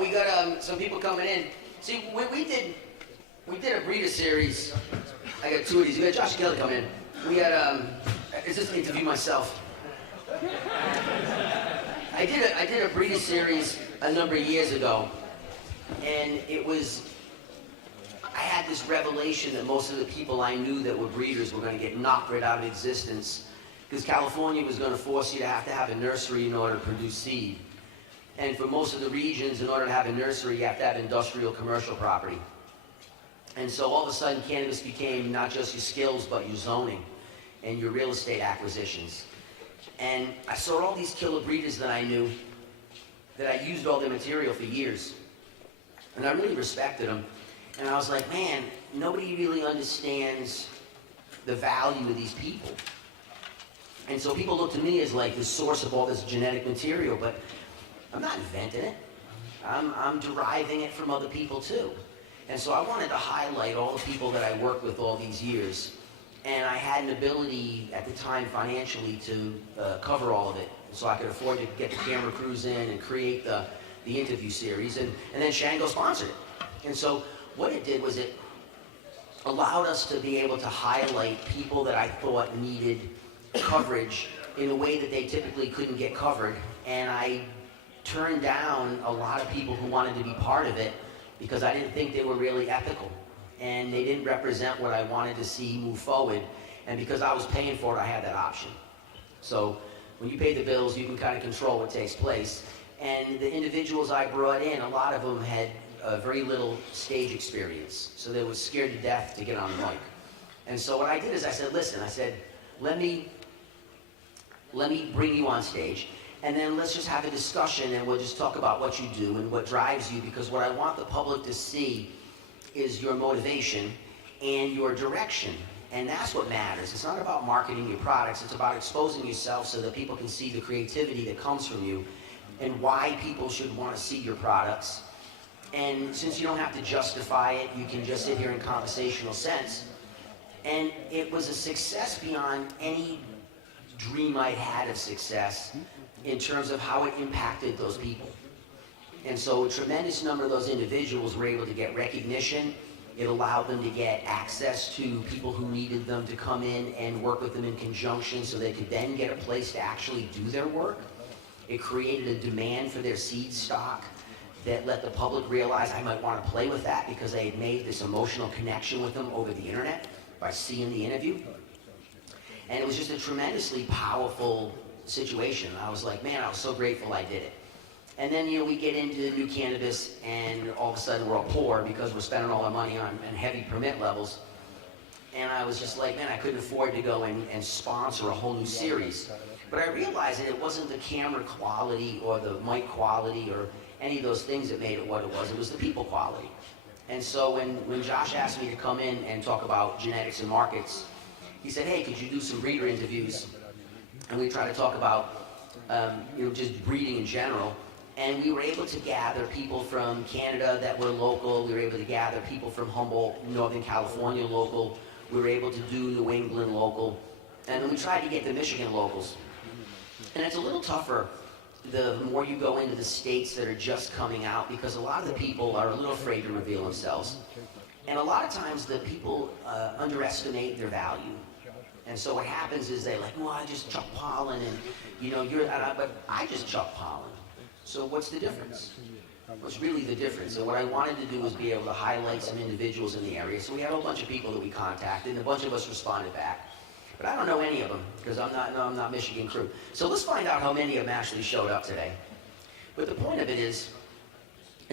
we got some people coming in. See, we did a breeder series. I got two of these. We had Josh Kelly come in. We had it's just an interview myself. I did a breeder series a number of years ago, and I had this revelation that most of the people I knew that were breeders were going to get knocked right out of existence, because California was going to force you to have a nursery in order to produce seed. And for most of the regions, in order to have a nursery, you have to have industrial commercial property. And so all of a sudden, cannabis became not just your skills, but your zoning and your real estate acquisitions. And I saw all these killer breeders that I knew, that I used all their material for years. And I really respected them. And I was like, man, nobody really understands the value of these people. And so people look to me as like the source of all this genetic material, but I'm not inventing it. I'm deriving it from other people too. And so I wanted to highlight all the people that I worked with all these years. And I had an ability at the time financially to cover all of it. So I could afford to get the camera crews in and create the interview series. And then Shango sponsored it. And so what it did was it allowed us to be able to highlight people that I thought needed coverage in a way that they typically couldn't get covered. And I turned down a lot of people who wanted to be part of it because I didn't think they were really ethical. And they didn't represent what I wanted to see move forward. And because I was paying for it, I had that option. So when you pay the bills, you can kind of control what takes place. And the individuals I brought in, a lot of them had very little stage experience. So they were scared to death to get on the mic. And so what I did is I said, listen, let me bring you on stage, and then let's just have a discussion, and we'll just talk about what you do and what drives you, because what I want the public to see is your motivation and your direction. And that's what matters. It's not about marketing your products. It's about exposing yourself so that people can see the creativity that comes from you and why people should want to see your products. And since you don't have to justify it, you can just sit here in conversational sense. And it was a success beyond any dream I'd had of success in terms of how it impacted those people. And so a tremendous number of those individuals were able to get recognition. It allowed them to get access to people who needed them to come in and work with them in conjunction so they could then get a place to actually do their work. It created a demand for their seed stock that let the public realize I might want to play with that because they had made this emotional connection with them over the internet by seeing the interview. And it was just a tremendously powerful situation. I was like, man, I was so grateful I did it. And then, we get into new cannabis, and all of a sudden we're all poor because we're spending all our money on heavy permit levels. And I was just like, man, I couldn't afford to go and sponsor a whole new series. But I realized that it wasn't the camera quality or the mic quality or any of those things that made it what it was the people quality. And so when Josh asked me to come in and talk about genetics and markets, he said, hey, could you do some breeder interviews? And we tried to talk about, just breeding in general. And we were able to gather people from Canada that were local. We were able to gather people from Humboldt, Northern California local. We were able to do New England local. And then we tried to get the Michigan locals. And it's a little tougher the more you go into the states that are just coming out, because a lot of the people are a little afraid to reveal themselves. And a lot of times the people underestimate their value. And so what happens is they're like, well, I just chuck pollen, and but I just chuck pollen. So what's the difference? What's really the difference? And what I wanted to do was be able to highlight some individuals in the area. So we had a bunch of people that we contacted, and a bunch of us responded back. But I don't know any of them, because I'm not Michigan crew. So let's find out how many of them actually showed up today. But the point of it is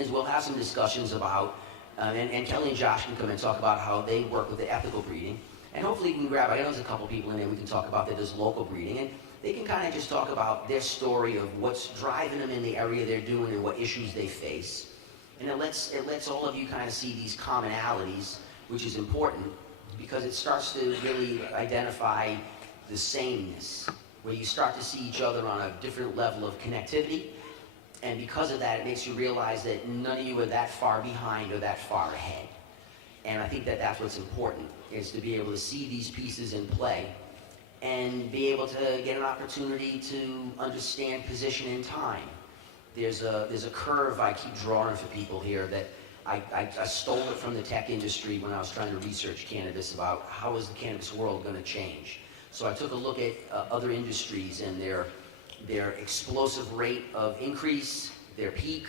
we'll have some discussions about, and Kelly and Josh can come and talk about how they work with the ethical breeding. And hopefully we can grab, I know there's a couple people in there we can talk about that does local breeding. And they can kind of just talk about their story of what's driving them in the area they're doing and what issues they face. And it lets all of you kind of see these commonalities, which is important, because it starts to really identify the sameness, where you start to see each other on a different level of connectivity. And because of that, it makes you realize that none of you are that far behind or that far ahead. And I think that that's what's important, is to be able to see these pieces in play and be able to get an opportunity to understand position in time. there's a curve I keep drawing for people here that I stole it from the tech industry when I was trying to research cannabis about how is the cannabis world going to change. So I took a look at other industries and their explosive rate of increase, their peak,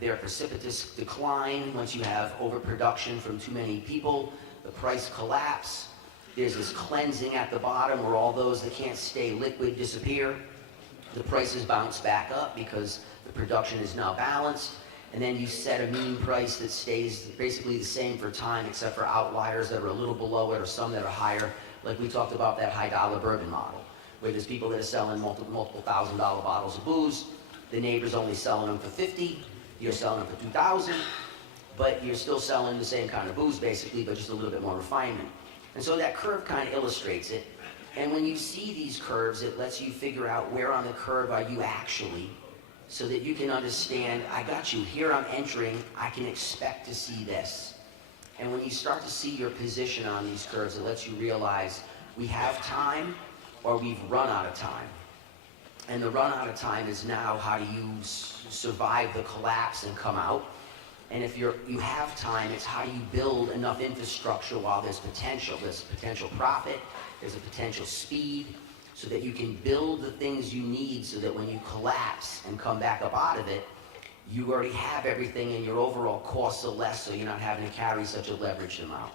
their precipitous decline once you have overproduction from too many people, the price collapse. There's this cleansing at the bottom where all those that can't stay liquid disappear. The prices bounce back up because the production is now balanced. And then you set a mean price that stays basically the same for time except for outliers that are a little below it or some that are higher. Like we talked about that high dollar bourbon model, where there's people that are selling multiple $1,000 bottles of booze. The neighbor's only selling them for 50. You're selling them for 2,000, but you're still selling the same kind of booze basically, but just a little bit more refinement. And so that curve kind of illustrates it. And when you see these curves, it lets you figure out where on the curve are you actually, so that you can understand, I got you, here I'm entering, I can expect to see this. And when you start to see your position on these curves, it lets you realize we have time or we've run out of time. And the run out of time is now how do you survive the collapse and come out. And if you have time, it's how do you build enough infrastructure while there's potential. There's potential profit, there's a potential speed, so that you can build the things you need so that when you collapse and come back up out of it, you already have everything and your overall costs are less, so you're not having to carry such a leveraged amount.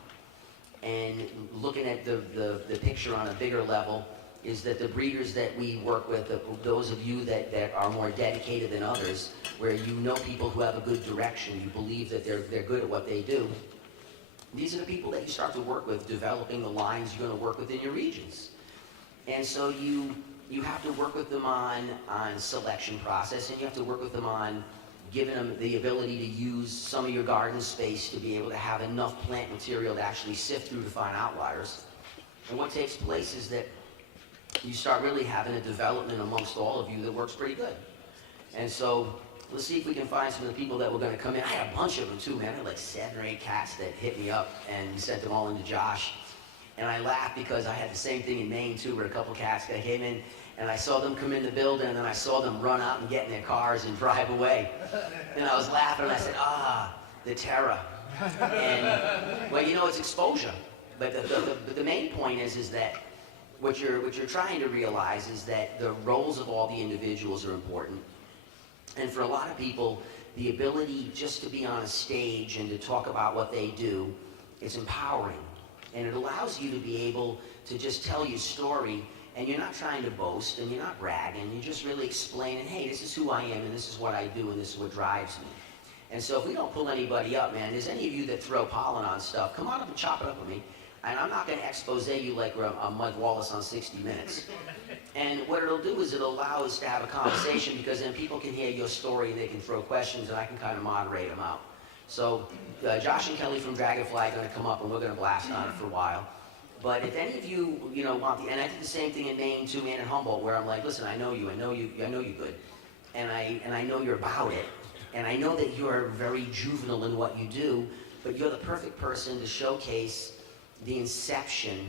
And looking at the picture on a bigger level is that the breeders that we work with, those of you that are more dedicated than others, where you know people who have a good direction, you believe that they're good at what they do, these are the people that you start to work with, developing the lines you're going to work with in your regions. And so you have to work with them on selection process, and you have to work with them on giving them the ability to use some of your garden space to be able to have enough plant material to actually sift through to find outliers. And what takes place is that you start really having a development amongst all of you that works pretty good. And so let's see if we can find some of the people that were going to come in. I had a bunch of them too, man. I had like 7 or 8 cats that hit me up, and we sent them all into Josh. And I laughed because I had the same thing in Maine too, where a couple cats that came in, and I saw them come in the building, and then I saw them run out and get in their cars and drive away. And I was laughing, and I said, the terror. And, well, you know, it's exposure. But the main point is that what you're trying to realize is that the roles of all the individuals are important. And for a lot of people, the ability just to be on a stage and to talk about what they do, it's empowering. And it allows you to be able to just tell your story, and you're not trying to boast, and you're not bragging, you're just really explaining, hey, this is who I am, and this is what I do, and this is what drives me. And so if we don't pull anybody up, man, there's any of you that throw pollen on stuff, come on up and chop it up with me. And I'm not going to expose you like I'm Mud Wallace on 60 Minutes. And what it'll do is it'll allow us to have a conversation, because then people can hear your story and they can throw questions, and I can kind of moderate them out. So Josh and Kelly from Dragonfly are going to come up, and we're going to blast on it for a while. But if any of you, want and I did the same thing in Maine too, man, in Humboldt, where I'm like, listen, I know you good, and I know you're about it, and I know that you're very juvenile in what you do, but you're the perfect person to showcase the inception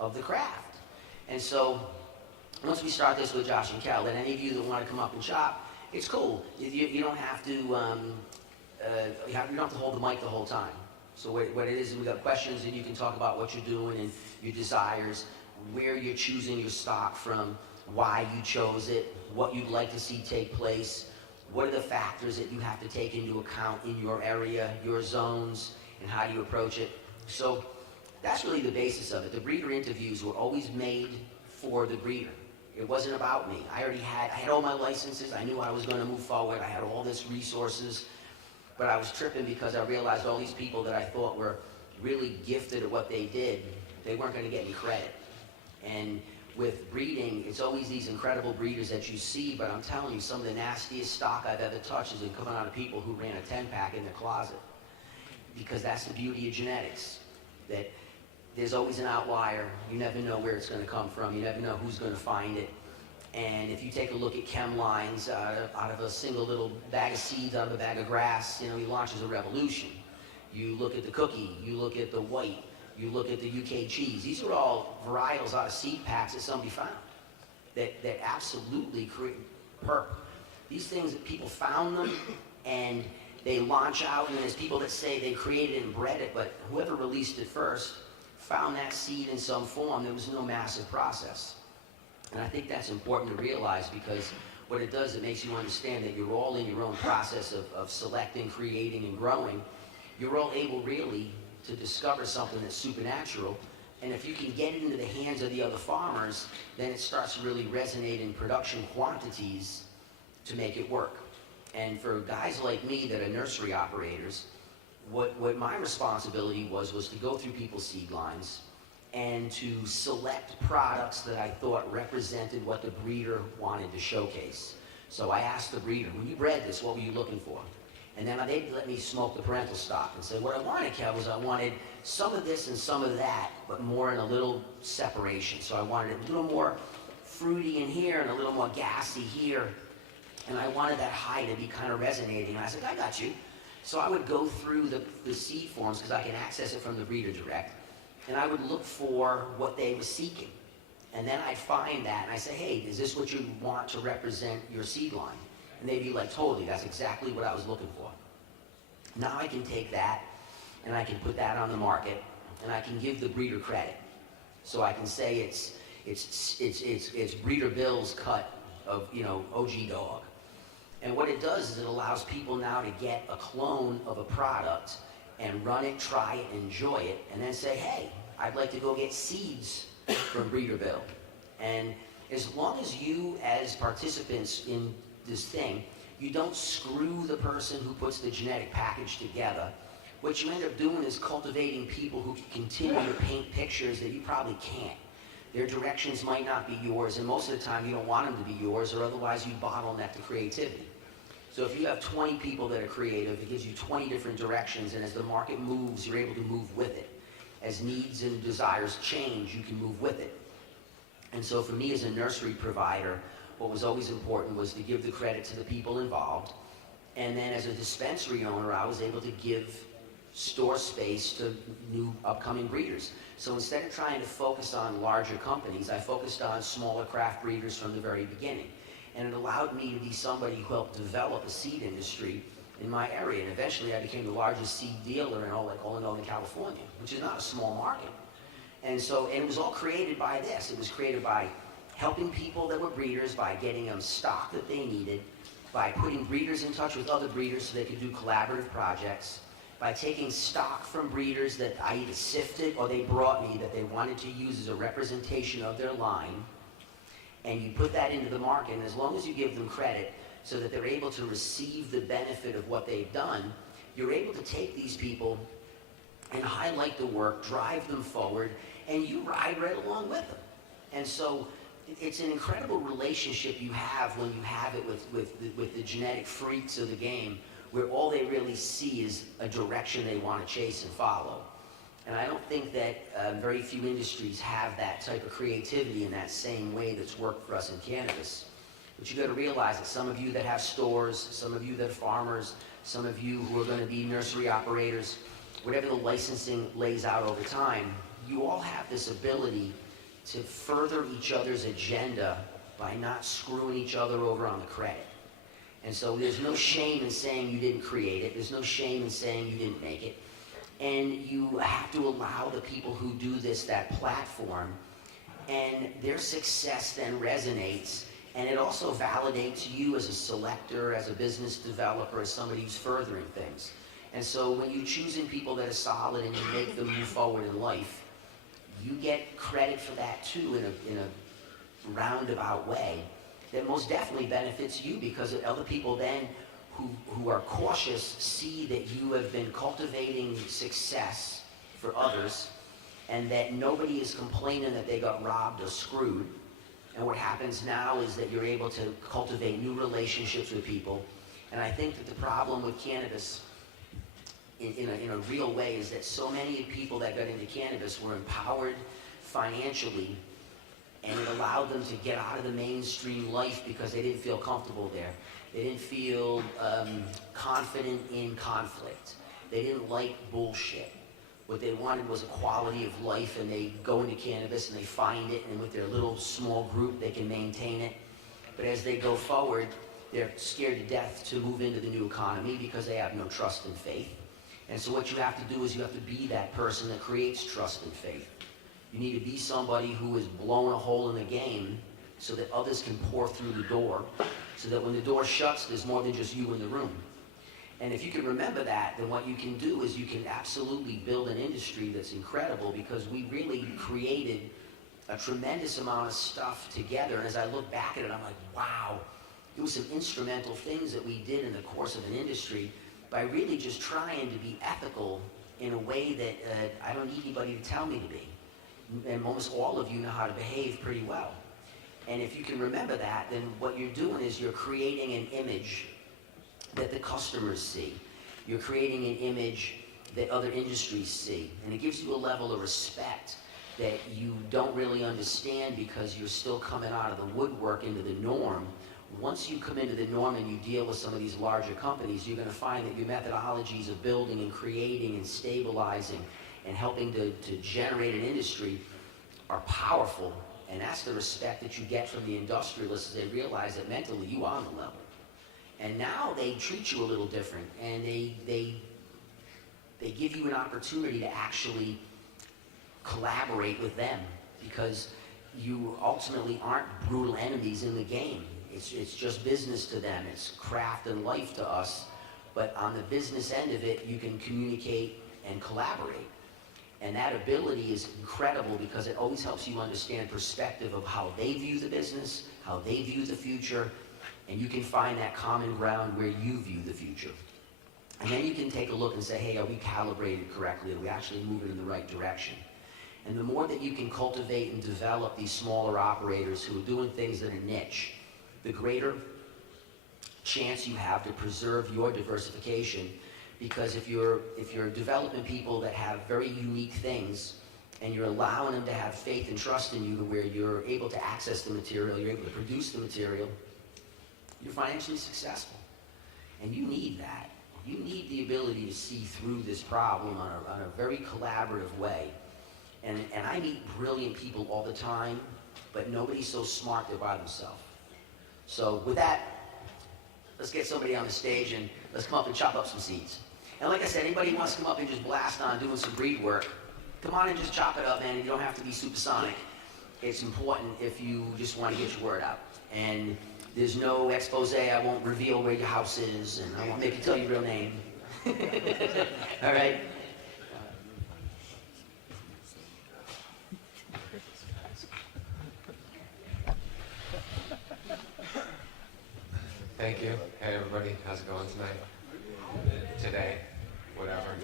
of the craft. And so once we start this with Josh and Kel, and any of you that want to come up and shop, it's cool. You don't have to you don't have to hold the mic the whole time. So what it is we got questions, and you can talk about what you're doing and your desires, where you're choosing your stock from, why you chose it, what you'd like to see take place, what are the factors that you have to take into account in your area, your zones, and how do you approach it. So that's really the basis of it. The breeder interviews were always made for the breeder. It wasn't about me. I had all my licenses. I knew I was going to move forward. I had all these resources. But I was tripping because I realized all these people that I thought were really gifted at what they did, they weren't going to get any credit. And with breeding, it's always these incredible breeders that you see, but I'm telling you, some of the nastiest stock I've ever touched has been coming out of people who ran a 10-pack in their closet. Because that's the beauty of genetics, that there's always an outlier. You never know where it's going to come from. You never know who's going to find it. And if you take a look at chem lines out of a single little bag of seeds, out of a bag of grass, he launches a revolution. You look at the cookie, you look at the white, you look at the UK cheese. These are all varietals out of seed packs that somebody found that absolutely create perp. These things, people found them, and they launch out, and there's people that say they created it and bred it, but whoever released it first found that seed in some form. There was no massive process. And I think that's important to realize, because what it does, it makes you understand that you're all in your own process of selecting, creating, and growing. You're all able really to discover something that's supernatural. And if you can get it into the hands of the other farmers, then it starts to really resonate in production quantities to make it work. And for guys like me that are nursery operators, what my responsibility was to go through people's seed lines and to select products that I thought represented what the breeder wanted to showcase. So I asked the breeder, when you bred this, what were you looking for? And then they'd let me smoke the parental stock and say, what I wanted, Kev, was I wanted some of this and some of that, but more in a little separation. So I wanted it a little more fruity in here and a little more gassy here. And I wanted that high to be kind of resonating. And I said, I got you. So I would go through the seed forms, because I can access it from the breeder direct, and I would look for what they were seeking. And then I'd find that, and I say, hey, is this what you want to represent your seed line? And they'd be like, totally, that's exactly what I was looking for. Now I can take that, and I can put that on the market, and I can give the breeder credit. So I can say it's Breeder Bill's cut of, OG dog. And what it does is it allows people now to get a clone of a product and run it, try it, enjoy it, and then say, hey, I'd like to go get seeds from Breeder Bill. And as long as you, as participants in this thing, you don't screw the person who puts the genetic package together, what you end up doing is cultivating people who can continue to paint pictures that you probably can't. Their directions might not be yours, and most of the time you don't want them to be yours, or otherwise you bottleneck the creativity. So if you have 20 people that are creative, it gives you 20 different directions, and as the market moves, you're able to move with it. As needs and desires change, you can move with it. And so for me as a nursery provider, what was always important was to give the credit to the people involved. And then as a dispensary owner, I was able to give store space to new upcoming breeders. So instead of trying to focus on larger companies, I focused on smaller craft breeders from the very beginning. And it allowed me to be somebody who helped develop a seed industry in my area. And eventually I became the largest seed dealer in all Northern California, which is not a small market. And it was all created by this. It was created by helping people that were breeders, by getting them stock that they needed, by putting breeders in touch with other breeders so they could do collaborative projects, by taking stock from breeders that I either sifted or they brought me that they wanted to use as a representation of their line. And you put that into the market, and as long as you give them credit so that they're able to receive the benefit of what they've done, you're able to take these people and highlight the work, drive them forward, and you ride right along with them. And so it's an incredible relationship you have when you have it with the genetic freaks of the game, where all they really see is a direction they want to chase and follow. And I don't think that very few industries have that type of creativity in that same way that's worked for us in cannabis. But you got to realize that some of you that have stores, some of you that are farmers, some of you who are going to be nursery operators, whatever the licensing lays out over time, you all have this ability to further each other's agenda by not screwing each other over on the credit. And so there's no shame in saying you didn't create it. There's no shame in saying you didn't make it. And you have to allow the people who do this that platform, and their success then resonates, and it also validates you as a selector, as a business developer, as somebody who's furthering things. And so when you're choosing people that are solid and you make them move forward in life, you get credit for that too in a roundabout way that most definitely benefits you, because other people then who are cautious see that you have been cultivating success for others, and that nobody is complaining that they got robbed or screwed. And what happens now is that you're able to cultivate new relationships with people. And I think that the problem with cannabis in a real way is that so many people that got into cannabis were empowered financially, and it allowed them to get out of the mainstream life because they didn't feel comfortable there. They didn't feel confident in conflict. They didn't like bullshit. What they wanted was a quality of life, and they go into cannabis and they find it, and with their little small group they can maintain it. But as they go forward, they're scared to death to move into the new economy because they have no trust and faith. And so what you have to do is you have to be that person that creates trust and faith. You need to be somebody who has blown a hole in the game so that others can pour through the door, so that when the door shuts, there's more than just you in the room. And if you can remember that, then what you can do is you can absolutely build an industry that's incredible, because we really created a tremendous amount of stuff together. And as I look back at it, I'm like, wow, there were some instrumental things that we did in the course of an industry by really just trying to be ethical in a way that I don't need anybody to tell me to be. And almost all of you know how to behave pretty well. And if you can remember that, then what you're doing is you're creating an image that the customers see. You're creating an image that other industries see. And it gives you a level of respect that you don't really understand because you're still coming out of the woodwork into the norm. Once you come into the norm and you deal with some of these larger companies, you're going to find that your methodologies of building and creating and stabilizing and helping to generate an industry are powerful. And that's the respect that you get from the industrialists. They realize that mentally you are on the level. And now they treat you a little different, and they give you an opportunity to actually collaborate with them, because you ultimately aren't brutal enemies in the game. It's just business to them. It's craft and life to us. But on the business end of it, you can communicate and collaborate. And that ability is incredible because it always helps you understand perspective of how they view the business, how they view the future, and you can find that common ground where you view the future. And then you can take a look and say, hey, are we calibrated correctly? Are we actually moving in the right direction? And the more that you can cultivate and develop these smaller operators who are doing things that are niche, the greater chance you have to preserve your diversification. Because if you're developing people that have very unique things and you're allowing them to have faith and trust in you to where you're able to access the material, you're able to produce the material, you're financially successful. And you need that. You need the ability to see through this problem on a very collaborative way. And I meet brilliant people all the time, but nobody's so smart they're by themselves. So with that, let's get somebody on the stage and let's come up and chop up some seeds. And like I said, anybody who wants to come up and just blast on doing some breed work, come on and just chop it up, man. You don't have to be supersonic. It's important if you just want to get your word out. And there's no expose. I won't reveal where your house is, and I won't make you tell your real name. All right? Thank you. Hey, everybody. How's it going tonight? Today? Whatever.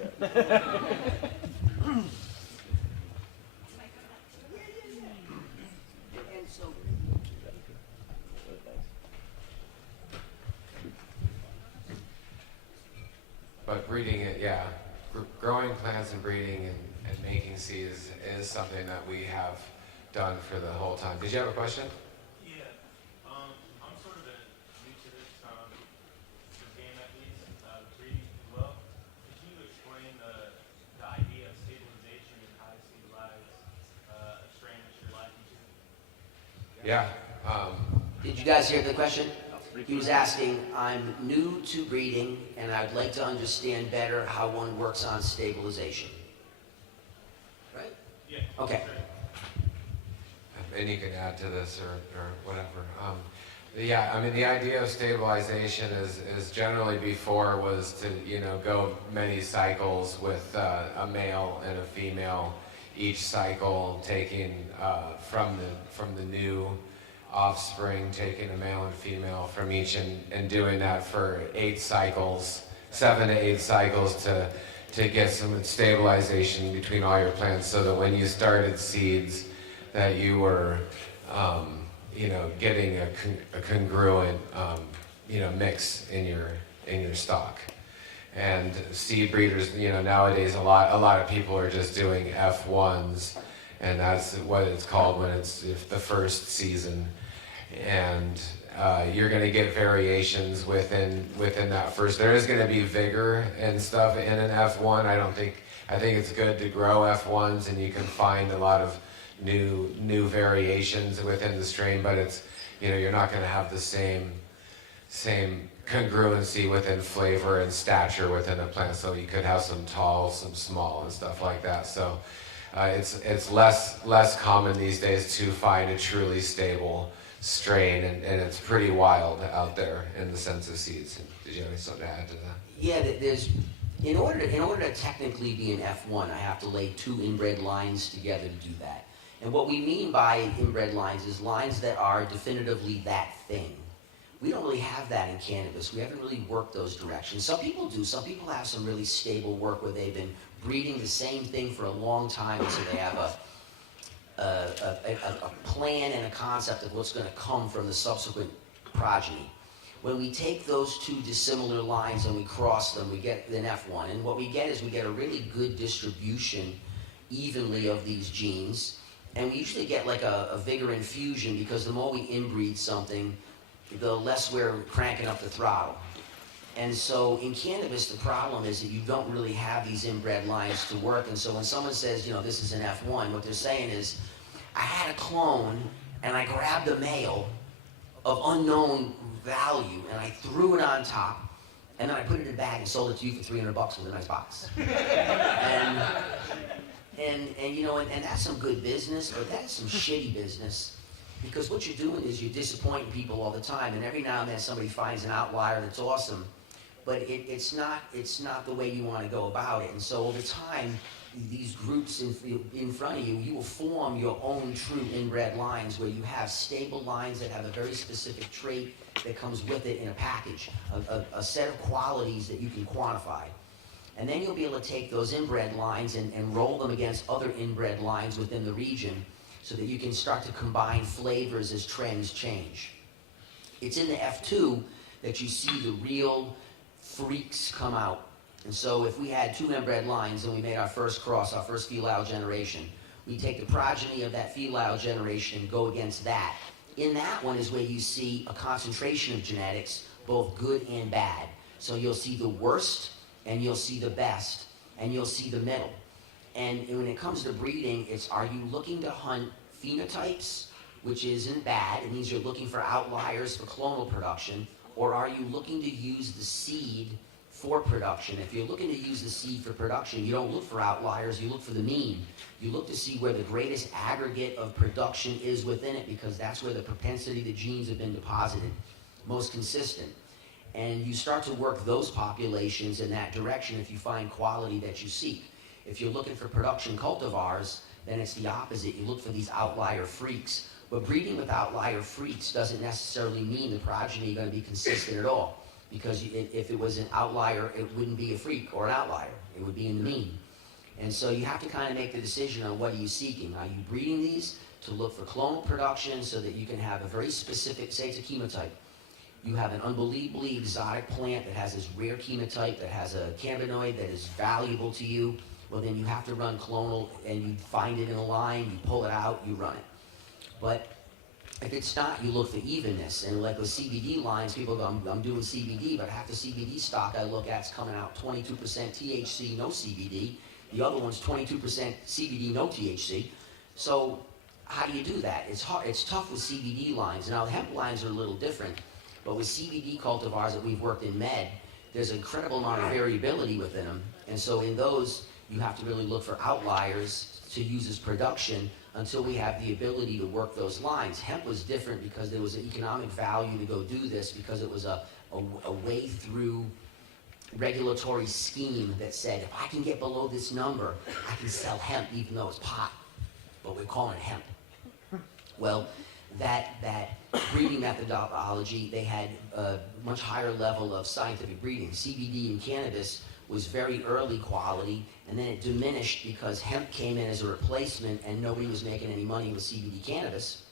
But breeding it, yeah. Growing plants and breeding and making seeds is something that we have done for the whole time. Did you have a question? Yeah. Did you guys hear the question? He was asking, I'm new to breeding and I'd like to understand better how one works on stabilization. Right? Yeah. Okay. And you can add to this or whatever. Yeah, I mean, the idea of stabilization is generally before was to, go many cycles with a male and a female, each cycle taking from the new offspring, taking a male and female from each and doing that for 7 to 8 cycles to get some stabilization between all your plants, so that when you started seeds that you were getting a congruent mix in your stock. And seed breeders, nowadays a lot of people are just doing F1s, and that's what it's called when it's the first season. And you're going to get variations within that first. There is going to be vigor and stuff in an F1. I think it's good to grow F1s, and you can find a lot of new variations within the strain, but it's, you're not going to have the same same congruency within flavor and stature within a plant. So you could have some tall, some small, and stuff like that. So it's less common these days to find a truly stable strain, and it's pretty wild out there in the sense of seeds. Did you have something to add to that? Yeah, there's in order to technically be an F1, I have to lay 2 inbred lines together to do that. And what we mean by inbred lines is lines that are definitively that thing. We don't really have that in cannabis. We haven't really worked those directions. Some people do. Some people have some really stable work where they've been breeding the same thing for a long time, so they have a plan and a concept of what's going to come from the subsequent progeny. When we take those 2 dissimilar lines and we cross them, we get an F1. And what we get is we get a really good distribution evenly of these genes. And we usually get like a vigor infusion, because the more we inbreed something, the less we're cranking up the throttle. And so in cannabis, the problem is that you don't really have these inbred lines to work. And so when someone says, you know, this is an F1, what they're saying is, I had a clone and I grabbed a male of unknown value and I threw it on top, and then I put it in a bag and sold it to you for $300 with a nice box. and you know, and that's some good business, but that's some shitty business. Because what you're doing is you're disappointing people all the time, and every now and then somebody finds an outlier that's awesome, but it's not the way you want to go about it. And so over time, these groups in front of you, you will form your own true inbred lines where you have stable lines that have a very specific trait that comes with it in a package, a set of qualities that you can quantify. And then you'll be able to take those inbred lines and roll them against other inbred lines within the region, so that you can start to combine flavors as trends change. It's in the F2 that you see the real freaks come out. And so if we had 2 inbred lines and we made our first cross, our first feline generation, we take the progeny of that feline generation and go against that. In that one is where you see a concentration of genetics, both good and bad. So you'll see the worst, and you'll see the best, and you'll see the middle. And when it comes to breeding, it's, are you looking to hunt phenotypes, which isn't bad, it means you're looking for outliers for clonal production, or are you looking to use the seed for production? If you're looking to use the seed for production, you don't look for outliers, you look for the mean. You look to see where the greatest aggregate of production is within it, because that's where the propensity the genes have been deposited, most consistent. And you start to work those populations in that direction if you find quality that you seek. If you're looking for production cultivars, then it's the opposite. You look for these outlier freaks. But breeding with outlier freaks doesn't necessarily mean the progeny is going to be consistent at all. Because if it was an outlier, it wouldn't be a freak or an outlier. It would be in the mean. And so you have to kind of make the decision on what are you seeking. Are you breeding these to look for clonal production so that you can have a very specific, say it's a chemotype. You have an unbelievably exotic plant that has this rare chemotype, that has a cannabinoid that is valuable to you. Well, then you have to run clonal, and you find it in a line, you pull it out, you run it. But if it's not, you look for evenness. And like with CBD lines, people go, I'm doing CBD, but half the CBD stock I look at is coming out 22% THC, no CBD. The other one's 22% CBD, no THC. So how do you do that? It's hard. It's tough with CBD lines. Now, the hemp lines are a little different, but with CBD cultivars that we've worked in med, there's an incredible amount of variability within them. And so in those, you have to really look for outliers to use as production until we have the ability to work those lines. Hemp was different because there was an economic value to go do this, because it was a way through regulatory scheme that said, if I can get below this number, I can sell hemp even though it's pot, but we're calling it hemp. Well, that breeding methodology, they had a much higher level of scientific breeding. CBD in cannabis was very early quality, and then it diminished because hemp came in as a replacement and nobody was making any money with CBD cannabis.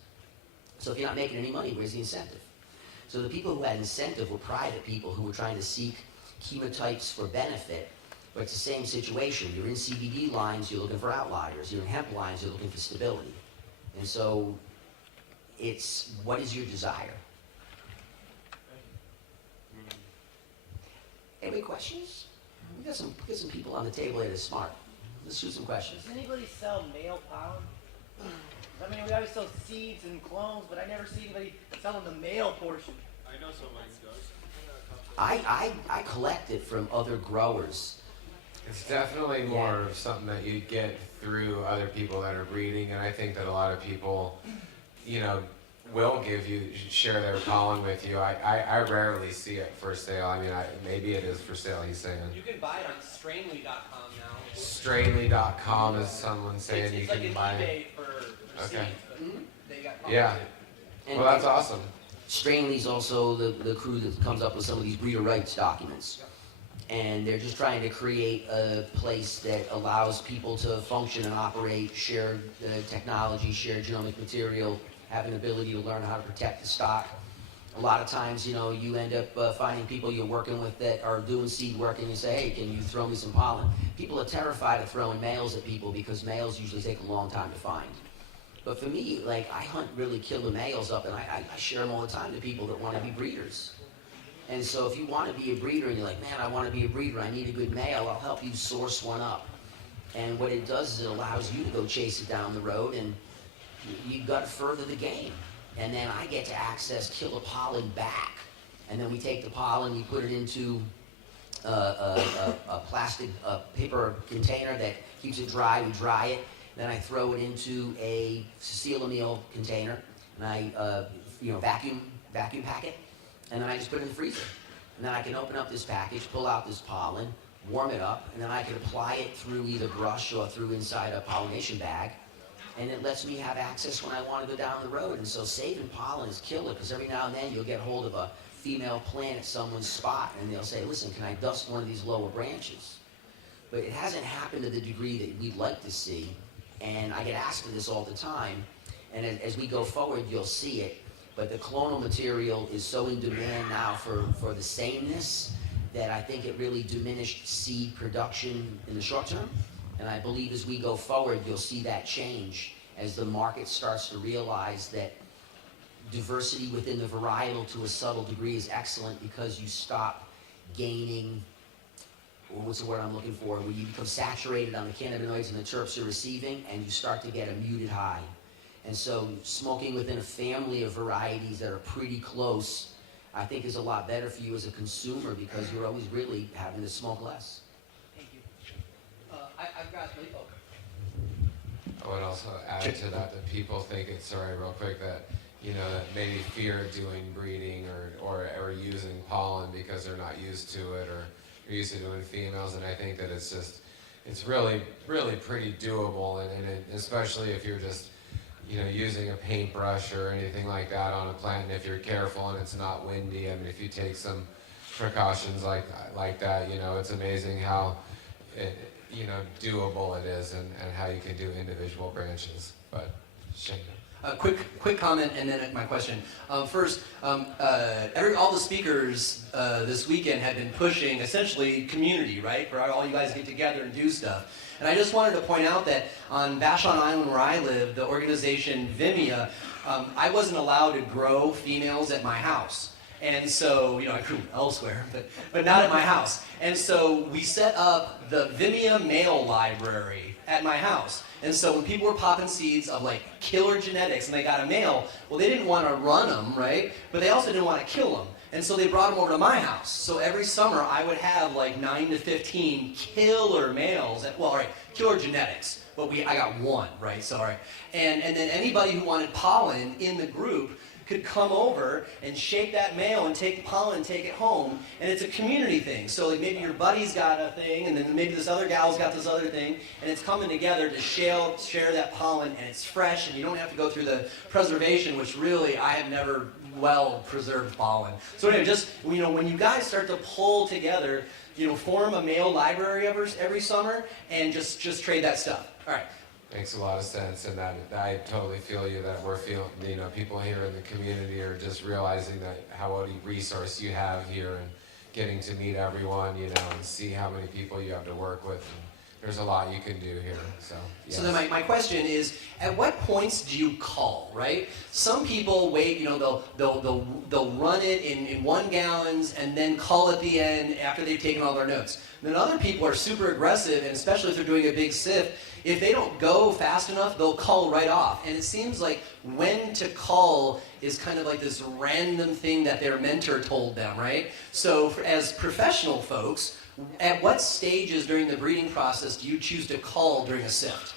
So if you're not making any money, where's the incentive? So the people who had incentive were private people who were trying to seek chemotypes for benefit, but it's the same situation. You're in CBD lines, you're looking for outliers. You're in hemp lines, you're looking for stability. And so it's, what is your desire? Any questions? We got some people on the table here that are smart. Let's shoot some questions. Does anybody sell male pollen? I mean, we always sell seeds and clones, but I never see anybody selling the male portion. I know somebody who does. I collect it from other growers. It's definitely more of something that you get through other people that are breeding, and I think that a lot of people, you know, will share their pollen with you. I rarely see it for sale. I mean, maybe it is for sale, he's saying. You can buy it on Strainly.com now. Strainly.com is someone saying you can buy it. It's like an eBay for Okay. seeds, but they got pollen Yeah. too. And Well, that's awesome. Strainly's also the crew that comes up with some of these breeder rights documents. And they're just trying to create a place that allows people to function and operate, share technology, share genomic material, have an ability to learn how to protect the stock. A lot of times, you know, you end up finding people you're working with that are doing seed work, and you say, hey, can you throw me some pollen? People are terrified of throwing males at people because males usually take a long time to find. But for me, like, I hunt really killer males up, and I share them all the time to people that want to be breeders. And so if you want to be a breeder and you're like, man, I want to be a breeder, I need a good male, I'll help you source one up. And what it does is it allows you to go chase it down the road, and you've got to further the game. And then I get to access killer pollen back. And then we take the pollen, we put it into a plastic paper container that keeps it dry, we dry it. Then I throw it into a sealamine container, and I vacuum pack it. And then I just put it in the freezer. And then I can open up this package, pull out this pollen, warm it up, and then I can apply it through either brush or through inside a pollination bag. And it lets me have access when I want to go down the road. And so saving pollen is killer, because every now and then you'll get hold of a female plant at someone's spot, and they'll say, listen, can I dust one of these lower branches? But it hasn't happened to the degree that we'd like to see. And I get asked for this all the time. And as we go forward, you'll see it. But the clonal material is so in demand now for the sameness that I think it really diminished seed production in the short term. And I believe as we go forward, you'll see that change as the market starts to realize that diversity within the varietal to a subtle degree is excellent, because you stop gaining, or what's the word I'm looking for, where you become saturated on the cannabinoids and the terps you're receiving, and you start to get a muted high. And so smoking within a family of varieties that are pretty close, I think is a lot better for you as a consumer, because you're always really having to smoke less. Thank you. I've got I would also add to that people think it's, sorry, real quick, that, you know, that maybe fear doing breeding or using pollen because they're not used to it, or they're used to doing females. And I think that it's really, really pretty doable, and especially if you're just, you know, using a paintbrush or anything like that on a plant, and if you're careful and it's not windy. I mean, if you take some precautions like that, you know, it's amazing how doable it is, and how you can do individual branches. But Shane. Quick comment, and then my question. First, all the speakers this weekend have been pushing essentially community, right? For all you guys to get together and do stuff. And I just wanted to point out that on Vashon Island, where I live, the organization Vimea, I wasn't allowed to grow females at my house. And so, you know, I grew elsewhere, but not at my house. And so we set up the Vimea male library at my house. And so when people were popping seeds of like killer genetics and they got a male, well, they didn't want to run them, right? But they also didn't want to kill them. And so they brought them over to my house. So every summer I would have like 9 to 15 killer males, killer genetics. But I got one, right? Sorry. And then anybody who wanted pollen in the group could come over and shake that male and take the pollen and take it home. And it's a community thing. So like maybe your buddy's got a thing, and then maybe this other gal's got this other thing, and it's coming together to share that pollen, and it's fresh, and you don't have to go through the preservation, which really I have never well preserved pollen. So anyway, just, you know, when you guys start to pull together, you know, form a male library every summer and just trade that stuff. All right. Makes a lot of sense, and that I totally feel you, that we're feeling, you know, people here in the community are just realizing that how what a resource you have here, and getting to meet everyone, you know, and see how many people you have to work with, and there's a lot you can do here. So, yes. So then my question is, at what points do you cull, right? Some people wait, they'll run it in 1 gallons and then cull at the end after they've taken all their notes. Then other people are super aggressive, and especially if they're doing a big sift, if they don't go fast enough, they'll cull right off. And it seems like when to cull is kind of like this random thing that their mentor told them, right? So as professional folks, at what stages during the breeding process do you choose to cull during a sift?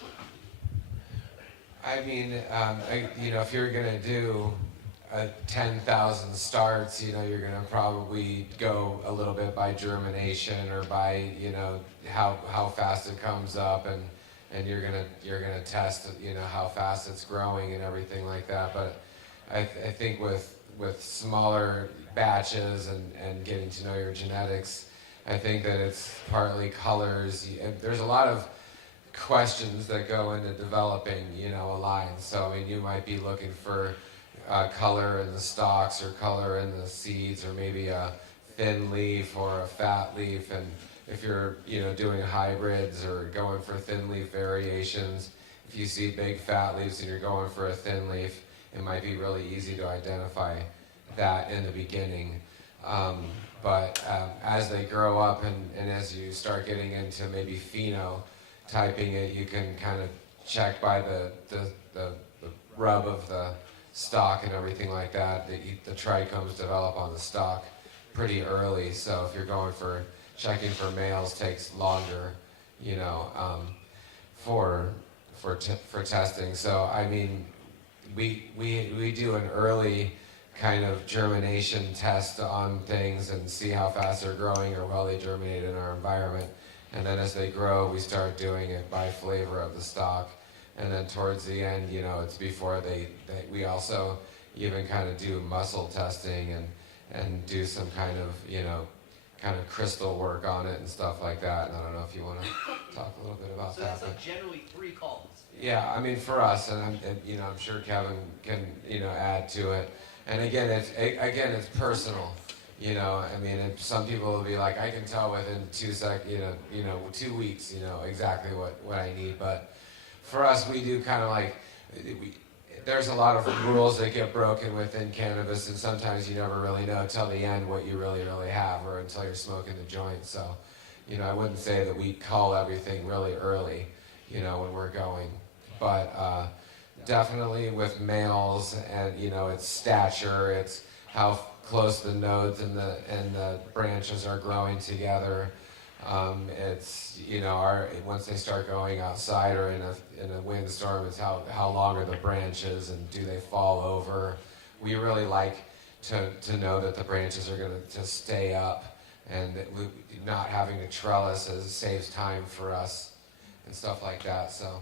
I mean, if you're going to do 10,000 starts, you're going to probably go a little bit by germination or by, how fast it comes up, and you're gonna test, how fast it's growing and everything like that. But I think with smaller batches and getting to know your genetics, I think that it's partly colors. There's a lot of questions that go into developing, a line. So I mean, you might be looking for color in the stalks or color in the seeds, or maybe a thin leaf or a fat leaf. And if you're doing hybrids or going for thin leaf variations, if you see big fat leaves and you're going for a thin leaf, it might be really easy to identify that in the beginning. But as they grow up and as you start getting into maybe phenotyping it, you can kind of check by the rub of the stalk and everything like that. The trichomes develop on the stalk pretty early, so if you're going for checking for males takes longer, for testing. So I mean, we do an early kind of germination test on things and see how fast they're growing or well they germinate in our environment. And then as they grow, we start doing it by flavor of the stalk. And then towards the end, it's before we also even kind of do muscle testing and do some kind of crystal work on it and stuff like that. And I don't know if you want to talk a little bit about that. So that's like generally 3 calls. Yeah, I mean, for us, and I'm sure Kevin can add to it. And again, it's personal. I mean, some people will be like, I can tell within 2 weeks, exactly what I need. But for us, we do kind of like, there's a lot of rules that get broken within cannabis, and sometimes you never really know till the end what you really, really have, or until you're smoking the joint. So, I wouldn't say that we call everything really early, when we're going. But definitely with males, and its stature, it's how close the nodes and the branches are growing together. It's once they start going outside or in a windstorm, it's how long are the branches and do they fall over. We really like to know that the branches are going to stay up, and that not having to trellis saves time for us and stuff like that. So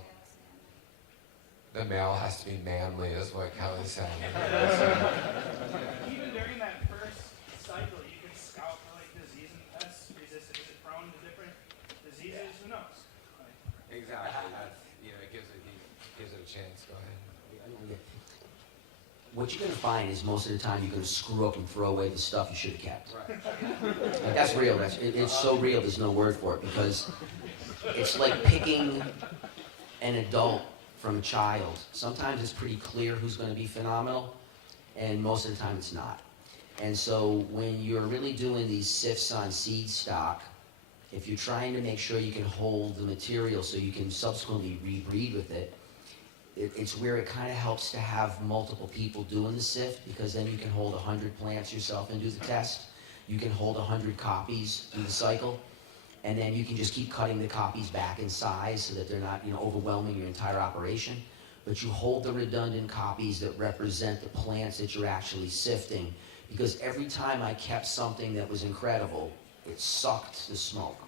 the male has to be manly, is what Kelly said. Even during that first cycle, you can scout for like disease and pest resistance. Is it prone to different diseases? Who knows? Exactly. It gives it a chance. Go ahead. What you're going to find is most of the time you're going to screw up and throw away the stuff you should have kept. Right. Like, that's real. It's so real, there's no word for it, because it's like picking an adult from a child. Sometimes it's pretty clear who's going to be phenomenal, and most of the time it's not. And so when you're really doing these sifts on seed stock, if you're trying to make sure you can hold the material so you can subsequently rebreed with it, it's where it kind of helps to have multiple people doing the sift, because then you can hold 100 plants yourself and do the test. You can hold 100 copies through the cycle, and then you can just keep cutting the copies back in size so that they're not overwhelming your entire operation. But you hold the redundant copies that represent the plants that you're actually sifting, because every time I kept something that was incredible, it sucked the smoke.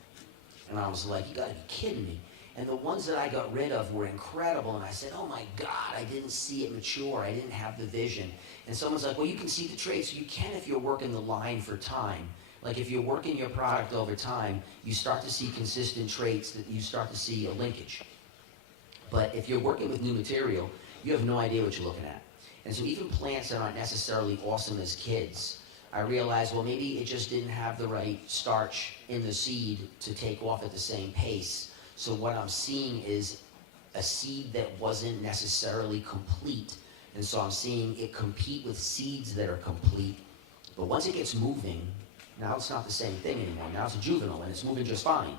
And I was like, you gotta be kidding me. And the ones that I got rid of were incredible, and I said, oh my God, I didn't see it mature, I didn't have the vision. And someone's like, well, you can see the traits. You can if you're working the line for time. Like if you're working your product over time, you start to see consistent traits, that you start to see a linkage. But if you're working with new material, you have no idea what you're looking at. And so even plants that aren't necessarily awesome as kids, I realized, well, maybe it just didn't have the right starch in the seed to take off at the same pace. So what I'm seeing is a seed that wasn't necessarily complete. And so I'm seeing it compete with seeds that are complete. But once it gets moving, now it's not the same thing anymore. Now it's a juvenile and it's moving just fine.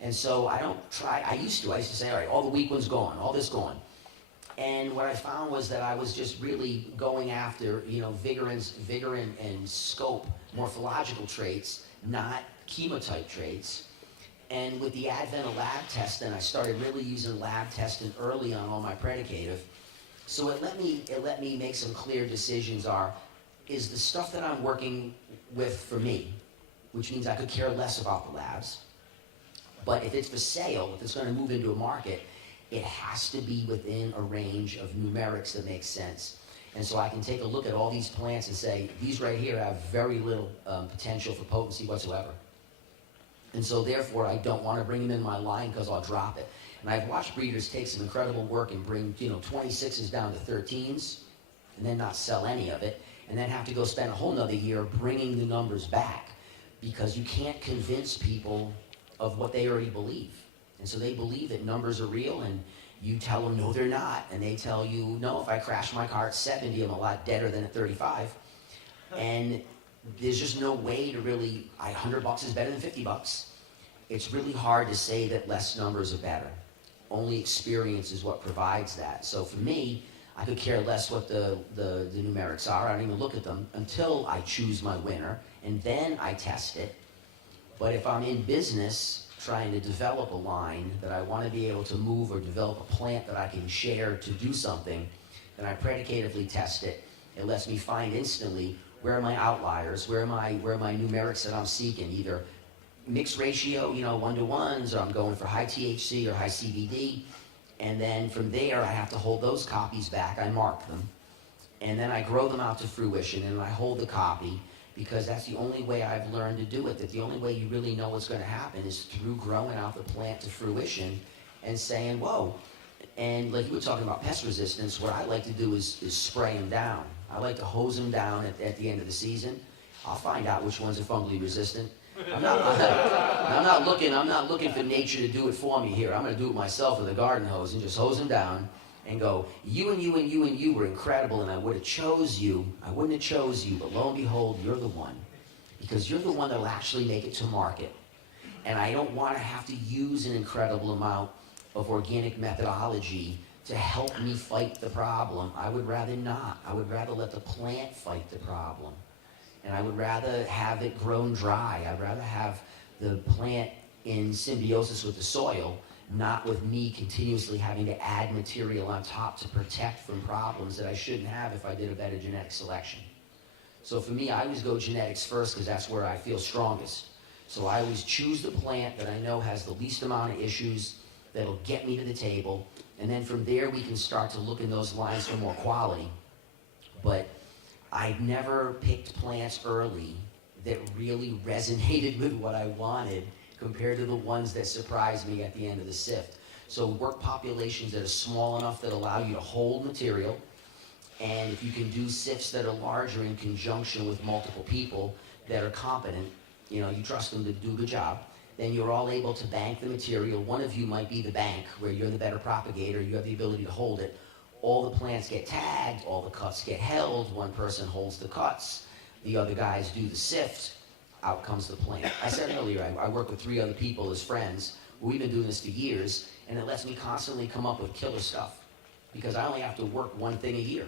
And so I used to say, all right, all the weak ones gone, all this gone. And what I found was that I was just really going after, vigor and scope, morphological traits, not chemotype traits. And with the advent of lab testing, I started really using lab testing early on all my predicative. So it let me make some clear decisions. Is the stuff that I'm working with for me, which means I could care less about the labs, but if it's for sale, if it's going to move into a market, it has to be within a range of numerics that makes sense. And so I can take a look at all these plants and say, these right here have very little potential for potency whatsoever. And so therefore, I don't want to bring them in my line because I'll drop it. And I've watched breeders take some incredible work and bring 26s down to 13s and then not sell any of it, and then have to go spend a whole nother year bringing the numbers back, because you can't convince people of what they already believe. And so they believe that numbers are real, and you tell them, no, they're not. And they tell you, no, if I crash my car at 70, I'm a lot deader than at 35. And there's just no way to really, $100 is better than $50. It's really hard to say that less numbers are better. Only experience is what provides that. So for me, I could care less what the numerics are. I don't even look at them until I choose my winner, and then I test it. But if I'm in business trying to develop a line that I want to be able to move, or develop a plant that I can share to do something, then I predicatively test it. It lets me find instantly where are my outliers, where are my numerics that I'm seeking, either mixed ratio, 1-to-1s, or I'm going for high THC or high CBD. And then from there, I have to hold those copies back. I mark them. And then I grow them out to fruition, and I hold the copy, because that's the only way I've learned to do it. That the only way you really know what's going to happen is through growing out the plant to fruition and saying, whoa. And like you were talking about pest resistance, what I like to do is spray them down. I like to hose them down at the end of the season. I'll find out which ones are fungally resistant. I'm not looking for nature to do it for me here. I'm going to do it myself with a garden hose and just hose them down and go, you and you and you and you were incredible, and I would have chose you. I wouldn't have chose you, but lo and behold, you're the one. Because you're the one that will actually make it to market. And I don't want to have to use an incredible amount of organic methodology to help me fight the problem. I would rather not. I would rather let the plant fight the problem. And I would rather have it grown dry. I'd rather have the plant in symbiosis with the soil, not with me continuously having to add material on top to protect from problems that I shouldn't have if I did a better genetic selection. So for me, I always go genetics first, because that's where I feel strongest. So I always choose the plant that I know has the least amount of issues, that'll get me to the table. And then from there, we can start to look in those lines for more quality. But I never picked plants early that really resonated with what I wanted, compared to the ones that surprised me at the end of the Sift. So work populations that are small enough that allow you to hold material, and if you can do Sifts that are larger in conjunction with multiple people that are competent, you trust them to do a good job, then you're all able to bank the material. One of you might be the bank, where you're the better propagator, you have the ability to hold it. All the plants get tagged, all the cuts get held, one person holds the cuts, the other guys do the Sift, out comes the plant. I said earlier, I work with 3 other people as friends. We've been doing this for years, and it lets me constantly come up with killer stuff, because I only have to work one thing a year.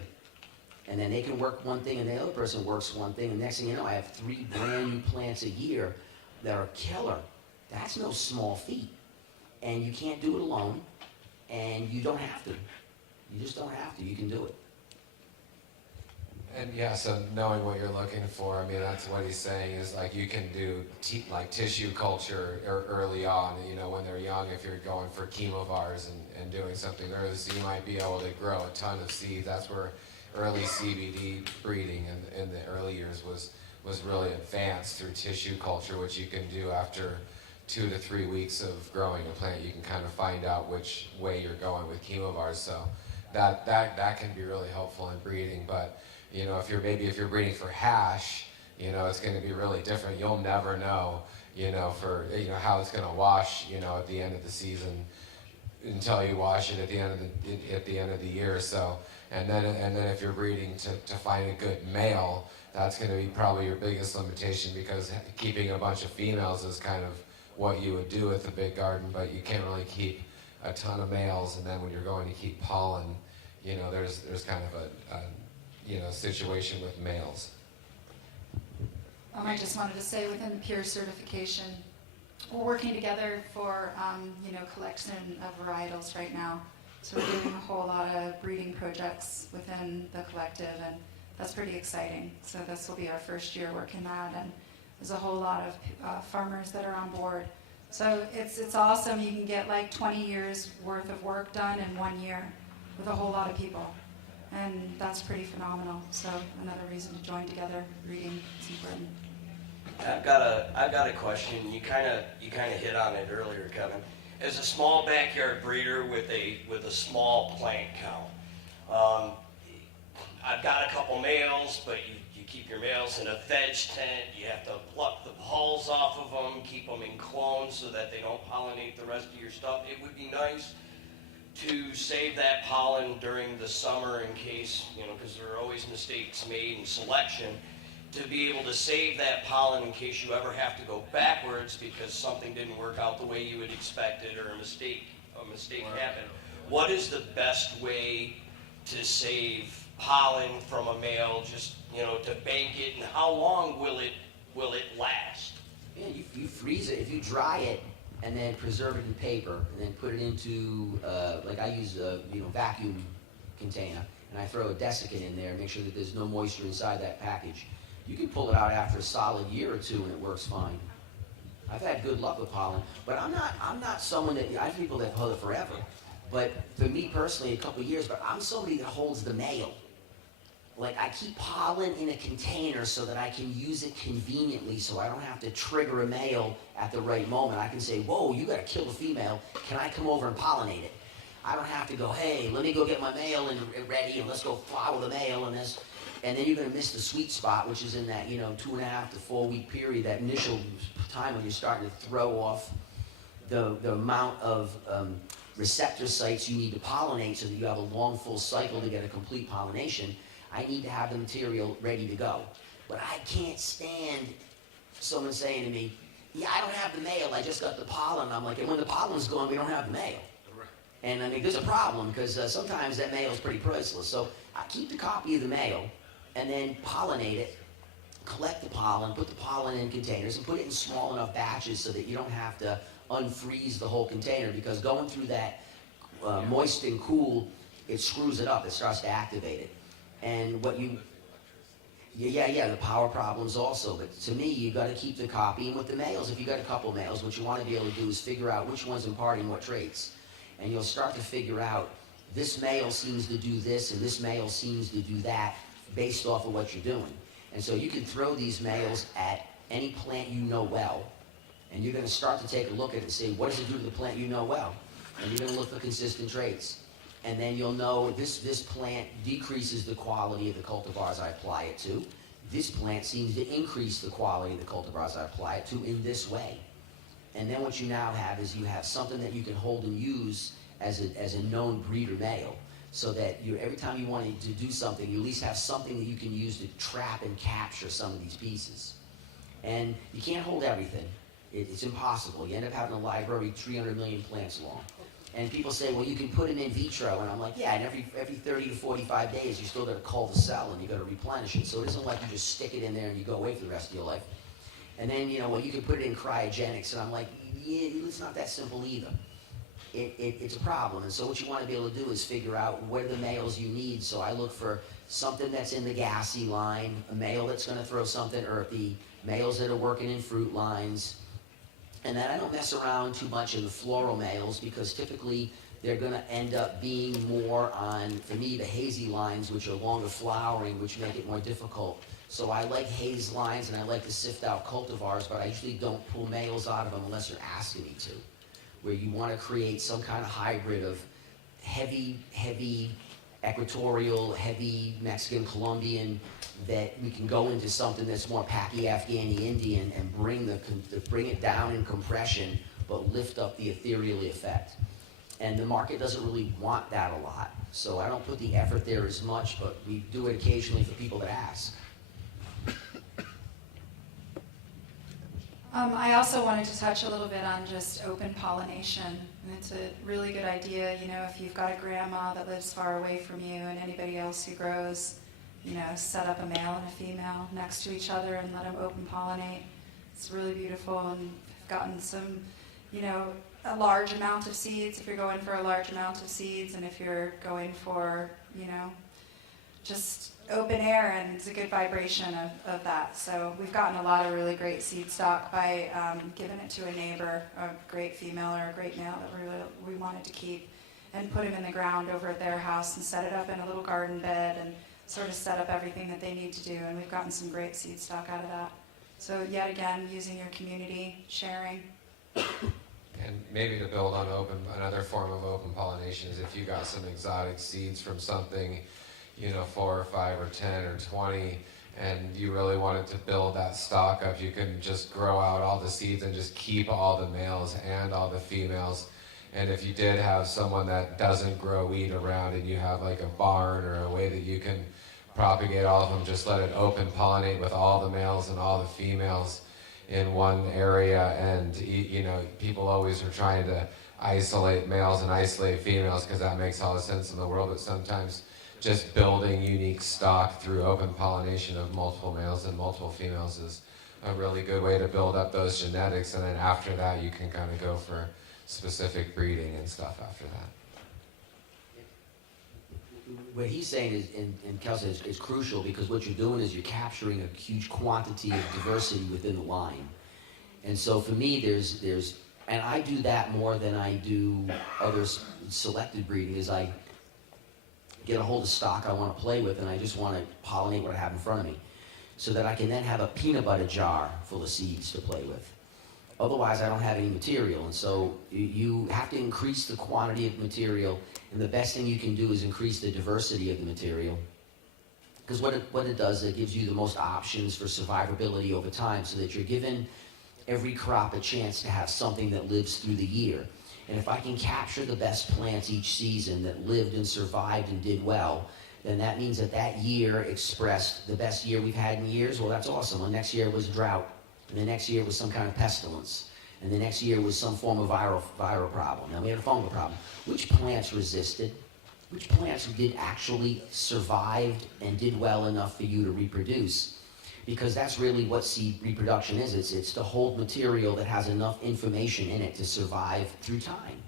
And then they can work one thing, and the other person works one thing, and next thing you know, I have 3 brand new plants a year that are killer. That's no small feat. And you can't do it alone, and you don't have to. You just don't have to. You can do it. And yeah, so knowing what you're looking for, that's what he's saying is, like, you can do tissue culture early on, when they're young, if you're going for chemovars and doing something early, so you might be able to grow a ton of seeds. That's where early CBD breeding in the early years was really advanced through tissue culture, which you can do after 2 to 3 weeks of growing a plant. You can kind of find out which way you're going with chemovars, so that can be really helpful in breeding. But if you're breeding for hash, you know, it's going to be really different. You'll never know, you know, for, you know, how it's going to wash, you know, at the end of the season until you wash it at the end of the year. So, and then if you're breeding to find a good male, that's going to be probably your biggest limitation, because keeping a bunch of females is kind of what you would do with a big garden, but you can't really keep a ton of males. And then when you're going to keep pollen, you know, there's kind of a you know, situation with males. I just wanted to say, within the Pure certification, we're working together for you know, collection of varietals right now. So we're doing a whole lot of breeding projects within the collective, and that's pretty exciting. So this will be our first year working that, and there's a whole lot of farmers that are on board. So it's awesome. You can get like 20 years worth of work done in 1 year with a whole lot of people. And that's pretty phenomenal. So another reason to join together, reading is important. I've got a question. You kind of hit on it earlier, Kevin. As a small backyard breeder with a small plant count, I've got a couple males, but you keep your males in a veg tent. You have to pluck the hulls off of them, keep them in clones so that they don't pollinate the rest of your stuff. It would be nice to save that pollen during the summer in case, you know, because there are always mistakes made in selection, to be able to save that pollen in case you ever have to go backwards because something didn't work out the way you had expected, or a mistake happened. What is the best way to save pollen from a male, just, you know, to bank it, and how long will it last? Yeah, you freeze it. If you dry it and then preserve it in paper and then put it into, like I use a vacuum container, and I throw a desiccant in there and make sure that there's no moisture inside that package. You can pull it out after a solid year or two and it works fine. I've had good luck with pollen, but I'm not someone that, I have people that hold it forever. But for me personally, a couple of years, but I'm somebody that holds the male. Like, I keep pollen in a container so that I can use it conveniently, so I don't have to trigger a male at the right moment. I can say, whoa, you gotta kill the female. Can I come over and pollinate it? I don't have to go, hey, let me go get my male and ready, and let's go follow the male and this. And then you're gonna miss the sweet spot, which is in that, 2.5 to 4 week period, that initial time when you're starting to throw off the amount of receptor sites you need to pollinate so that you have a long full cycle to get a complete pollination. I need to have the material ready to go. But I can't stand someone saying to me, yeah, I don't have the male, I just got the pollen. I'm like, and when the pollen's gone, we don't have the male. And I mean, there's a problem, because sometimes that male is pretty priceless. So I keep the copy of the male and then pollinate it, collect the pollen, put the pollen in containers, and put it in small enough batches so that you don't have to unfreeze the whole container, because going through that moist and cool, it screws it up, it starts to activate it. And what you, the power problems also, but to me, you gotta keep the copy. And with the males, if you got a couple males, what you wanna be able to do is figure out which one's imparting what traits. And you'll start to figure out, this male seems to do this, and this male seems to do that, based off of what you're doing. And so you can throw these males at any plant you know well, and you're gonna start to take a look at it and say, what does it do to the plant you know well? And you're gonna look for consistent traits. And then you'll know this plant decreases the quality of the cultivars I apply it to. This plant seems to increase the quality of the cultivars I apply it to in this way. And then what you now have is you have something that you can hold and use as a known breeder male, so that every time you want to do something, you at least have something that you can use to trap and capture some of these pieces. And you can't hold everything. It's impossible. You end up having a library 300 million plants long. And people say, well, you can put them in vitro. And I'm like, yeah, and every 30 to 45 days, you still got to cull the cell and you got to replenish it. So it isn't like you just stick it in there and you go away for the rest of your life. And then, well, you can put it in cryogenics. And I'm like, yeah, it's not that simple either. It's a problem. And so what you want to be able to do is figure out what are the males you need. So I look for something that's in the gassy line, a male that's going to throw something earthy, males that are working in fruit lines. And then I don't mess around too much in the floral males, because typically they're going to end up being more on, for me, the hazy lines, which are longer flowering, which make it more difficult. So I like haze lines and I like to sift out cultivars, but I usually don't pull males out of them unless you're asking me to, where you want to create some kind of hybrid of heavy equatorial, heavy Mexican, Colombian, that we can go into something that's more Paki, Afghani, Indian, and bring it down in compression, but lift up the ethereal effect. And the market doesn't really want that a lot. So I don't put the effort there as much, but we do it occasionally for people that ask. I also wanted to touch a little bit on just open pollination. And it's a really good idea, you know, if you've got a grandma that lives far away from you and anybody else who grows, you know, set up a male and a female next to each other and let them open pollinate. It's really beautiful, and I've gotten some, you know, a large amount of seeds if you're going for a large amount of seeds, and if you're going for, you know, just open air, and it's a good vibration of that. So we've gotten a lot of really great seed stock by giving it to a neighbor, a great female or a great male that we wanted to keep, and put him in the ground over at their house and set it up in a little garden bed and sort of set up everything that they need to do, and we've gotten some great seed stock out of that. So yet again, using your community, sharing. And maybe to build on another form of open pollination is if you got some exotic seeds from something, you know, 4 or 5 or 10 or 20, and you really wanted to build that stock up, you can just grow out all the seeds and just keep all the males and all the females. And if you did have someone that doesn't grow wheat around and you have like a barn or a way that you can propagate all of them, just let it open pollinate with all the males and all the females in one area. And you know, people always are trying to isolate males and isolate females because that makes all the sense in the world, but sometimes just building unique stock through open pollination of multiple males and multiple females is a really good way to build up those genetics, and then after that you can kind of go for specific breeding and stuff after that. What he's saying is, and Kel says, is crucial, because what you're doing is you're capturing a huge quantity of diversity within the line. And so for me, there's, and I do that more than I do other selected breeding, is I get a hold of stock I want to play with, and I just want to pollinate what I have in front of me, so that I can then have a peanut butter jar full of seeds to play with. Otherwise, I don't have any material, and so you have to increase the quantity of material, and the best thing you can do is increase the diversity of the material. Because what it does, it gives you the most options for survivability over time, so that you're giving every crop a chance to have something that lives through the year. And if I can capture the best plants each season that lived and survived and did well, then that means that that year expressed the best year we've had in years. Well, that's awesome. The next year was drought, and the next year was some kind of pestilence, and the next year was some form of viral problem. Now we had a fungal problem. Which plants resisted? Which plants did actually survived and did well enough for you to reproduce? Because that's really what seed reproduction is. It's to hold material that has enough information in it to survive through time.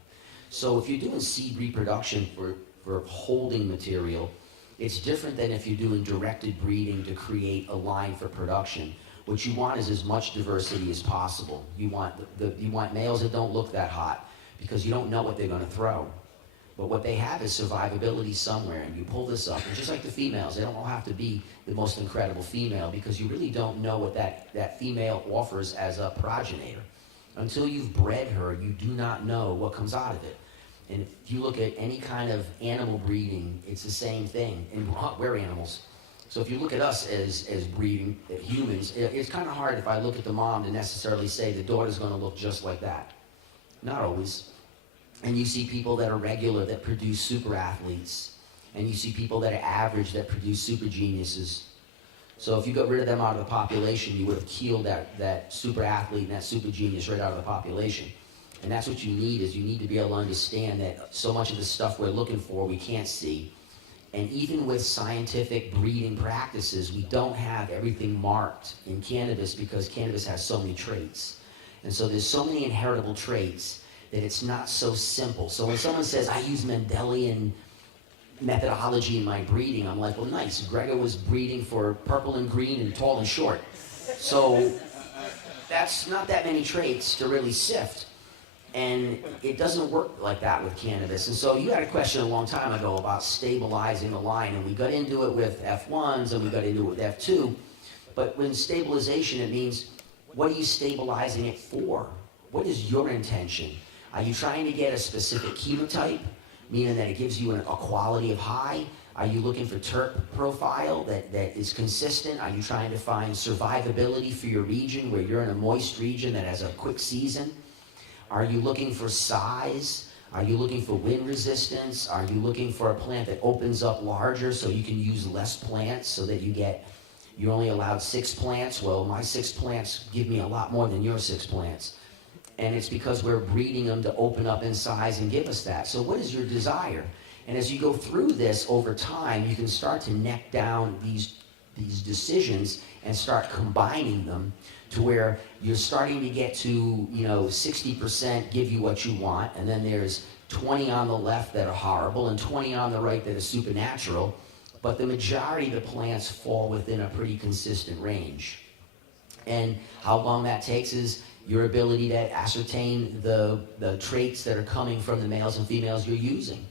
So if you're doing seed reproduction for holding material, it's different than if you're doing directed breeding to create a line for production. What you want is as much diversity as possible. You want males that don't look that hot, because you don't know what they're going to throw. But what they have is survivability somewhere, and you pull this up. And just like the females, they don't all have to be the most incredible female, because you really don't know what that female offers as a progenitor. Until you've bred her, you do not know what comes out of it. And if you look at any kind of animal breeding, it's the same thing. And we're animals. So if you look at us as breeding humans, it's kind of hard if I look at the mom to necessarily say the daughter's going to look just like that. Not always. And you see people that are regular that produce super athletes, and you see people that are average that produce super geniuses. So if you got rid of them out of the population, you would have killed that super athlete and that super genius right out of the population. And that's what you need, is you need to be able to understand that so much of the stuff we're looking for we can't see. And even with scientific breeding practices, we don't have everything marked in cannabis, because cannabis has so many traits. And so there's so many inheritable traits that it's not so simple. So when someone says, I use Mendelian methodology in my breeding, I'm like, well, nice. Gregor was breeding for purple and green and tall and short. So that's not that many traits to really sift. And it doesn't work like that with cannabis. And so you had a question a long time ago about stabilizing the line, and we got into it with F1s and we got into it with F2. But when stabilization, it means, what are you stabilizing it for? What is your intention? Are you trying to get a specific chenotype, meaning that it gives you a quality of high? Are you looking for terp profile that is consistent? Are you trying to find survivability for your region where you're in a moist region that has a quick season? Are you looking for size? Are you looking for wind resistance? Are you looking for a plant that opens up larger so you can use less plants so that you're only allowed 6 plants? Well, my 6 plants give me a lot more than your 6 plants. And it's because we're breeding them to open up in size and give us that. So what is your desire? And as you go through this over time, you can start to neck down these decisions and start combining them to where you're starting to get to, 60% give you what you want, and then there's 20 on the left that are horrible and 20 on the right that are supernatural, but the majority of the plants fall within a pretty consistent range. And how long that takes is your ability to ascertain the traits that are coming from the males and females you're using.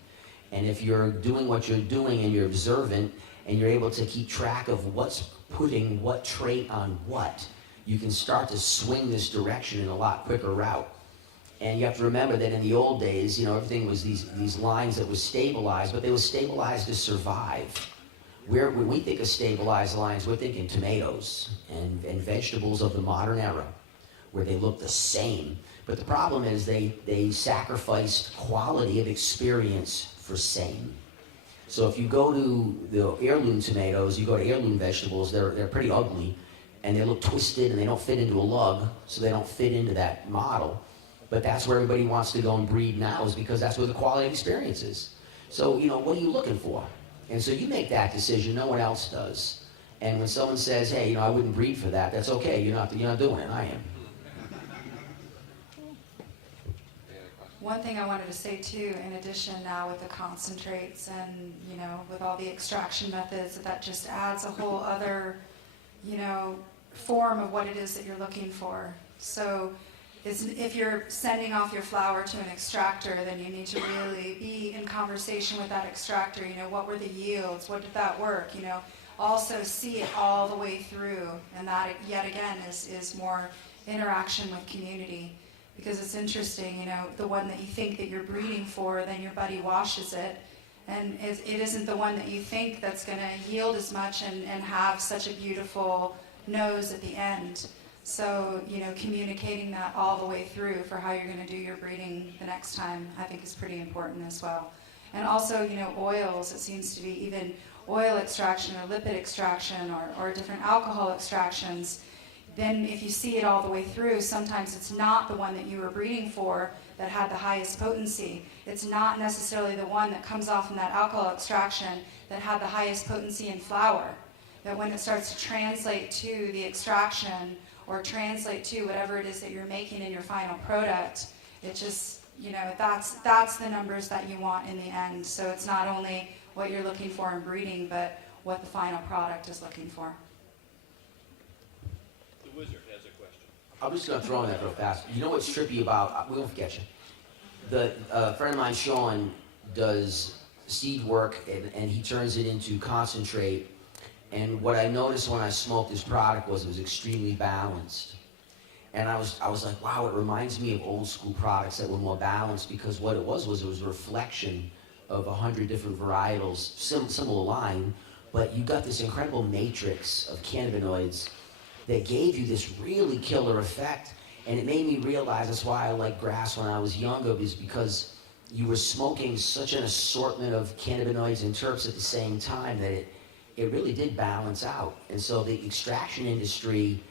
And if you're doing what you're doing and you're observant and you're able to keep track of what's putting what trait on what, you can start to swing this direction in a lot quicker route. And you have to remember that in the old days, everything was these lines that was stabilized, but they were stabilized to survive. When we think of stabilized lines, we're thinking tomatoes and vegetables of the modern era, where they look the same. But the problem is they sacrificed quality of experience for same. So if you go to the heirloom tomatoes, you go to heirloom vegetables, they're pretty ugly, and they look twisted, and they don't fit into a lug, so they don't fit into that model. But that's where everybody wants to go and breed now, is because that's where the quality of experience is. So, what are you looking for? And so you make that decision, no one else does. And when someone says, hey, I wouldn't breed for that, that's okay, you're not doing it, I am. One thing I wanted to say too, in addition now with the concentrates and, with all the extraction methods, that just adds a whole other, form of what it is that you're looking for. So if you're sending off your flower to an extractor, then you need to really be in conversation with that extractor. What were the yields? What did that work? Also see it all the way through. And that, yet again, is more interaction with community. Because it's interesting, the one that you think that you're breeding for, then your buddy washes it, and it isn't the one that you think that's going to yield as much and have such a beautiful nose at the end. So, communicating that all the way through for how you're going to do your breeding the next time, I think is pretty important as well. And also, oils, it seems to be even oil extraction or lipid extraction or different alcohol extractions. Then if you see it all the way through, sometimes it's not the one that you were breeding for that had the highest potency. It's not necessarily the one that comes off in that alcohol extraction that had the highest potency in flower. That when it starts to translate to the extraction or translate to whatever it is that you're making in your final product, it just, that's the numbers that you want in the end. So it's not only what you're looking for in breeding, but what the final product is looking for. Wizard has a question. I'm just going to throw in that real fast. You know what's trippy about, we won't forget you. The friend of mine, Sean, does seed work and he turns it into concentrate. And what I noticed when I smoked his product was it was extremely balanced. And I was like, wow, it reminds me of old school products that were more balanced, because what it was a reflection of 100 different varietals, similar line, but you got this incredible matrix of cannabinoids that gave you this really killer effect. And it made me realize that's why I liked grass when I was younger, is because you were smoking such an assortment of cannabinoids and terps at the same time that it really did balance out. And so the extraction industry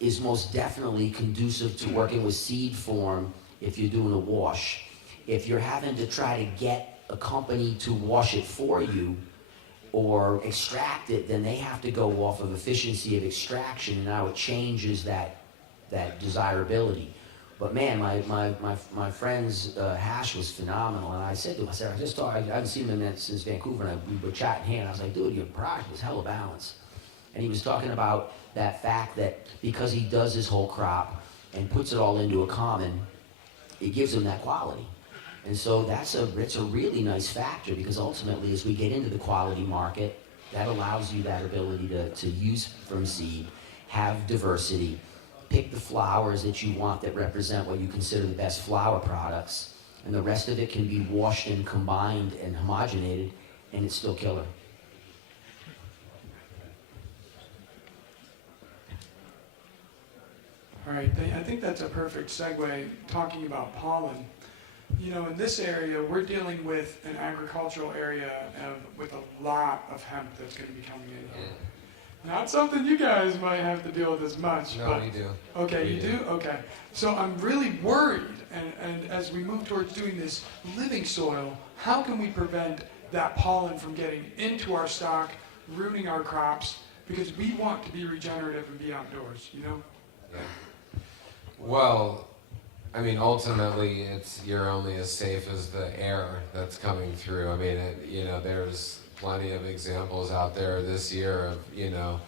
is most definitely conducive to working with seed form if you're doing a wash. If you're having to try to get a company to wash it for you or extract it, then they have to go off of efficiency of extraction, and now it changes that desirability. But man, my friend's hash was phenomenal, and I said to him, I haven't seen him since Vancouver, and we were chatting here, and I was like, dude, your product was hella balanced. And he was talking about that fact that because he does his whole crop and puts it all into a common, it gives him that quality. And so it's a really nice factor, because ultimately as we get into the quality market, that allows you that ability to use from seed, have diversity, pick the flowers that you want that represent what you consider the best flower products, and the rest of it can be washed and combined and homogenated, and it's still killer. All right, I think that's a perfect segue talking about pollen. You know, in this area, we're dealing with an agricultural area with a lot of hemp that's going to be coming in here. Not something you guys might have to deal with as much. No, but, we do. Okay, We you do? Okay. So I'm really worried, and as we move towards doing this living soil, how can we prevent that pollen from getting into our stock, ruining our crops, because we want to be regenerative and be outdoors, you know? Yeah. Well, I mean, ultimately, you're only as safe as the air that's coming through. I mean, you know, there's plenty of examples out there this year of, you know,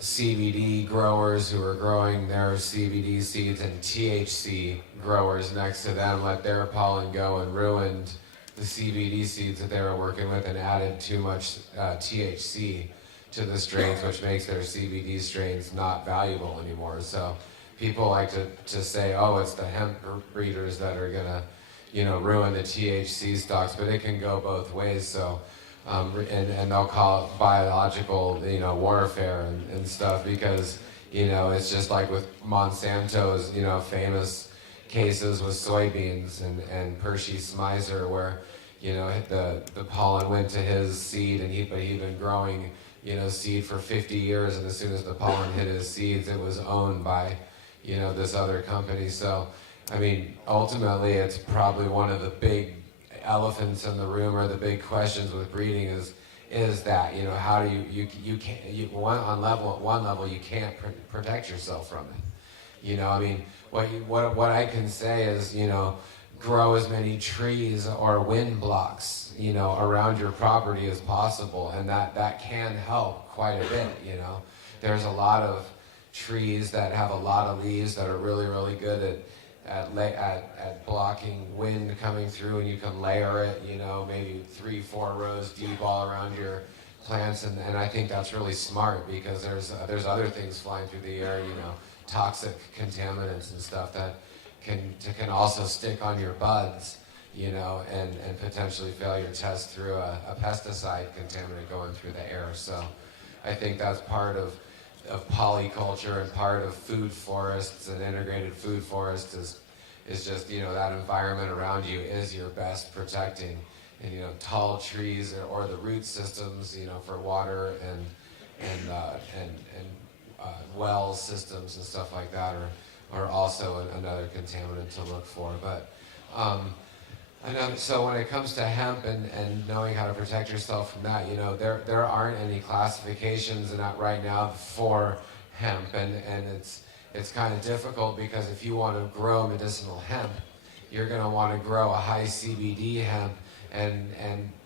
CBD growers who are growing their CBD seeds and THC growers next to them let their pollen go and ruined the CBD seeds that they were working with and added too much THC to the strains, which makes their CBD strains not valuable anymore. So people like to say, oh, it's the hemp breeders that are gonna, you know, ruin the THC stocks, but it can go both ways. So, and they'll call it biological, you know, warfare and stuff, because, you know, it's just like with Monsanto's, you know, famous cases with soybeans and Percy Smizer, where, you know, the pollen went to his seed, and but he'd been growing, you know, seed for 50 years, and as soon as the pollen hit his seeds, it was owned by, you know, this other company. So, I mean, ultimately, it's probably one of the big elephants in the room, or the big questions with breeding is that, you know, how do you can't, on one level you can't protect yourself from it. You know, I mean, what I can say is, you know, grow as many trees or wind blocks, you know, around your property as possible, and that can help quite a bit. You know, there's a lot of trees that have a lot of leaves that are really, really good at blocking wind coming through, and you can layer it, you know, maybe 3-4 rows deep all around your plants, and I think that's really smart, because there's other things flying through the air, you know, toxic contaminants and stuff that can also stick on your buds, you know, and potentially fail your test through a pesticide contaminant going through the air. So I think that's part of polyculture, and part of food forests and integrated food forests is just, you know, that environment around you is your best protecting. And, you know, tall trees or the root systems, you know, for water and well systems and stuff like that are also another contaminant to look for. But I know, so when it comes to hemp and knowing how to protect yourself from that, you know, there aren't any classifications in that right now for hemp, and it's kind of difficult, because if you want to grow medicinal hemp, you're going to want to grow a high CBD hemp, and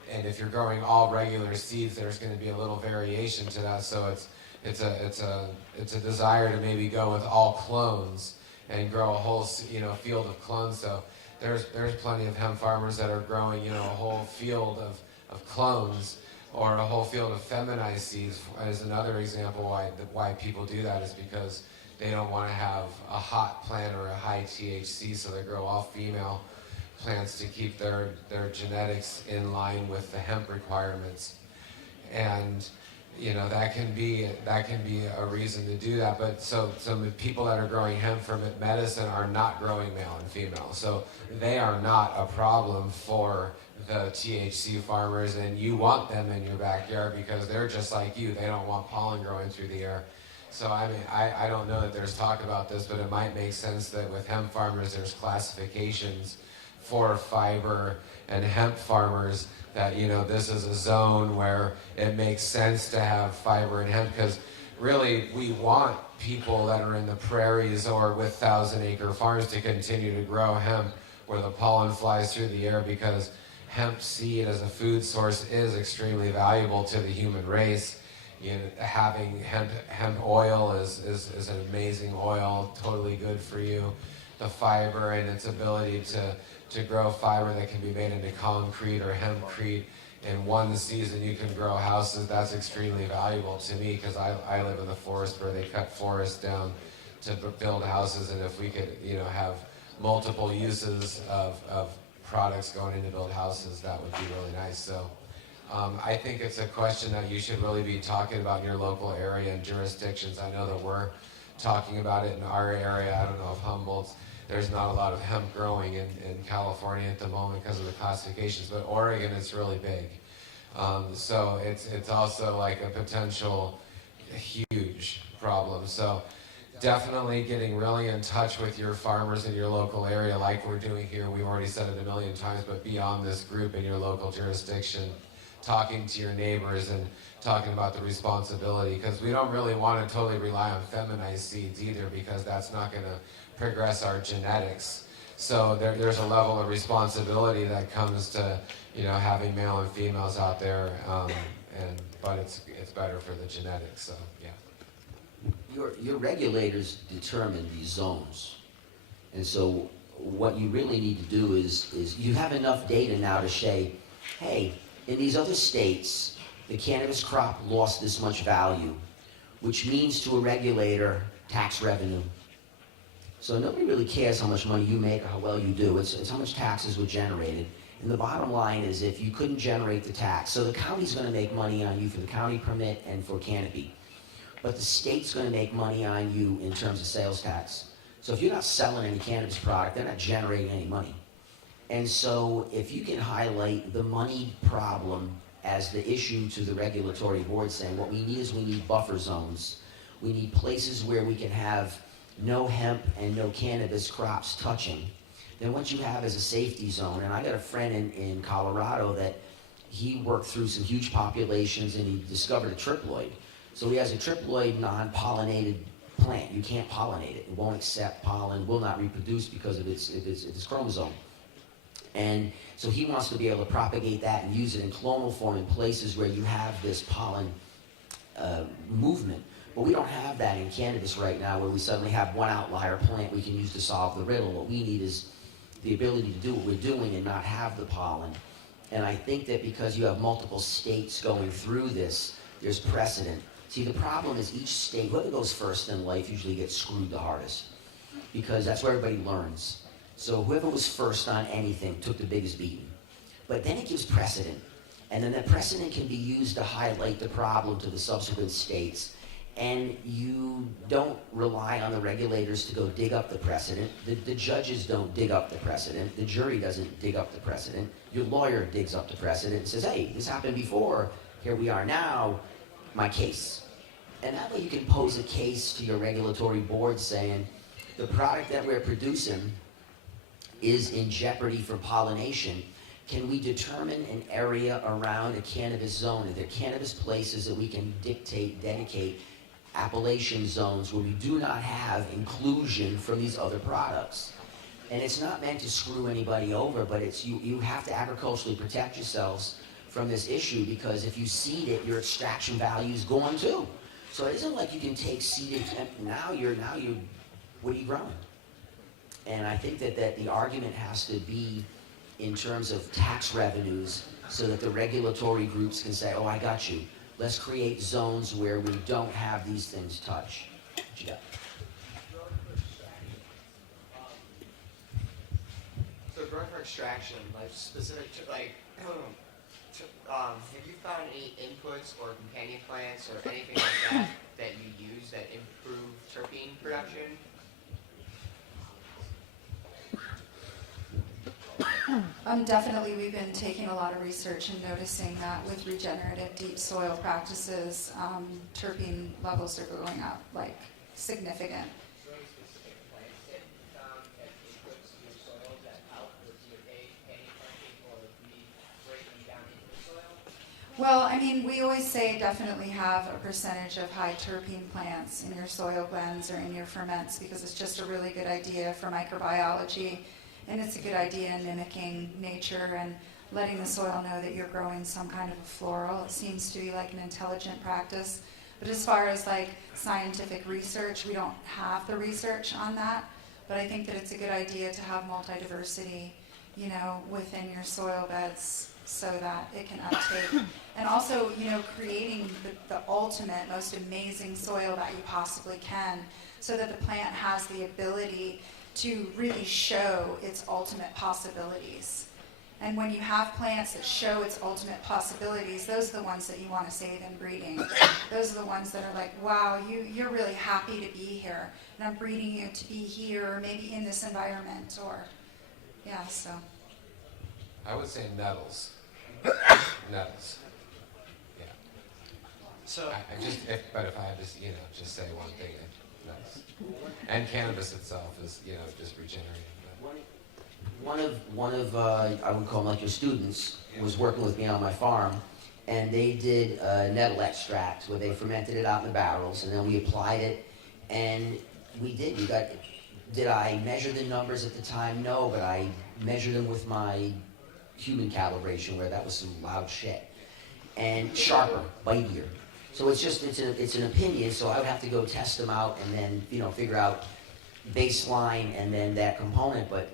if you're growing all regular seeds, there's going to be a little variation to that. So it's a desire to maybe go with all clones and grow a whole, you know, field of clones. So there's plenty of hemp farmers that are growing, you know, a whole field of clones, or a whole field of feminized seeds. As another example why people do that is because they don't want to have a hot plant or a high THC, so they grow all female plants to keep their genetics in line with the hemp requirements. And, you know, that can be a reason to do that. But so some people that are growing hemp for medicine are not growing male and female, so they are not a problem for the THC farmers, and you want them in your backyard because they're just like you. They don't want pollen growing through the air. So I mean, I don't know that there's talk about this, but it might make sense that with hemp farmers there's classifications for fiber and hemp farmers, that, you know, this is a zone where it makes sense to have fiber and hemp, because really we want people that are in the prairies or with 1,000-acre farms to continue to grow hemp where the pollen flies through the air, because hemp seed as a food source is extremely valuable to the human race. You know, having hemp oil is an amazing oil, totally good for you. The fiber and its ability to grow fiber that can be made into concrete or hempcrete in one season, you can grow houses. That's extremely valuable to me, because I live in the forest where they cut forests down to build houses, and if we could, you know, have multiple uses of products going in to build houses, that would be really nice. So I think it's a question that you should really be talking about in your local area and jurisdictions. I know that we're talking about it in our area. I don't know if Humboldt's, there's not a lot of hemp growing in California at the moment because of the classifications, but Oregon is really big. So it's also like a potential huge problem. So definitely getting really in touch with your farmers in your local area like we're doing here. We've already said it a million times, but beyond this group in your local jurisdiction, talking to your neighbors and talking about the responsibility, because we don't really want to totally rely on feminized seeds either, because that's not going to progress our genetics. So there's a level of responsibility that comes to, you know, having male and females out there, but it's better for the genetics. So yeah. Your regulators determine these zones, and so what you really need to do is you have enough data now to say, hey, in these other states, the cannabis crop lost this much value, which means to a regulator tax revenue. So nobody really cares how much money you make or how well you do. It's how much taxes were generated. And the bottom line is if you couldn't generate the tax, so the county's going to make money on you for the county permit and for canopy. But the state's going to make money on you in terms of sales tax. So if you're not selling any cannabis product, they're not generating any money. And so if you can highlight the money problem as the issue to the regulatory board, saying what we need buffer zones. We need places where we can have no hemp and no cannabis crops touching. Then what you have is a safety zone. And I got a friend in Colorado that he worked through some huge populations and he discovered a triploid. So he has a triploid non-pollinated plant. You can't pollinate it. It won't accept pollen, will not reproduce because of its chromosome. And so he wants to be able to propagate that and use it in clonal form in places where you have this pollen movement. But we don't have that in cannabis right now, where we suddenly have one outlier plant we can use to solve the riddle. What we need is the ability to do what we're doing and not have the pollen. And I think that because you have multiple states going through this, there's precedent. See, the problem is each state, whoever goes first in life usually gets screwed the hardest, because that's where everybody learns. So whoever was first on anything took the biggest beating. But then it gives precedent. And then that precedent can be used to highlight the problem to the subsequent states. And you don't rely on the regulators to go dig up the precedent. The judges don't dig up the precedent. The jury doesn't dig up the precedent. Your lawyer digs up the precedent and says, hey, this happened before, here we are now, my case. And that way you can pose a case to your regulatory board saying, the product that we're producing is in jeopardy for pollination. Can we determine an area around a cannabis zone? Are there cannabis places that we can dedicate appellation zones where we do not have inclusion from these other products? And it's not meant to screw anybody over, but it's you have to agriculturally protect yourselves from this issue, because if you seed it, your extraction value is gone too. So it isn't like you can take seeded, now you're, what are you growing? And I think that the argument has to be in terms of tax revenues, so that the regulatory groups can say, oh, I got you. Let's create zones where we don't have these things touch. Yeah. So growing for extraction, like specific to like, have you found any inputs or companion plants or anything like that that you use that improve terpene production? Definitely, we've been taking a lot of research and noticing that with regenerative deep soil practices, terpene levels are going up, like, significant. So any specific plants that you found as inputs to your soil that help with your companion planting or breaking down into the soil? Well, I mean, we always say definitely have a percentage of high terpene plants in your soil blends or in your ferments, because it's just a really good idea for microbiology. And it's a good idea in mimicking nature and letting the soil know that you're growing some kind of a floral. It seems to be like an intelligent practice. But as far as like scientific research, we don't have the research on that. But I think that it's a good idea to have multi-diversity, you know, within your soil beds so that it can uptake. And also, you know, creating the ultimate, most amazing soil that you possibly can, so that the plant has the ability to really show its ultimate possibilities. And when you have plants that show its ultimate possibilities, those are the ones that you want to save in breeding. Those are the ones that are like, wow, you're really happy to be here, and I'm breeding you to be here, or maybe in this environment, or, yeah, so. I would say nettles. Nettles. Yeah. So, But if I had to, just say one thing, nettles. And cannabis itself is, just regenerating. One of I would call them like your students, was working with me on my farm, and they did a nettle extract where they fermented it out in the barrels, and then we applied it, and did I measure the numbers at the time? No, but I measured them with my human calibration, where that was some loud shit, and sharper, bitier. So it's an opinion, so I would have to go test them out and then, figure out baseline and then that component, but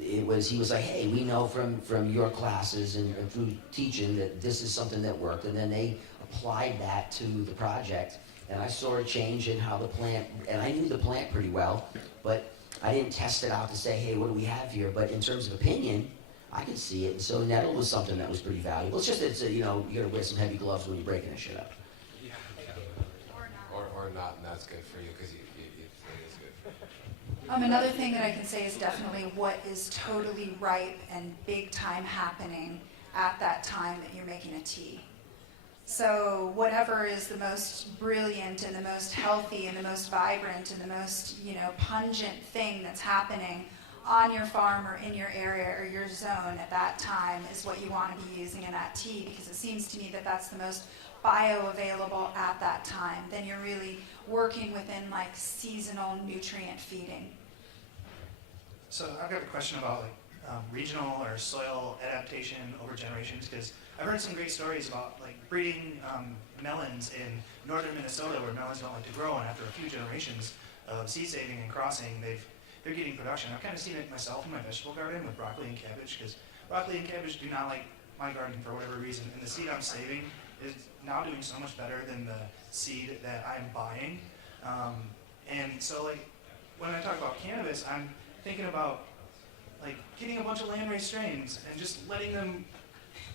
he was like, hey, we know from your classes and through teaching that this is something that worked, and then they applied that to the project, and I saw a change in how the plant, and I knew the plant pretty well, but I didn't test it out to say, hey, what do we have here? But in terms of opinion, I could see it, and so nettle was something that was pretty valuable. It's just that, you gotta wear some heavy gloves when you're breaking this shit up. Or not, and that's good for you, because it is good. Another thing that I can say is definitely what is totally ripe and big time happening at that time that you're making a tea. So whatever is the most brilliant and the most healthy and the most vibrant and the most, pungent thing that's happening on your farm or in your area or your zone at that time is what you want to be using in that tea, because it seems to me that that's the most bioavailable at that time. Then you're really working within like seasonal nutrient feeding. so I've got a question about regional or soil adaptation over generations, because I've heard some great stories about like breeding melons in northern Minnesota, where melons don't like to grow, and after a few generations of seed saving and crossing, they're getting production. I've kind of seen it myself in my vegetable garden with broccoli and cabbage, because broccoli and cabbage do not like my garden for whatever reason, and the seed I'm saving is now doing so much better than the seed that I'm buying. And so when I talk about cannabis, I'm thinking about getting a bunch of landrace strains and just letting them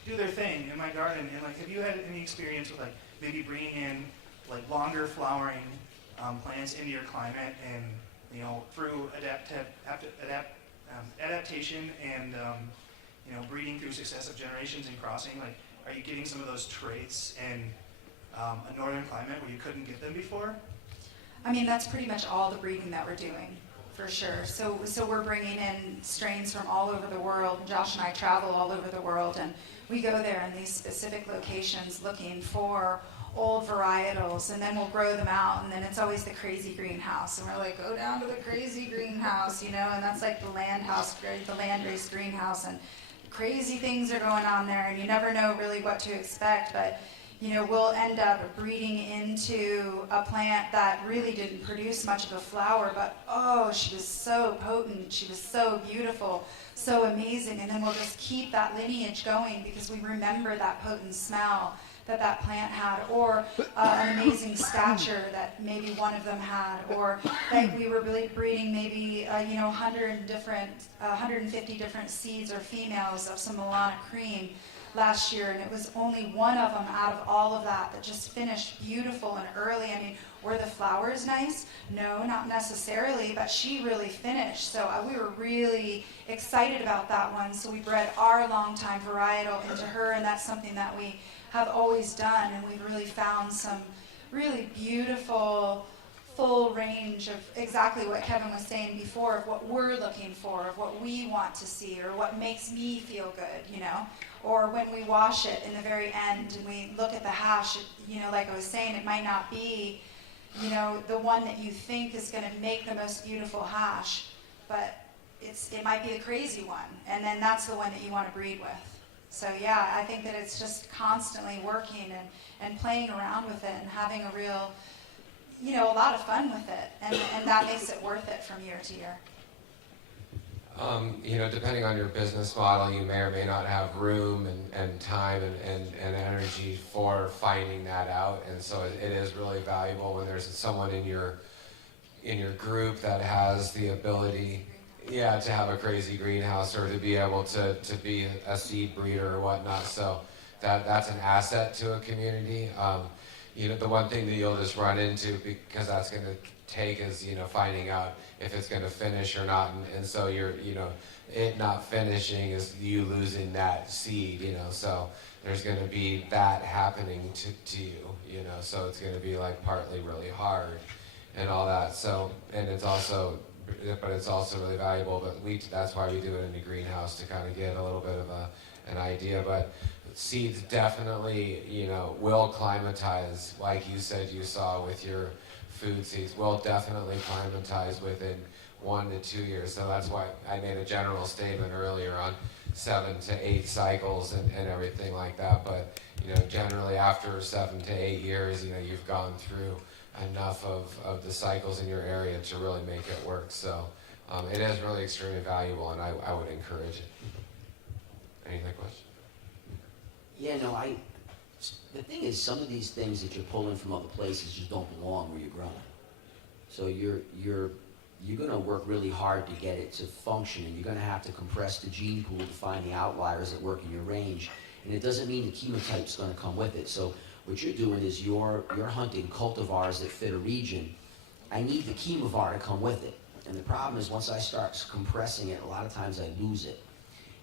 do their thing in my garden. And have you had any experience with maybe bringing in longer flowering plants into your climate, and through adaptation and breeding through successive generations and crossing, are you getting some of those traits in a northern climate where you couldn't get them before? I mean, that's pretty much all the breeding that we're doing, for sure. So we're bringing in strains from all over the world. Josh and I travel all over the world, and we go there in these specific locations looking for old varietals, and then we'll grow them out, and then it's always the crazy greenhouse, and we're like, go down to the crazy greenhouse, and that's like the landrace greenhouse, and crazy things are going on there, and you never know really what to expect, but we'll end up breeding into a plant that really didn't produce much of a flower, but she was so potent, she was so beautiful, so amazing, and then we'll just keep that lineage going because we remember that potent smell that plant had, or an amazing stature that maybe one of them had, or we were really breeding maybe 150 different seeds or females of some Milana cream last year, and it was only one of them out of all of that just finished beautiful and early. I mean, were the flowers nice? No, not necessarily, but she really finished. So we were really excited about that one. So we bred our longtime varietal into her, and that's something that we have always done, and we've really found some really beautiful full range of exactly what Kevin was saying before, of what we're looking for, of what we want to see, or what makes me feel good, or when we wash it in the very end and we look at the hash, like I was saying, it might not be the one that you think is going to make the most beautiful hash, but it might be the crazy one, and then that's the one that you want to breed with. So yeah, I think that it's just constantly working and playing around with it and having a real, a lot of fun with it, and that makes it worth it from year to year. Depending on your business model, you may or may not have room and time and energy for finding that out, and so it is really valuable when there's someone in your group that has the ability yeah, to have a crazy greenhouse or to be able to be a seed breeder or whatnot. So that's an asset to a community. You know, the one thing that you'll just run into, because that's going to take, is, you know, finding out if it's going to finish or not. And so you're, you know, it not finishing is you losing that seed, you know. So there's going to be that happening to you, you know. So it's going to be like partly really hard and all that. So, and it's also, but it's also really valuable. But that's why we do it in the greenhouse, to kind of get a little bit of an idea. But seeds definitely, you know, will climatize, like you said you saw with your food seeds, will definitely climatize within 1 to 2 years. So that's why I made a general statement earlier on 7 to 8 cycles and everything like that. But, you know, generally after 7 to 8 years, you know, you've gone through enough of the cycles in your area to really make it work. So it is really extremely valuable, and I would encourage it. Any other questions? Yeah, no, the thing is, some of these things that you're pulling from other places just don't belong where you're growing. So you're gonna work really hard to get it to function, and you're gonna have to compress the gene pool to find the outliers that work in your range. And it doesn't mean the chemotype's gonna come with it. So what you're doing is you're hunting cultivars that fit a region. I need the chemovar to come with it. And the problem is, once I start compressing it, a lot of times I lose it.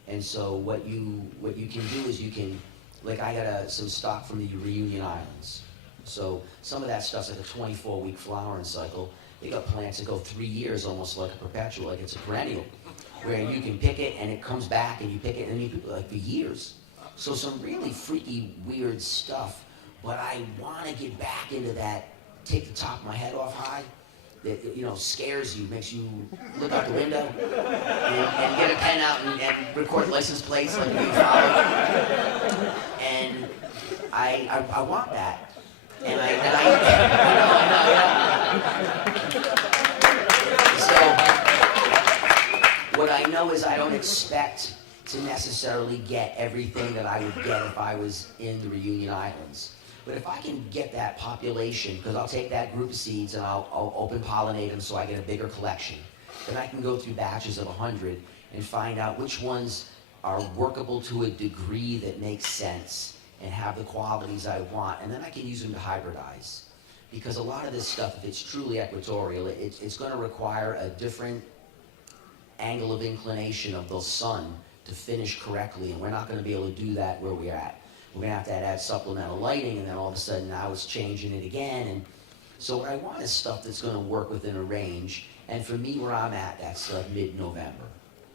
And so what you can do is you can, like I got some stock from the Reunion Islands. So some of that stuff's like a 24-week flowering cycle. They got plants that go 3 years, almost like a perpetual, like it's a perennial, where you can pick it and it comes back and you pick it and you like for years. So some really freaky, weird stuff. But I want to get back into that, take the top of my head off high, that, you know, scares you, makes you look out the window and get a pen out and record license plates like we follow. And I want that. And I know. So what I know is I don't expect to necessarily get everything that I would get if I was in the Reunion Islands. But if I can get that population, because I'll take that group of seeds and I'll open pollinate them so I get a bigger collection. Then I can go through batches of 100 and find out which ones are workable to a degree that makes sense and have the qualities I want, and then I can use them to hybridize. Because a lot of this stuff, if it's truly equatorial, it's going to require a different angle of inclination of the sun to finish correctly, and we're not going to be able to do that where we're at. We're going to have to add supplemental lighting, and then all of a sudden now it's changing it again. And so what I want is stuff that's going to work within a range, and for me where I'm at, that's like mid-November.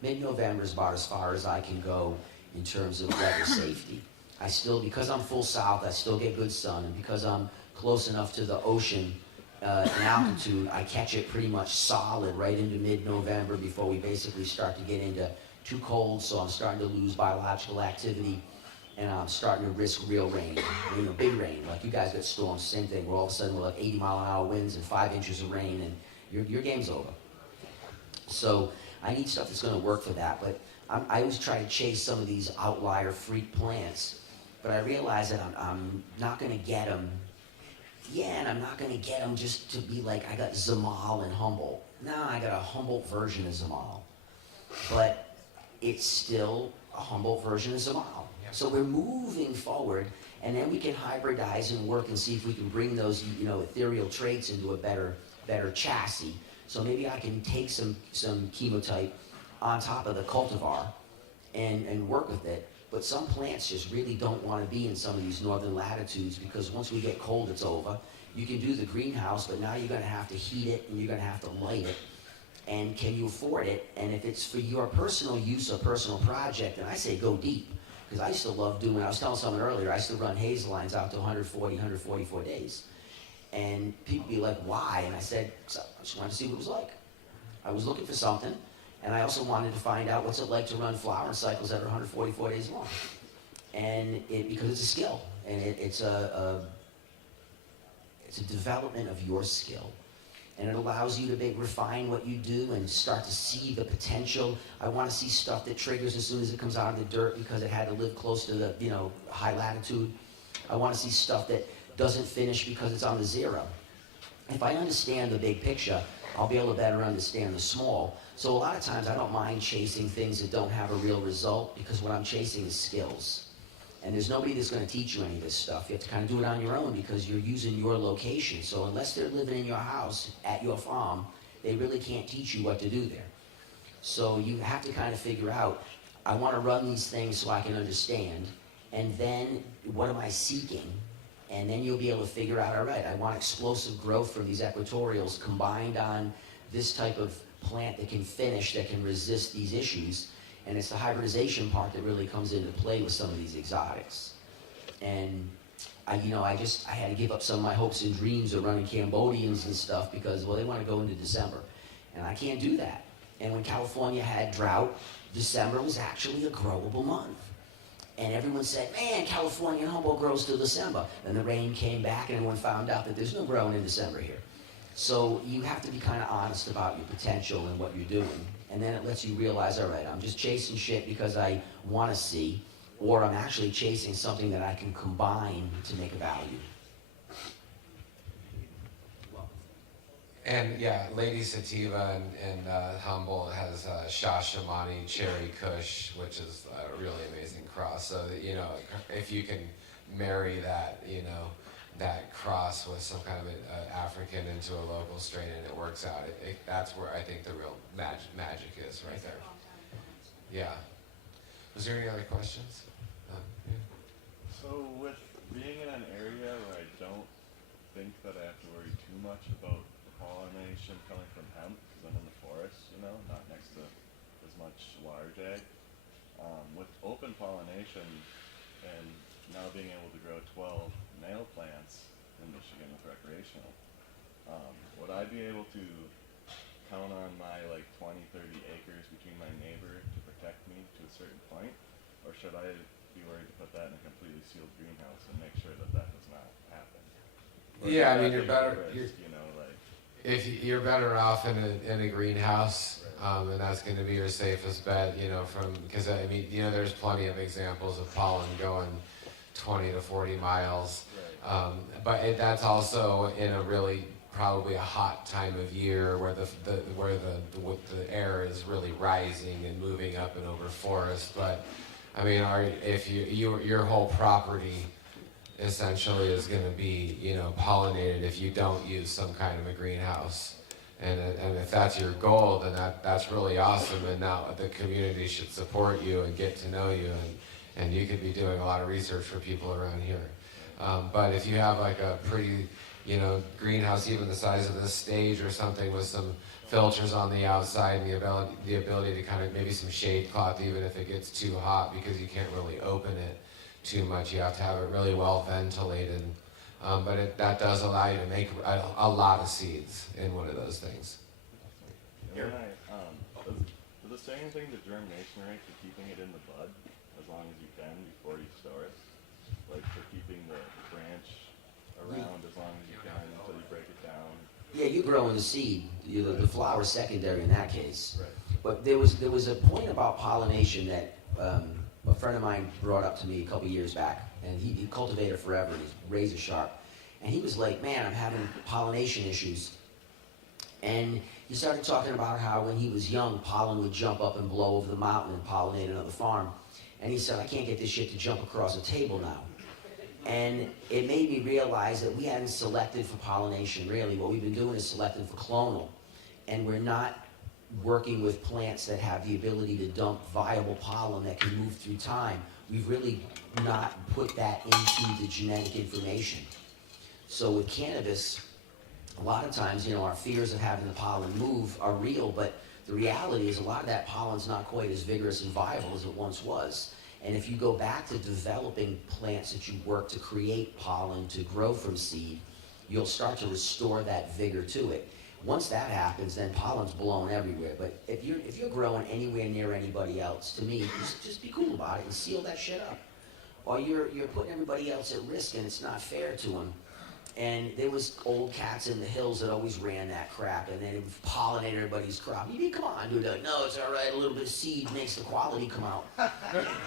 Mid-November is about as far as I can go in terms of weather safety. I still, because I'm full south, I still get good sun, and because I'm close enough to the ocean in altitude, I catch it pretty much solid right into mid-November before we basically start to get into too cold, so I'm starting to lose biological activity, and I'm starting to risk real rain, you know, big rain. Like you guys got storms, same thing, where all of a sudden we're like 80-mile-an-hour winds and 5 inches of rain, and your game's over. So I need stuff that's gonna work for that, but I always try to chase some of these outlier freak plants, but I realize that I'm not gonna get them. Yeah, and I'm not gonna get them just to be like, I got Zamal and Humboldt. No, I got a Humboldt version of Zamal. But it's still a Humboldt version of Zamal. So we're moving forward, and then we can hybridize and work and see if we can bring those, you know, ethereal traits into a better chassis. So maybe I can take some chemotype on top of the cultivar and work with it. But some plants just really don't want to be in some of these northern latitudes, because once we get cold, it's over. You can do the greenhouse, but now you're going to have to heat it and you're going to have to light it. And can you afford it? And if it's for your personal use or personal project, then I say go deep. Because I used to love doing, I was telling someone earlier, I used to run hazel lines out to 140, 144 days. And people be like, why? And I said, I just wanted to see what it was like. I was looking for something, and I also wanted to find out what's it like to run flowering cycles that are 144 days long. And because it's a skill, and it's a development of your skill. And it allows you to refine what you do and start to see the potential. I want to see stuff that triggers as soon as it comes out of the dirt because it had to live close to the, you know, high latitude. I want to see stuff that doesn't finish because it's on the zero. If I understand the big picture, I'll be able to better understand the small. So a lot of times I don't mind chasing things that don't have a real result, because what I'm chasing is skills. And there's nobody that's going to teach you any of this stuff. You have to kind of do it on your own, because you're using your location. So unless they're living in your house, at your farm, they really can't teach you what to do there. So you have to kind of figure out, I want to run these things so I can understand, and then what am I seeking? And then you'll be able to figure out, all right, I want explosive growth from these equatorials combined on this type of plant that can finish, that can resist these issues. And it's the hybridization part that really comes into play with some of these exotics. And I had to give up some of my hopes and dreams of running Cambodians and stuff, because, well, they want to go into December. And I can't do that. And when California had drought, December was actually a growable month. And everyone said, man, California and Humboldt grows till December. Then the rain came back and everyone found out that there's no growing in December here. So you have to be kind of honest about your potential and what you're doing. And then it lets you realize, all right, I'm just chasing shit because I want to see, or I'm actually chasing something that I can combine to make a value. And yeah, Lady Sativa and Humboldt has Shashamani Cherry Kush, which is a really amazing cross. So that, if you can marry that, that cross with some kind of an African into a local strain and it works out, that's where I think the real magic is right there. Yeah. Was there any other questions? Yeah. So with being in an area where I don't think that I have to worry too much about pollination coming from hemp, because I'm in the forest, not next to as much large ag. With open pollination and now being able to grow 12 male plants in Michigan with recreational, would I be able to count on my 20, 30 acres between my neighbor to protect me to a certain point? Or should I be worried to put that in a completely sealed greenhouse and make sure that that does not happen? Or Yeah, I should mean, that you're be a better. risk, If you're better off in a greenhouse, and that's going to be your safest bet, because there's plenty of examples of pollen going 20 to 40 miles, but that's also in a really probably a hot time of year where the air is really rising and moving up and over forest. But I mean, if your whole property essentially is going to be, pollinated if you don't use some kind of a greenhouse. And if that's your goal, then that's really awesome. And now the community should support you and get to know you, and you could be doing a lot of research for people around here. But if you have like a pretty, greenhouse, even the size of this stage or something, with some filters on the outside and the ability to kind of maybe some shade cloth, even if it gets too hot, because you can't really open it too much. You have to have it really well ventilated, but that does allow you to make a lot of seeds in one of those things. Does it say anything to germination rate for keeping it in the bud as long as you can before you store it? Like for keeping the branch around as long as you can until you break it down? Yeah, you grow in the seed. The flower is secondary in that case. Right. But there was a point about pollination that a friend of mine brought up to me a couple years back, and he cultivated forever, and he's razor sharp. And he was like, man, I'm having pollination issues. And he started talking about how when he was young, pollen would jump up and blow over the mountain and pollinate another farm. And he said, I can't get this shit to jump across a table now. And it made me realize that we hadn't selected for pollination, really. What we've been doing is selecting for clonal. And we're not working with plants that have the ability to dump viable pollen that can move through time. We've really not put that into the genetic information. So with cannabis, a lot of times, our fears of having the pollen move are real, but the reality is a lot of that pollen's not quite as vigorous and viable as it once was. And if you go back to developing plants that you work to create pollen to grow from seed, you'll start to restore that vigor to it. Once that happens, then pollen's blown everywhere. But if you're growing anywhere near anybody else, to me, just be cool about it and seal that shit up. Or you're putting everybody else at risk, and it's not fair to them. And there was old cats in the hills that always ran that crap, and then it would pollinate everybody's crop. You mean, come on, dude. Like, no, it's all right. A little bit of seed makes the quality come out.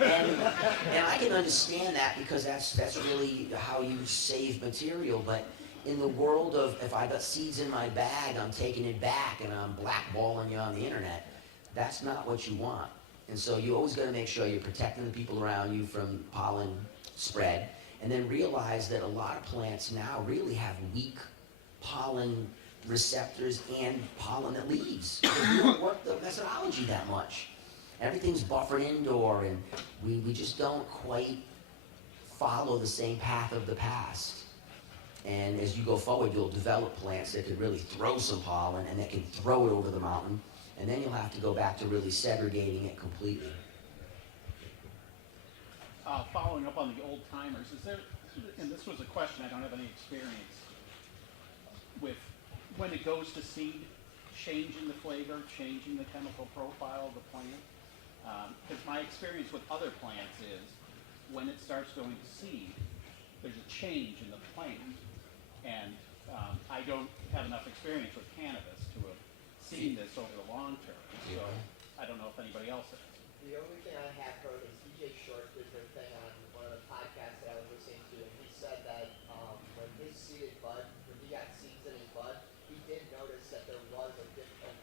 and I can understand that, because that's really how you save material. But in the world of if I got seeds in my bag, I'm taking it back and I'm blackballing you on the internet. That's not what you want. And so you always got to make sure you're protecting the people around you from pollen spread, and then realize that a lot of plants now really have weak pollen receptors and pollen that leaves. Because we don't work the methodology that much. Everything's buffered indoor, and we just don't quite follow the same path of the past. And as you go forward, you'll develop plants that can really throw some pollen and that can throw it over the mountain. And then you'll have to go back to really segregating it completely. Following up on the old timers, is there, and this was a question, I don't have any experience with, when it goes to seed, changing the flavor, changing the chemical profile of the plant? Because my experience with other plants is, when it starts going to seed, there's a change in the plant. And I don't have enough experience with cannabis to have seen this over the long term. So I don't know if anybody else has. The only thing I have heard is DJ Short did their thing on one of the podcasts that I was listening to, and he said that when his seeded bud, when he got seeds in his bud, he did notice that there was a different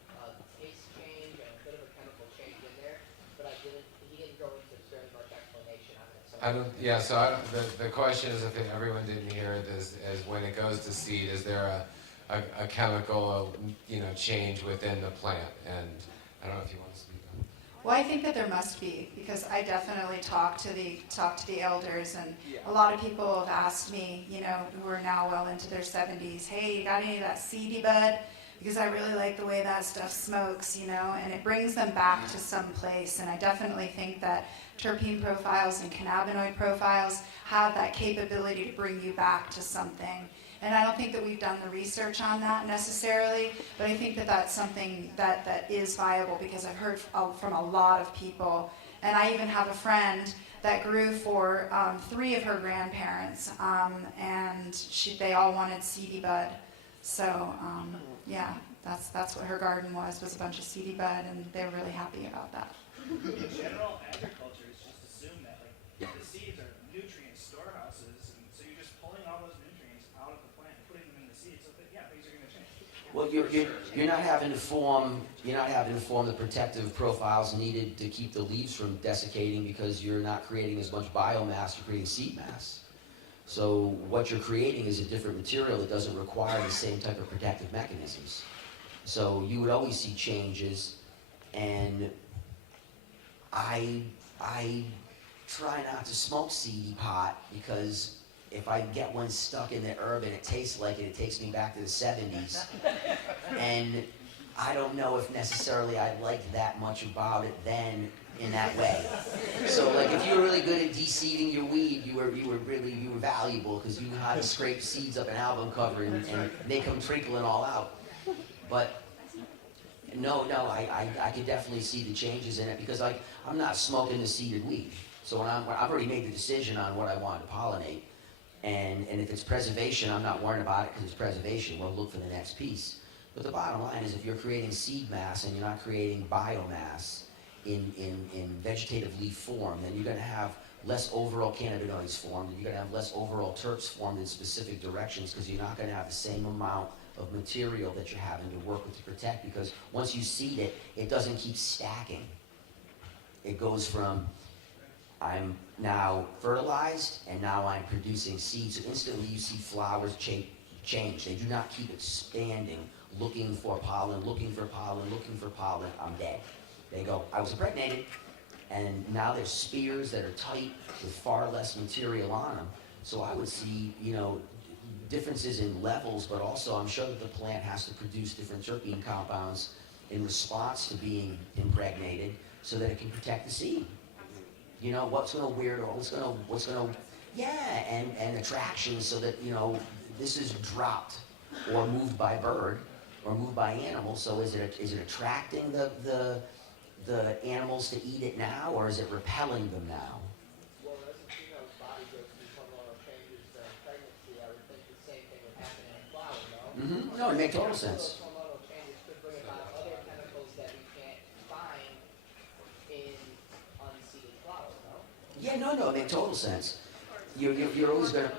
taste change and a bit of a chemical change in there, but he didn't go into very much explanation on it. So the question is, if everyone didn't hear it, is when it goes to seed, is there a chemical, change within the plant? And I don't know if you want to speak on it. Well, I think that there must be, because I definitely talk to the elders, and a lot of people have asked me, who are now well into their 70s, hey, you got any of that seedy bud? Because I really like the way that stuff smokes, and it brings them back to some place. And I definitely think that terpene profiles and cannabinoid profiles have that capability to bring you back to something. And I don't think that we've done the research on that necessarily, but I think that that's something that is viable, because I've heard from a lot of people. And I even have a friend that grew for 3 of her grandparents, and they all wanted seedy bud. So yeah, that's what her garden was a bunch of seedy bud, and they were really happy about that. In general, agriculture is just assume that the seeds are nutrient storehouses, and so you're just pulling all those nutrients out of the plant and putting them in the seeds. So that, things are going to change. Well, you're not having to form the protective profiles needed to keep the leaves from desiccating, because you're not creating as much biomass, you're creating seed mass. So what you're creating is a different material that doesn't require the same type of protective mechanisms. So you would always see changes, and I try not to smoke seedy pot, because if I get one stuck in the herb and it tastes like it takes me back to the 70s. And I don't know if necessarily I liked that much about it then in that way. So if you were really good at de-seeding your weed, you were valuable, because you knew how to scrape seeds up an album cover and make them trickle and all out. But no, I can definitely see the changes in it, because I'm not smoking the seeded weed. So when I've already made the decision on what I want to pollinate, and if it's preservation, I'm not worrying about it because it's preservation. We'll look for the next piece. But the bottom line is, if you're creating seed mass and you're not creating biomass in vegetative leaf form, then you're going to have less overall cannabinoids formed, and you're going to have less overall terps formed in specific directions, because you're not going to have the same amount of material that you're having to work with to protect, because once you seed it, it doesn't keep stacking. It goes from, I'm now fertilized, and now I'm producing seeds. So instantly you see flowers change. They do not keep expanding, looking for pollen, looking for pollen, looking for pollen. I'm dead. They go, I was impregnated, and now there's spears that are tight with far less material on them. So I would see, differences in levels, but also I'm sure that the plant has to produce different terpene compounds in response to being impregnated, so that it can protect the seed. What's going to and attractions, so that, this is dropped or moved by bird or moved by animal. So is it attracting the animals to eat it now, or is it repelling them now? Well, as a female's body goes through hormonal changes during pregnancy, I would think the same thing would happen in a flower, no? No, it makes total sense. Those hormonal changes could bring about other chemicals that we can't find in unseeded flowers, no? Yeah, no, it makes total sense. You're always going to...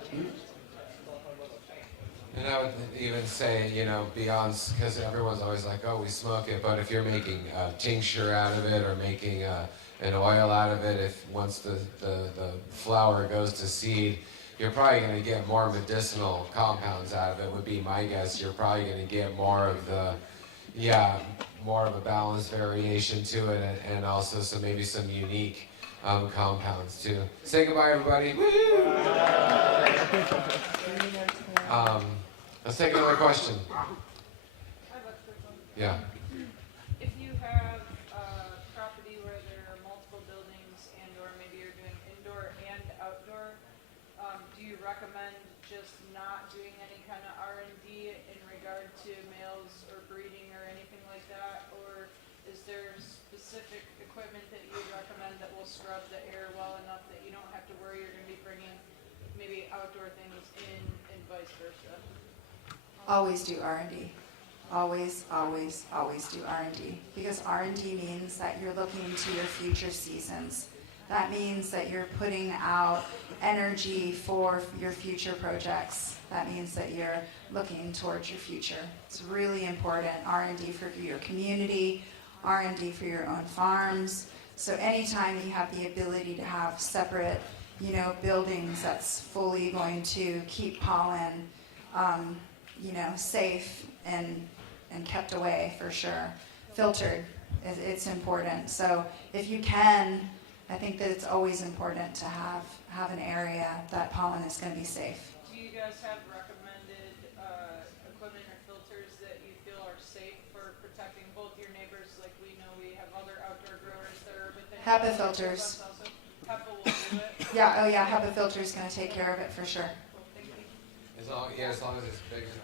And And I would even say, you know, beyond, because everyone's always like, oh, we smoke it, but if you're making a tincture out of it or making an oil out of it, if once the flower goes to seed, you're probably going to get more medicinal compounds out of it, would be my guess. You're probably going to get more of the, more of a balanced variation to it, and also maybe some unique compounds too. Say goodbye, everybody. Let's take another question. I have a quick one. Yeah. If you have a property where there are multiple buildings and or maybe you're doing indoor and outdoor, do you recommend just not doing any kind of R&D in regard to males or breeding or anything like that? Or is there specific equipment that you would recommend that will scrub the air well enough that you don't have to worry you're going to be bringing maybe outdoor things in and vice versa? Always do R&D. Always, always, always do R&D. Because R&D means that you're looking to your future seasons. That means that you're putting out energy for your future projects. That means that you're looking towards your future. It's really important. R&D for your community, R&D for your own farms. So anytime you have the ability to have separate, buildings that's fully going to keep pollen, safe and kept away for sure. Filtered, it's important. So if you can, I think that it's always important to have an area that pollen is going to be safe. Do you guys have recommended equipment or filters that you feel are safe for protecting both your neighbors? Like we know we have other outdoor growers there, but then HEPA filters. HEPA will do it. Yeah, oh yeah, HEPA filter is going to take care of it for sure. Cool, thank you. As long as it's big enough,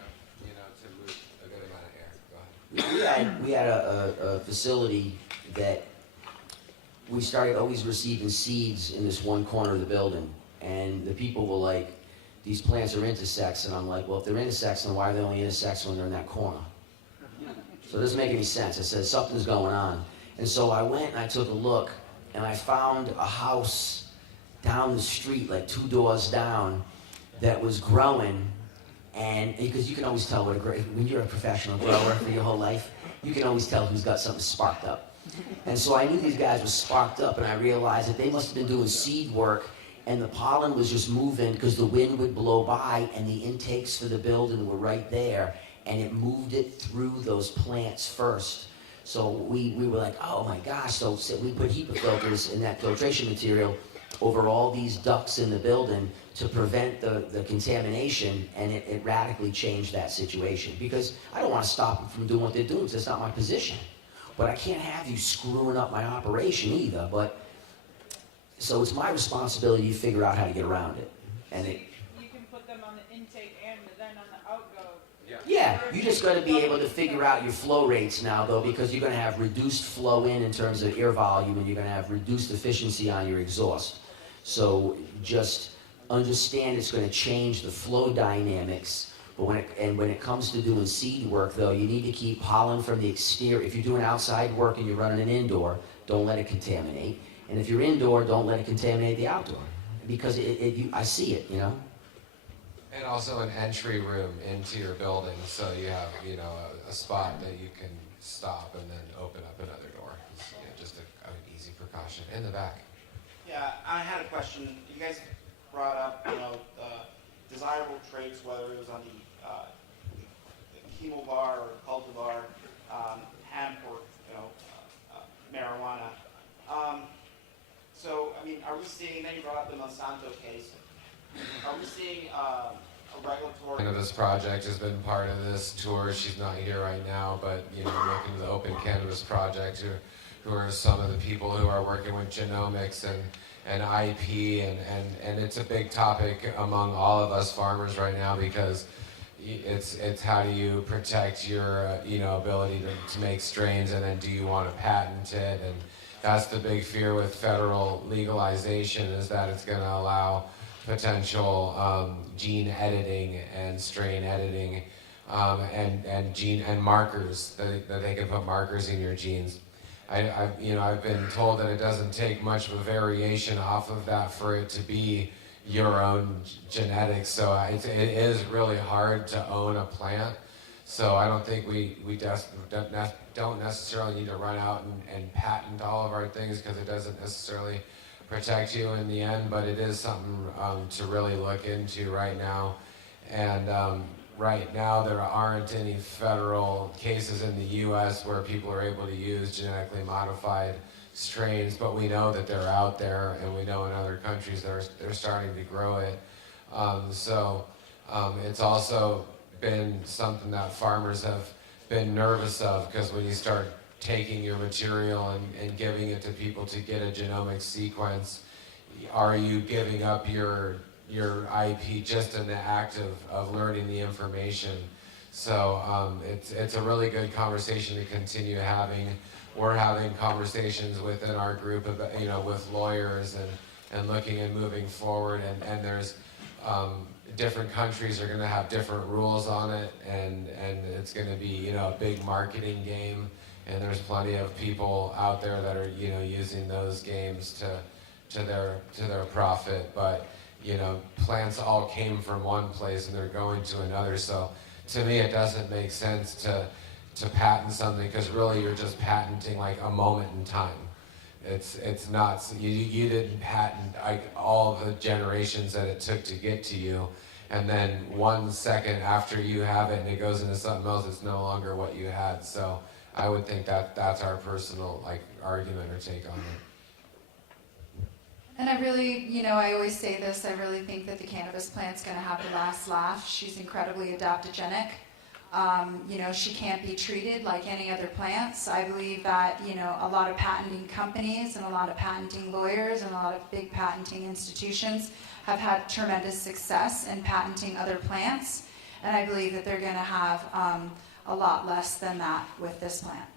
to move a good amount of air. Go ahead. We had a facility that we started always receiving seeds in this one corner of the building, and the people were like, these plants are intersex, and I'm like, well, if they're intersex, then why are they only intersex when they're in that corner? So it doesn't make any sense. I said, something's going on. And so I went and I took a look, and I found a house down the street, like 2 doors down, that was growing. And because you can always tell when you're a professional grower for your whole life, you can always tell who's got something sparked up. And so I knew these guys were sparked up, and I realized that they must have been doing seed work, and the pollen was just moving because the wind would blow by, and the intakes for the building were right there, and it moved it through those plants first. So we were like, oh my gosh, so we put HEPA filters in that filtration material over all these ducts in the building to prevent the contamination, and it radically changed that situation. Because I don't want to stop them from doing what they're doing, because it's not my position. But I can't have you screwing up my operation either. So it's my responsibility to figure out how to get around it. And you can put them on the intake and then on the outgo. Yeah, you just got to be able to figure out your flow rates now, though, because you're going to have reduced flow in terms of air volume, and you're going to have reduced efficiency on your exhaust. So just understand it's going to change the flow dynamics. But when it comes to doing seed work, though, you need to keep pollen from the exterior. If you're doing outside work and you're running an indoor, don't let it contaminate. And if you're indoor, don't let it contaminate the outdoor, because I see it, And also an entry room into your building, so you have, a spot that you can stop and then open up another door. It's, just an easy precaution. In the back. Yeah, I had a question. You guys brought up, the desirable traits, whether it was on the chemovar or cultivar, hemp or marijuana. So, are we seeing? Then you brought up the Monsanto case. Are we seeing a regulatory? Cannabis Project has been part of this tour. She's not here right now, but looking to the Open Cannabis Project, who are some of the people who are working with genomics and IP, and it's a big topic among all of us farmers right now, because it's how do you protect your ability to make strains, and then do you want to patent it? And that's the big fear with federal legalization, is that it's going to allow potential gene editing and strain editing, and markers that they can put markers in your genes. I've been told that it doesn't take much of a variation off of that for it to be your own genetics. So it is really hard to own a plant. So I don't think we don't necessarily need to run out and patent all of our things, because it doesn't necessarily protect you in the end, but it is something to really look into right now. And right now there aren't any federal cases in the US where people are able to use genetically modified strains, but we know that they're out there, and we know in other countries they're starting to grow it. It's also been something that farmers have been nervous of, because when you start taking your material and giving it to people to get a genomic sequence, are you giving up your IP just in the act of learning the information? So it's a really good conversation to continue having. We're having conversations within our group about, with lawyers and looking and moving forward, and there's different countries are going to have different rules on it, and it's going to be a big marketing game, and there's plenty of people out there that are using those games to their profit, but plants all came from one place and they're going to another. So to me it doesn't make sense to patent something, because really you're just patenting like a moment in time. It's not, you didn't patent like all the generations that it took to get to you, and then 1 second after you have it and it goes into something else, it's no longer what you had. So I would think that's our personal argument or take on it. And I really, I always say this, I really think that the cannabis plant's going to have the last laugh. She's incredibly adaptogenic. She can't be treated like any other plants. I believe that, a lot of patenting companies and a lot of patenting lawyers and a lot of big patenting institutions have had tremendous success in patenting other plants. And I believe that they're going to have a lot less than that with this plant.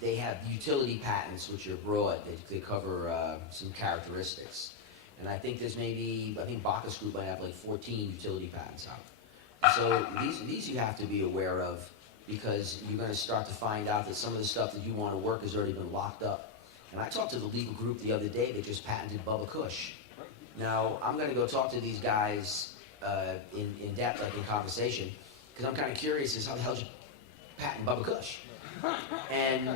They have utility patents, which are broad. They cover some characteristics. And I think there's I think Bacchus Group might have like 14 utility patents out. So these you have to be aware of, because you're going to start to find out that some of the stuff that you want to work has already been locked up. And I talked to the legal group the other day that just patented Bubba Kush. Now, I'm going to go talk to these guys in depth, like in conversation, because I'm kind of curious as how the hell did you patent Bubba Kush? And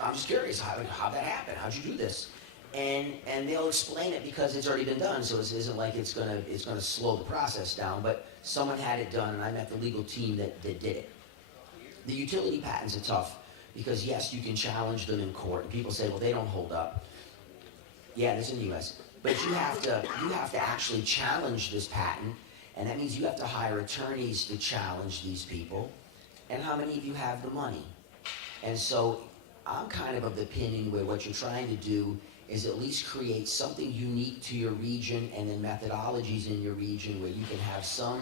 I'm just curious how that happened. How'd you do this? And they'll explain it, because it's already been done, so it isn't like it's gonna slow the process down. But someone had it done, and I met the legal team that did it. The utility patents are tough, because yes, you can challenge them in court, and people say, well, they don't hold up. Yeah, this is in the U.S. But you have to actually challenge this patent, and that means you have to hire attorneys to challenge these people. And how many of you have the money? And so I'm kind of the opinion where what you're trying to do is at least create something unique to your region, and then methodologies in your region where you can have some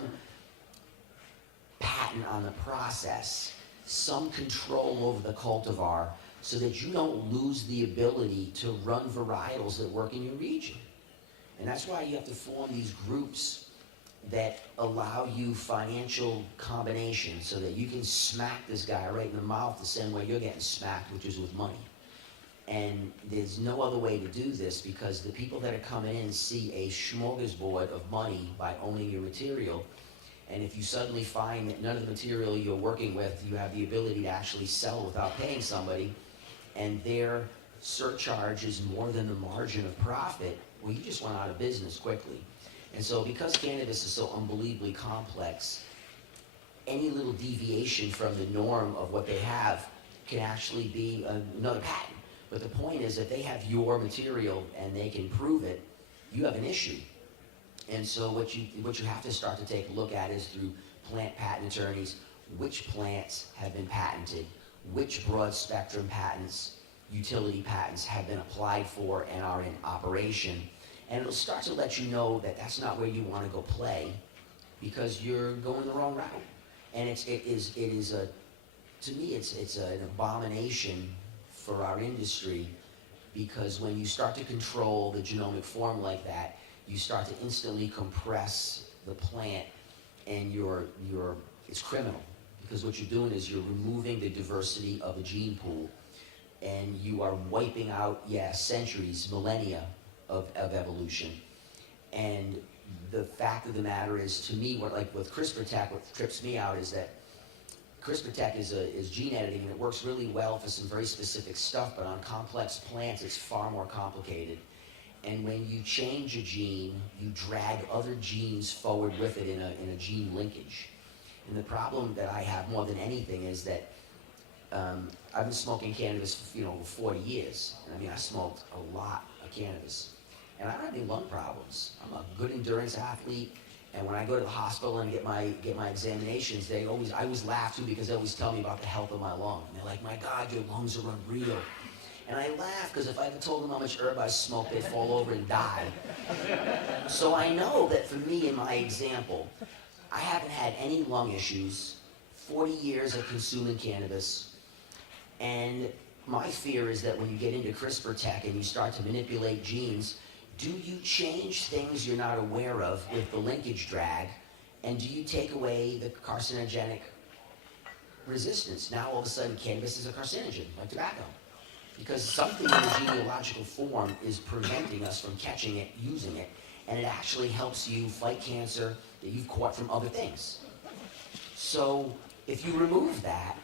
patent on the process, some control over the cultivar, so that you don't lose the ability to run varietals that work in your region. And that's why you have to form these groups that allow you financial combinations, so that you can smack this guy right in the mouth the same way you're getting smacked, which is with money. And there's no other way to do this, because the people that are coming in see a smorgasbord of money by owning your material. And if you suddenly find that none of the material you're working with, you have the ability to actually sell without paying somebody, and their surcharge is more than the margin of profit, well, you just went out of business quickly. And so because cannabis is so unbelievably complex, any little deviation from the norm of what they have can actually be another patent. But the point is that they have your material and they can prove it, you have an issue. And so what you have to start to take a look at is, through plant patent attorneys, which plants have been patented, which broad spectrum patents, utility patents have been applied for and are in operation. And it'll start to let you know that that's not where you want to go play, because you're going the wrong route. And to me, it's an abomination for our industry, because when you start to control the genomic form like that, you start to instantly compress the plant, and it's criminal, because what you're doing is you're removing the diversity of a gene pool, and you are wiping out, centuries, millennia of evolution. And the fact of the matter is, to me, with CRISPR Tech, what trips me out is that CRISPR Tech is gene editing, and it works really well for some very specific stuff, but on complex plants, it's far more complicated. And when you change a gene, you drag other genes forward with it in a gene linkage. And the problem that I have more than anything is that I've been smoking cannabis for, over 40 years. And I mean, I smoked a lot of cannabis. And I don't have any lung problems. I'm a good endurance athlete. And when I go to the hospital and get my examinations, I always laugh too, because they always tell me about the health of my lung. And they're like, my God, your lungs are unreal. And I laugh, because if I had told them how much herb I smoked, they'd fall over and die. So I know that for me, in my example, I haven't had any lung issues, 40 years of consuming cannabis, and my fear is that when you get into CRISPR tech and you start to manipulate genes, do you change things you're not aware of with the linkage drag, and do you take away the carcinogenic resistance? Now all of a sudden cannabis is a carcinogen, like tobacco, because something in the genealogical form is preventing us from catching it, using it, and it actually helps you fight cancer that you've caught from other things. So if you remove that,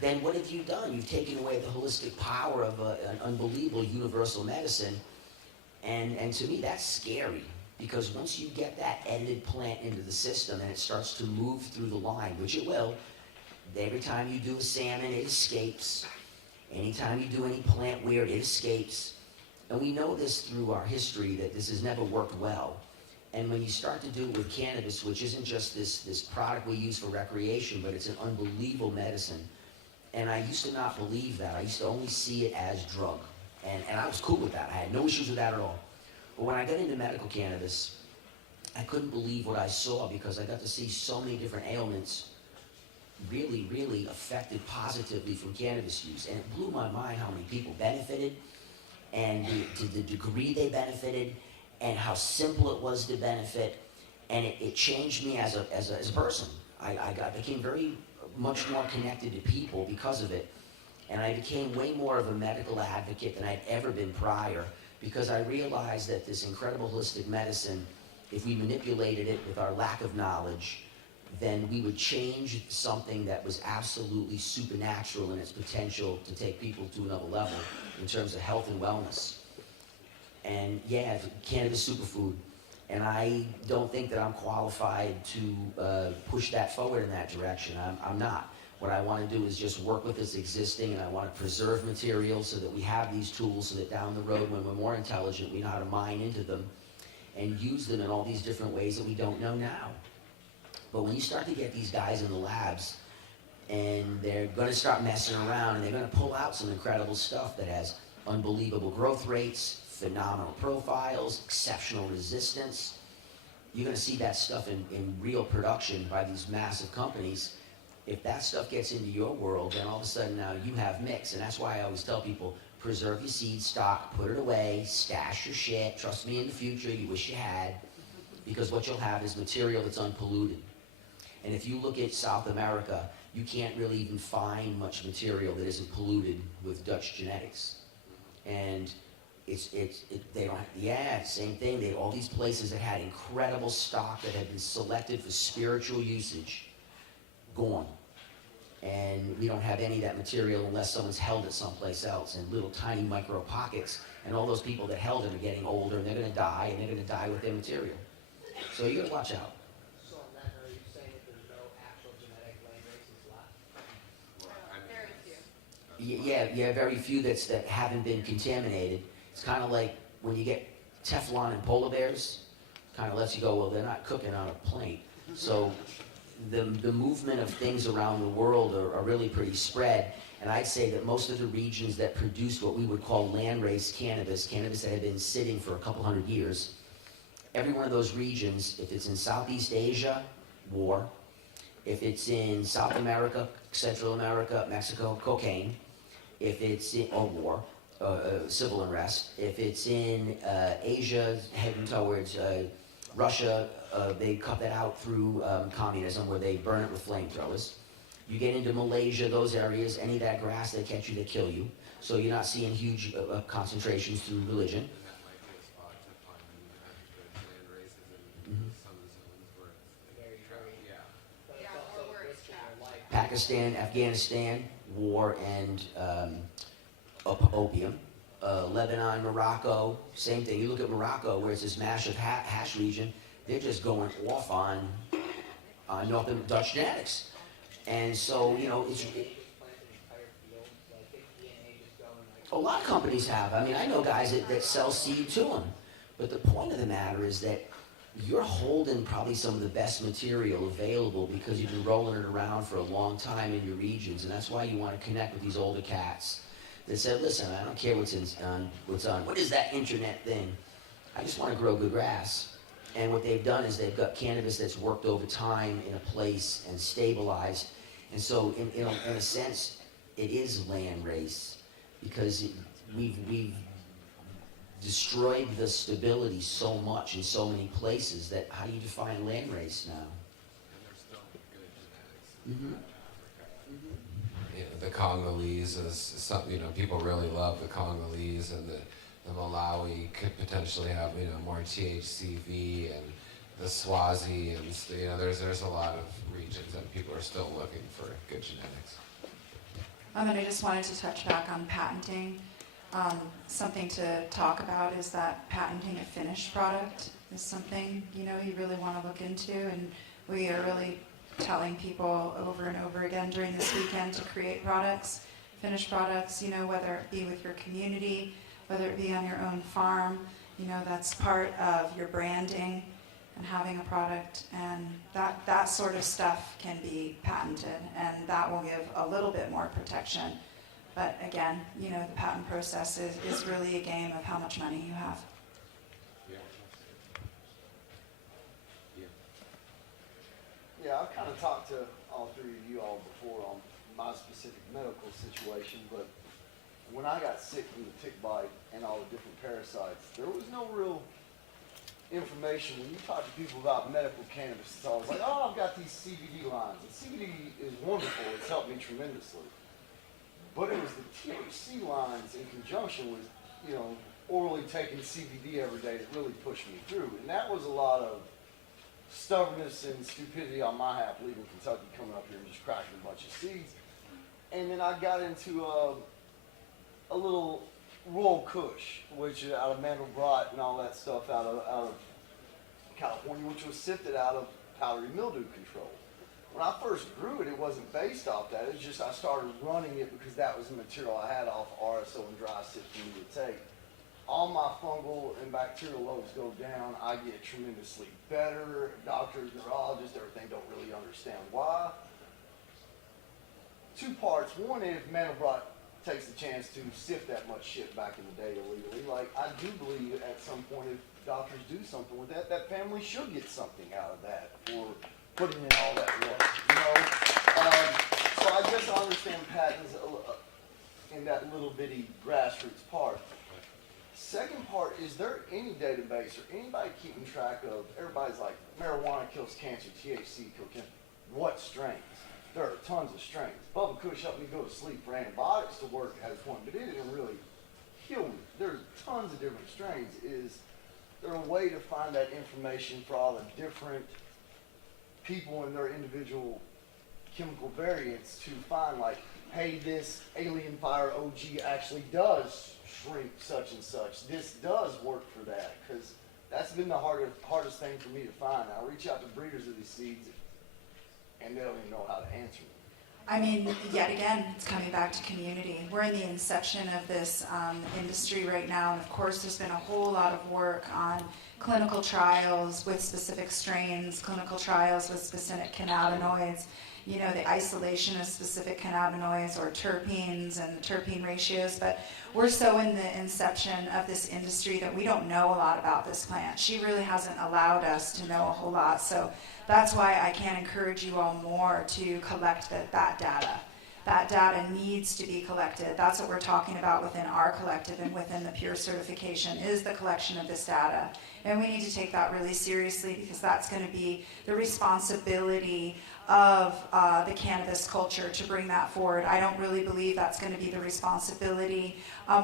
then what have you done? You've taken away the holistic power of an unbelievable universal medicine. And to me, that's scary, because once you get that edited plant into the system and it starts to move through the line, which it will, every time you do a salmon, it escapes. Anytime you do any plant weird, it escapes. And we know this through our history, that this has never worked well. And when you start to do it with cannabis, which isn't just this product we use for recreation, but it's an unbelievable medicine. And I used to not believe that. I used to only see it as drug. And I was cool with that. I had no issues with that at all. But when I got into medical cannabis, I couldn't believe what I saw, because I got to see so many different ailments really, really affected positively from cannabis use. And it blew my mind how many people benefited, and to the degree they benefited, and how simple it was to benefit. And it changed me as a person. I became very much more connected to people because of it. And I became way more of a medical advocate than I'd ever been prior, because I realized that this incredible holistic medicine, if we manipulated it with our lack of knowledge, then we would change something that was absolutely supernatural in its potential to take people to another level in terms of health and wellness. And yeah, cannabis superfood. And I don't think that I'm qualified to push that forward in that direction. I'm not. What I want to do is just work with this existing, and I want to preserve materials so that we have these tools, so that down the road, when we're more intelligent, we know how to mine into them and use them in all these different ways that we don't know now. But when you start to get these guys in the labs, and they're going to start messing around, and they're going to pull out some incredible stuff that has unbelievable growth rates, phenomenal profiles, exceptional resistance. You're going to see that stuff in real production by these massive companies. If that stuff gets into your world, then all of a sudden now you have mix. And that's why I always tell people, preserve your seed stock, put it away, stash your shit. Trust me, in the future, you wish you had, because what you'll have is material that's unpolluted. And if you look at South America, you can't really even find much material that isn't polluted with Dutch genetics. And they don't, same thing. All these places that had incredible stock that had been selected for spiritual usage, gone. And we don't have any of that material unless someone's held it someplace else in little tiny micro pockets. And all those people that held it are getting older, and they're going to die, and they're going to die with their material. So you got to watch out. So on that, are you saying that there's no actual genetic land races left? Yeah, very few that haven't been contaminated. It's kind of like when you get Teflon and polar bears, kind of lets you go, well, they're not cooking on a plate. So the movement of things around the world are really pretty spread. And I'd say that most of the regions that produced what we would call land-raised cannabis that had been sitting for a couple hundred years, every one of those regions, if it's in Southeast Asia, war. If it's in South America, Central America, Mexico, cocaine. If it's in, or war, civil unrest. If it's in Asia, heading towards Russia, they cut that out through communism, where they burn it with flamethrowers. You get into Malaysia, those areas, any of that grass, they catch you, they kill you. So you're not seeing huge concentrations through religion. And that might be a spot to find good land races in some zones where it's trapped. Pakistan, Afghanistan, war and opium. Lebanon, Morocco, same thing. You look at Morocco, where it's this massive hash region, they're just going off on Northern Dutch genetics. And so, you know, a lot of companies have. I mean, I know guys that sell seed to them. But the point of the matter is that you're holding probably some of the best material available because you've been rolling it around for a long time in your regions. And that's why you want to connect with these older cats that said, listen, I don't care what's on, what is that internet thing? I just want to grow good grass. And what they've done is they've got cannabis that's worked over time in a place and stabilized. And so, in a sense, it is land race because we've destroyed the stability so much in so many places that how do you define land race now? And there's still good genetics. Mm-hmm. You know, the Congolese is something, you know, people really love the Congolese, and the Malawi could potentially have, you know, more THCV, and the Swazi, and, you know, there's a lot of regions that people are still looking for good genetics. And I just wanted to touch back on patenting. Something to talk about is that patenting a finished product is something, you know, you really want to look into, and we are really telling people over and over again during this weekend to create products, finished products, you know, whether it be with your community, whether it be on your own farm, you know, that's part of your branding and having a product, and that sort of stuff can be patented, and that will give a little bit more protection. But again, you know, the patent process is really a game of how much money you have. Yeah, I've kind of talked to all three of you all before on my specific medical situation, but when I got sick from the tick bite and all the different parasites, there was no real information. When you talk to people about medical cannabis, it's always like, oh, I've got these CBD lines. And CBD is wonderful. It's helped me tremendously. But it was the THC lines in conjunction with, you know, orally taking CBD every day that really pushed me through. And that was a lot of stubbornness and stupidity on my half, leaving Kentucky, coming up here and just cracking a bunch of seeds. And then I got into a little Royal Kush, which is out of Mandelbrot and all that stuff out of California, which was sifted out of powdery mildew control. When I first grew it, it wasn't based off that. It was just I started running it because that was the material I had off RSO and dry sifting to take. All my fungal and bacterial loads go down. I get tremendously better. Doctors, neurologists, everything don't really understand why. Two parts. One, if Mandelbrot takes the chance to sift that much shit back in the day illegally, like I do believe at some point if doctors do something with that, that family should get something out of that for putting in all that work, you know? So I guess I understand patents in that little bitty grassroots part. Second part, is there any database or anybody keeping track of, everybody's like, marijuana kills cancer, THC kills cancer. What strains? There are tons of strains. Bubba Kush helped me go to sleep for antibiotics to work as one, but it didn't really kill me. There's tons of different strains. Is there a way to find that information for all the different people and their individual chemical variants to find like, hey, this Alien Fire OG actually does shrink such and such. This does work for that, because that's been the hardest thing for me to find. I reach out to breeders of these seeds, and they don't even know how to answer me. I mean, yet again, it's coming back to community. We're in the inception of this industry right now, and of course there's been a whole lot of work on clinical trials with specific strains, clinical trials with specific cannabinoids, you know, the isolation of specific cannabinoids or terpenes and the terpene ratios, but we're so in the inception of this industry that we don't know a lot about this plant. She really hasn't allowed us to know a whole lot, so that's why I can't encourage you all more to collect that data. That data needs to be collected. That's what we're talking about within our collective and within the Pure certification, is the collection of this data. And we need to take that really seriously because that's going to be the responsibility of the cannabis culture to bring that forward. I don't really believe that's going to be the responsibility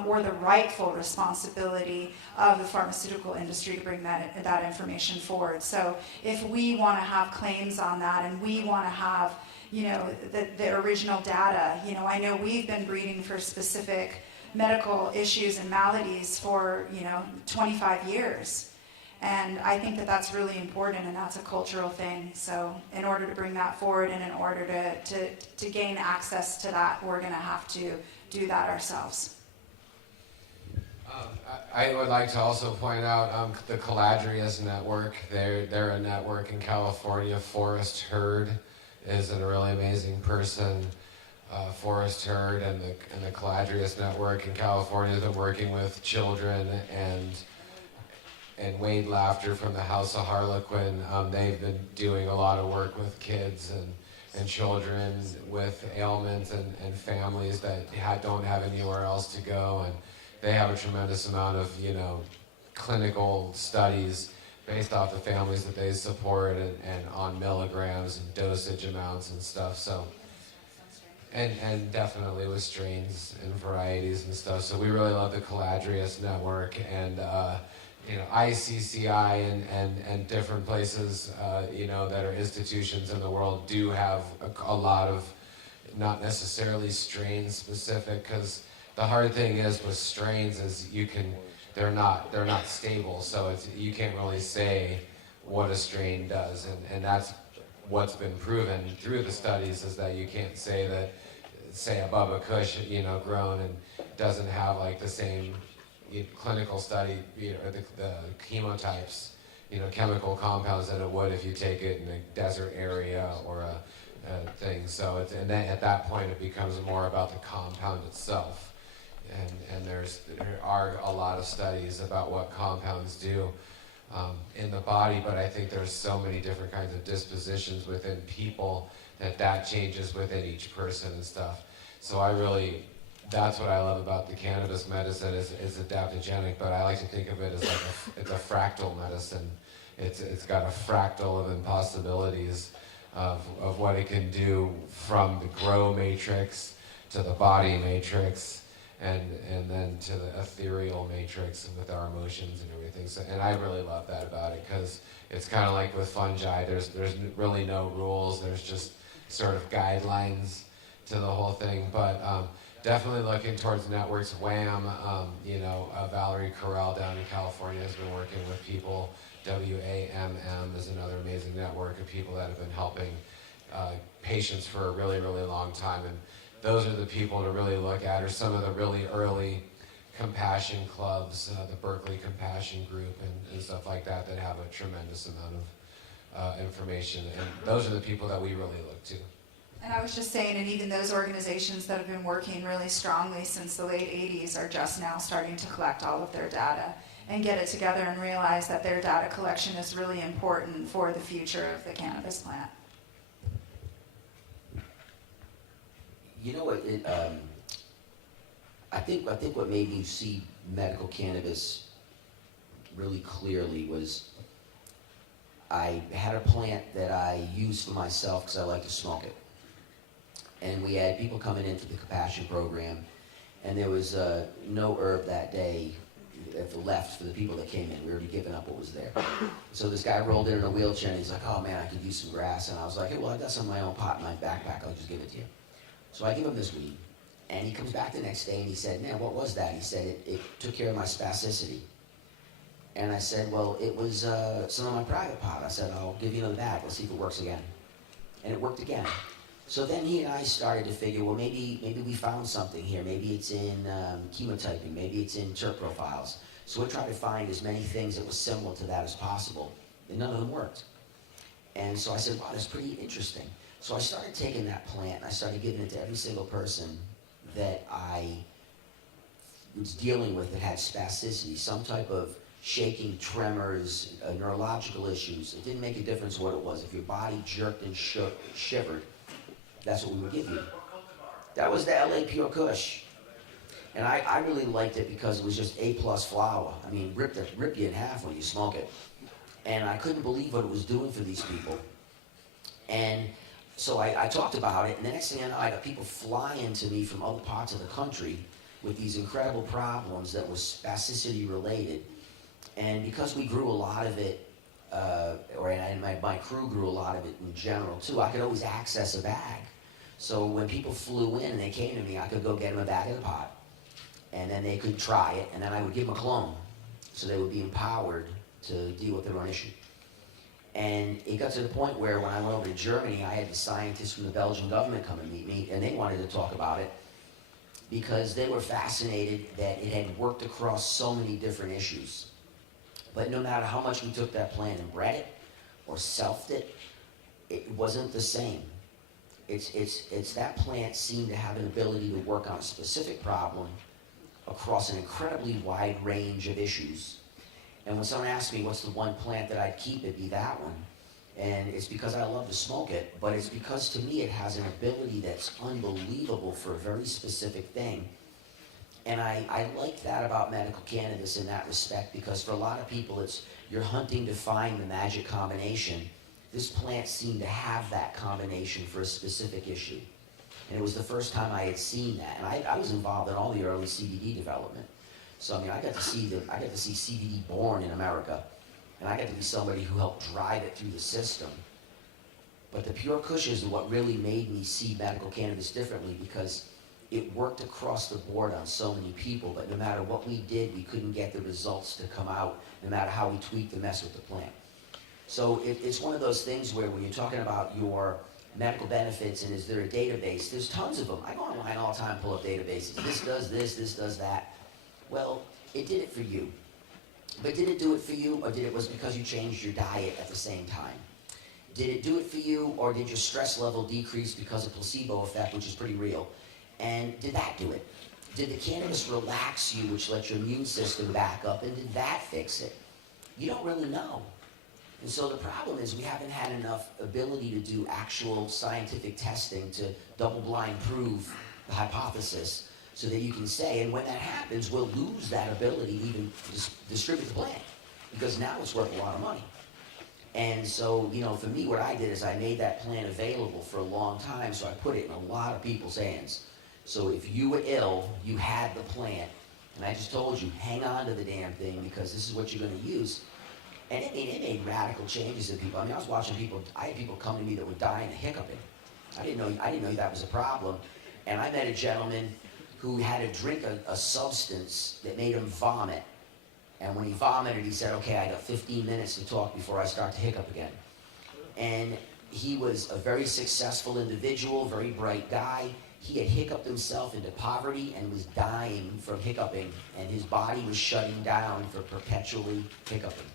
or the rightful responsibility of the pharmaceutical industry to bring that information forward. So if we want to have claims on that and we want to have, you know, the original data, you know, I know we've been breeding for specific medical issues and maladies for, you know, 25 years. And I think that that's really important, and that's a cultural thing. So in order to bring that forward and in order to gain access to that, we're going to have to do that ourselves. I would like to also point out the Caladrius Network. They're a network in California. Forrest Hurd is a really amazing person. Forrest Hurd and the Caladrius Network in California has been working with children and Wade Laughter from the House of Harlequin. They've been doing a lot of work with kids and children with ailments and families that don't have anywhere else to go. And they have a tremendous amount of, you know, clinical studies based off the families that they support and on milligrams and dosage amounts and stuff. So, and definitely with strains and varieties and stuff. So we really love the Caladrius Network and you know, ICCI and different places, you know, that are institutions in the world do have a lot of, not necessarily strain specific, because the hard thing is with strains is they're not stable, so you can't really say what a strain does, and that's what's been proven through the studies is that you can't say that, say a Bubba Kush, you know, grown and doesn't have like the same clinical study, you know, the chemotypes, you know, chemical compounds that it would if you take it in a desert area or a thing. So and then at that point it becomes more about the compound itself. And there are a lot of studies about what compounds do in the body, but I think there's so many different kinds of dispositions within people that changes within each person and stuff. So that's what I love about the cannabis medicine is adaptogenic, but I like to think of it as like it's a fractal medicine. It's got a fractal of impossibilities of what it can do from the grow matrix to the body matrix and then to the ethereal matrix with our emotions and everything. So, and I really love that about it because it's kind of like with fungi. There's really no rules. There's just sort of guidelines to the whole thing, but definitely looking towards networks. WAM, you know, Valerie Corral down in California has been working with people. WAMM is another amazing network of people that have been helping patients for a really, really long time. And those are the people to really look at, or some of the really early compassion clubs, the Berkeley Compassion Group and stuff like that have a tremendous amount of information. And those are the people that we really look to. And I was just saying, and even those organizations that have been working really strongly since the late 80s are just now starting to collect all of their data and get it together and realize that their data collection is really important for the future of the cannabis plant. You know what? I think what made me see medical cannabis really clearly was I had a plant that I used for myself because I like to smoke it. And we had people coming into the compassion program, and there was no herb that day left for the people that came in. We already given up what was there. So this guy rolled in a wheelchair, and he's like, oh man, I could use some grass. And I was like, hey, well, I got some of my own pot in my backpack. I'll just give it to you. So I give him this weed, and he comes back the next day, and he said, man, what was that? He said, it took care of my spasticity. And I said, well, it was some of my private pot. I said, I'll give you another bag. Let's see if it works again. And it worked again. So then he and I started to figure, well, maybe we found something here. Maybe it's in chemotyping. Maybe it's in terp profiles. So we tried to find as many things that was similar to that as possible, and none of them worked. And so I said, wow, that's pretty interesting. So I started taking that plant, and I started giving it to every single person that I was dealing with that had spasticity, some type of shaking, tremors, neurological issues. It didn't make a difference what it was. If your body jerked and shivered, that's what we would give you. That was the LA Pure Kush. And I really liked it because it was just A+ flower. I mean, rip you in half when you smoke it. And I couldn't believe what it was doing for these people. And so I talked about it, and the next thing I know, I got people flying to me from other parts of the country with these incredible problems that were spasticity related. And because we grew a lot of it, and my crew grew a lot of it in general too, I could always access a bag. So when people flew in and they came to me, I could go get them a bag of the pot. And then they could try it, and then I would give them a clone. So they would be empowered to deal with their own issue. And it got to the point where when I went over to Germany, I had the scientists from the Belgian government come and meet me, and they wanted to talk about it because they were fascinated that it had worked across so many different issues. But no matter how much we took that plant and bred it or selfed it, it wasn't the same. It's that plant seemed to have an ability to work on a specific problem across an incredibly wide range of issues. And when someone asks me what's the one plant that I'd keep, it'd be that one. And it's because I love to smoke it, but it's because to me it has an ability that's unbelievable for a very specific thing. And I like that about medical cannabis in that respect, because for a lot of people you're hunting to find the magic combination. This plant seemed to have that combination for a specific issue. And it was the first time I had seen that. And I was involved in all the early CBD development. So I mean, I got to see CBD born in America, and I got to be somebody who helped drive it through the system. But the pure kush is what really made me see medical cannabis differently, because it worked across the board on so many people, but no matter what we did, we couldn't get the results to come out, no matter how we tweaked the mess with the plant. So it's one of those things where when you're talking about your medical benefits and is there a database, there's tons of them. I go online all the time, pull up databases. This does this, this does that. Well, it did it for you. But did it do it for you, or was it because you changed your diet at the same time? Did it do it for you, or did your stress level decrease because of placebo effect, which is pretty real? And did that do it? Did the cannabis relax you, which let your immune system back up, and did that fix it? You don't really know. And so the problem is we haven't had enough ability to do actual scientific testing to double-blind prove the hypothesis so that you can say, and when that happens, we'll lose that ability to even distribute the plant, because now it's worth a lot of money. And so, you know, for me, what I did is I made that plant available for a long time, so I put it in a lot of people's hands. So if you were ill, you had the plant, and I just told you, hang on to the damn thing, because this is what you're going to use. And it made radical changes in people. I mean, I was watching people, I had people come to me that were dying of hiccuping. I didn't know that was a problem. And I met a gentleman who had to drink a substance that made him vomit. And when he vomited, he said, okay, I got 15 minutes to talk before I start to hiccup again. And he was a very successful individual, very bright guy. He had hiccuped himself into poverty and was dying from hiccuping, and his body was shutting down for perpetually hiccuping.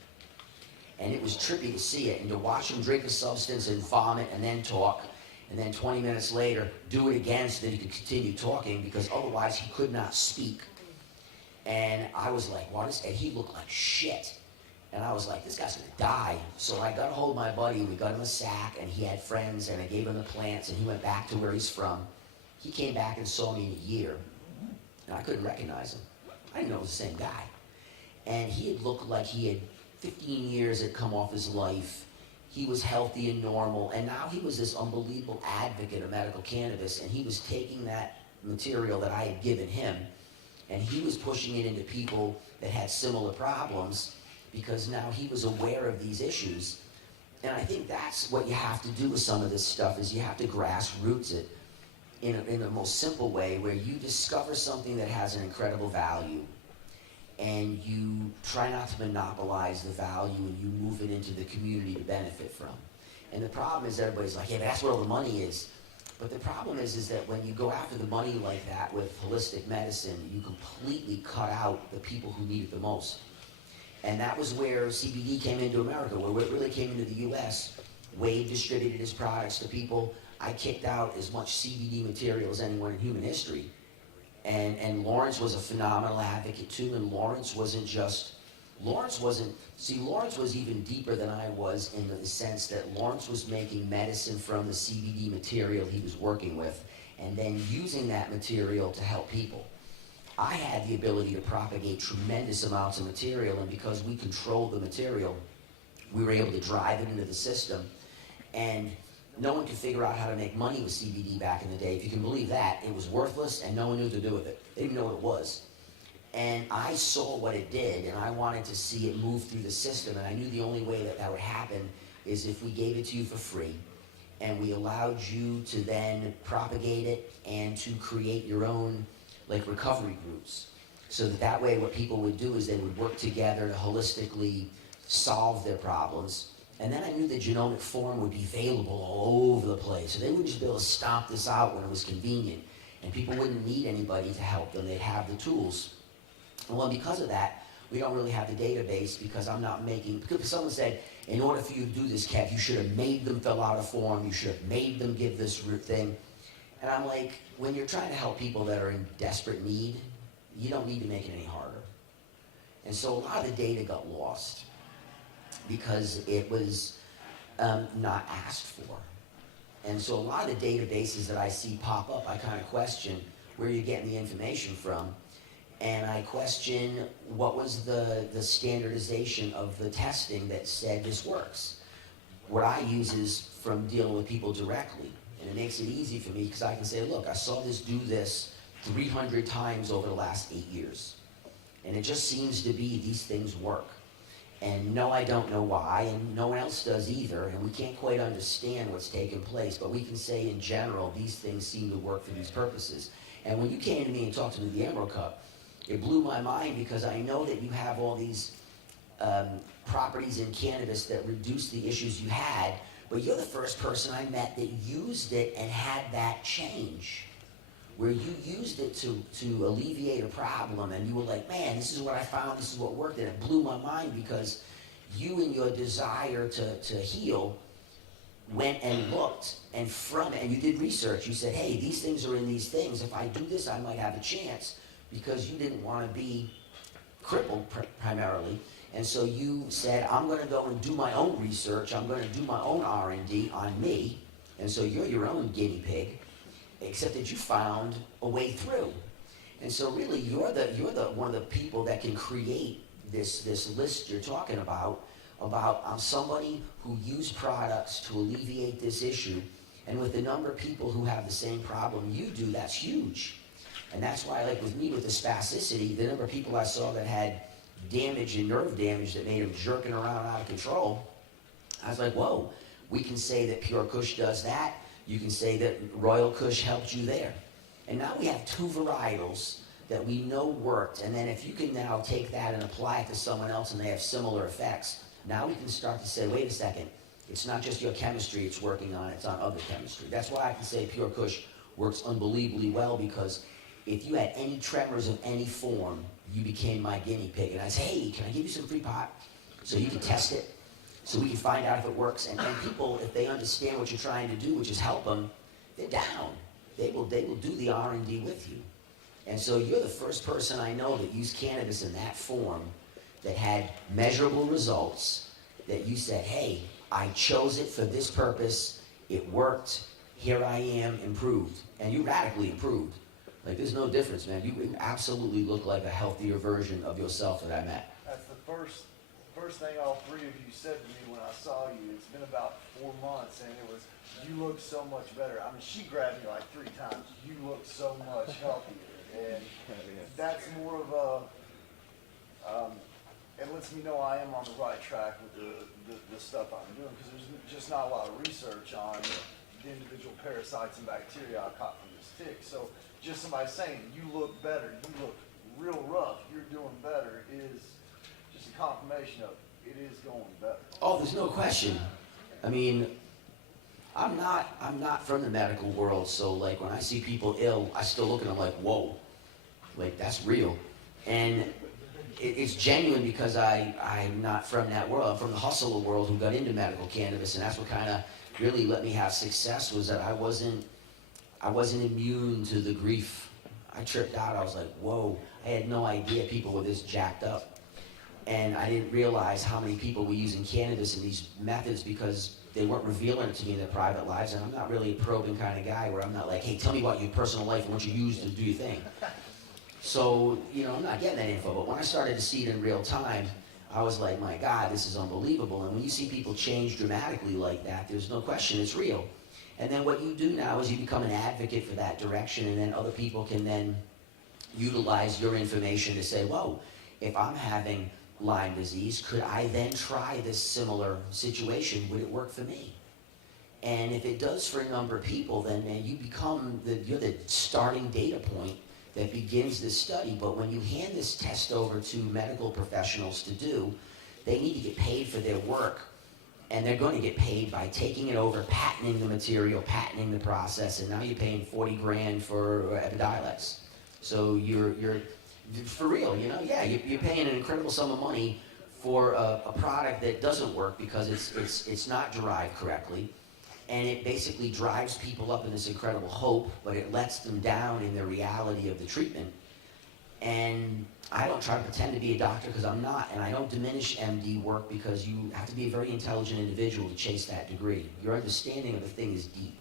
And it was trippy to see it, and to watch him drink a substance and vomit and then talk, and then 20 minutes later do it again so that he could continue talking, because otherwise he could not speak. And I was like, what is, and he looked like shit. And I was like, this guy's gonna die. So I got a hold of my buddy, we got him a sack, and he had friends, and I gave him the plants, and he went back to where he's from. He came back and saw me in a year, and I couldn't recognize him. I didn't know it was the same guy. And he had looked like he had 15 years had come off his life. He was healthy and normal, and now he was this unbelievable advocate of medical cannabis, and he was taking that material that I had given him, and he was pushing it into people that had similar problems, because now he was aware of these issues. And I think that's what you have to do with some of this stuff, is you have to grassroots it in the most simple way, where you discover something that has an incredible value, and you try not to monopolize the value, and you move it into the community to benefit from. And the problem is everybody's like, yeah, but that's where all the money is. But the problem is that when you go after the money like that with holistic medicine, you completely cut out the people who need it the most. And that was where CBD came into America, where it really came into the US. Wade distributed his products to people. I kicked out as much CBD material as anyone in human history. And Lawrence was a phenomenal advocate too, and Lawrence was even deeper than I was, in the sense that Lawrence was making medicine from the CBD material he was working with, and then using that material to help people. I had the ability to propagate tremendous amounts of material, and because we controlled the material, we were able to drive it into the system. And no one could figure out how to make money with CBD back in the day. If you can believe that, it was worthless and no one knew what to do with it. They didn't even know what it was. And I saw what it did, and I wanted to see it move through the system, and I knew the only way that that would happen is if we gave it to you for free, and we allowed you to then propagate it and to create your own like recovery groups. So that way what people would do is they would work together to holistically solve their problems. And then I knew the genomic form would be available all over the place. So they wouldn't just be able to stomp this out when it was convenient. And people wouldn't need anybody to help them. They'd have the tools. Well, because of that, we don't really have the database because I'm not making, because someone said, in order for you to do this, Kev, you should have made them fill out a form, you should have made them give this thing. And I'm like, when you're trying to help people that are in desperate need, you don't need to make it any harder. And so a lot of the data got lost because it was not asked for. And so a lot of the databases that I see pop up, I kind of question where you're getting the information from. And I question what was the standardization of the testing that said this works. What I use is from dealing with people directly. And it makes it easy for me because I can say, look, I saw this do this 300 times over the last 8 years. And it just seems to be these things work. And no, I don't know why, and no one else does either, and we can't quite understand what's taking place, but we can say in general, these things seem to work for these purposes. And when you came to me and talked to me at the Emerald Cup, it blew my mind because I know that you have all these properties in cannabis that reduce the issues you had, but you're the first person I met that used it and had that change, where you used it to alleviate a problem, and you were like, man, this is what I found, this is what worked, and it blew my mind because you and your desire to heal went and looked, and from it, and you did research, you said, hey, these things are in these things, if I do this, I might have a chance, because you didn't want to be crippled primarily, and so you said, I'm going to go and do my own research, I'm going to do my own R&D on me, and so you're your own guinea pig, except that you found a way through. And so really, you're the one of the people that can create this list you're talking about I'm somebody who used products to alleviate this issue, and with the number of people who have the same problem you do, that's huge. And that's why, like with me, with the spasticity, the number of people I saw that had damage and nerve damage that made them jerking around out of control, I was like, whoa, we can say that Pure Kush does that. You can say that Royal Kush helped you there. And now we have 2 varietals that we know worked, and then if you can now take that and apply it to someone else and they have similar effects, now we can start to say, wait a second, it's not just your chemistry it's working on, it's on other chemistry. That's why I can say Pure Kush works unbelievably well, because if you had any tremors of any form, you became my guinea pig. And I'd say, hey, can I give you some free pot so you can test it? So we can find out if it works. And people, if they understand what you're trying to do, which is help them, they're down. They will do the R&D with you. And so you're the first person I know that used cannabis in that form, that had measurable results, that you said, hey, I chose it for this purpose, it worked, here I am, improved. And you radically improved. Like, there's no difference, man. You absolutely look like a healthier version of yourself that I met. That's the first thing all 3 of you said to me when I saw you. It's been about 4 months, and it was, you look so much better. I mean, she grabbed me like 3 times. You look so much healthier, and that's more of a, it lets me know I am on the right track with the stuff I'm doing, because there's just not a lot of research on the individual parasites and bacteria I caught from this tick. So just somebody saying, you look better, you look real rough, you're doing better, is just a confirmation of it is going better. Oh, there's no question. I mean, I'm not from the medical world, so like when I see people ill, I still look at them like, whoa, like that's real. And it's genuine because I'm not from that world. I'm from the hustler world who got into medical cannabis, and that's what kind of really let me have success, was that I wasn't immune to the grief. I tripped out. I was like, whoa, I had no idea people were this jacked up. And I didn't realize how many people were using cannabis in these methods because they weren't revealing it to me in their private lives. And I'm not really a probing kind of guy where I'm not like, hey, tell me about your personal life and what you use to do your thing. So, I'm not getting that info, but when I started to see it in real time, I was like, my God, this is unbelievable. And when you see people change dramatically like that, there's no question it's real. And then what you do now is you become an advocate for that direction, and then other people can then utilize your information to say, whoa, if I'm having Lyme disease, could I then try this similar situation? Would it work for me? And if it does for a number of people, then man, you're the starting data point that begins this study. But when you hand this test over to medical professionals to do, they need to get paid for their work. And they're going to get paid by taking it over, patenting the material, patenting the process, and now you're paying 40 grand for Epidiolex. So you're for real, you're paying an incredible sum of money for a product that doesn't work because it's not derived correctly. And it basically drives people up in this incredible hope, but it lets them down in the reality of the treatment. And I don't try to pretend to be a doctor because I'm not, and I don't diminish MD work because you have to be a very intelligent individual to chase that degree. Your understanding of the thing is deep,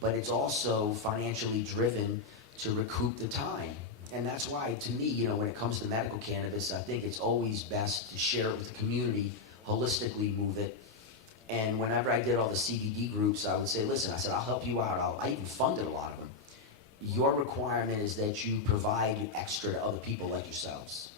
but it's also financially driven to recoup the time. And that's why, to me, when it comes to medical cannabis, I think it's always best to share it with the community, holistically move it. And whenever I did all the CBD groups, I would say, listen, I said, I'll help you out. I even funded a lot of them. Your requirement is that you provide extra to other people like yourselves.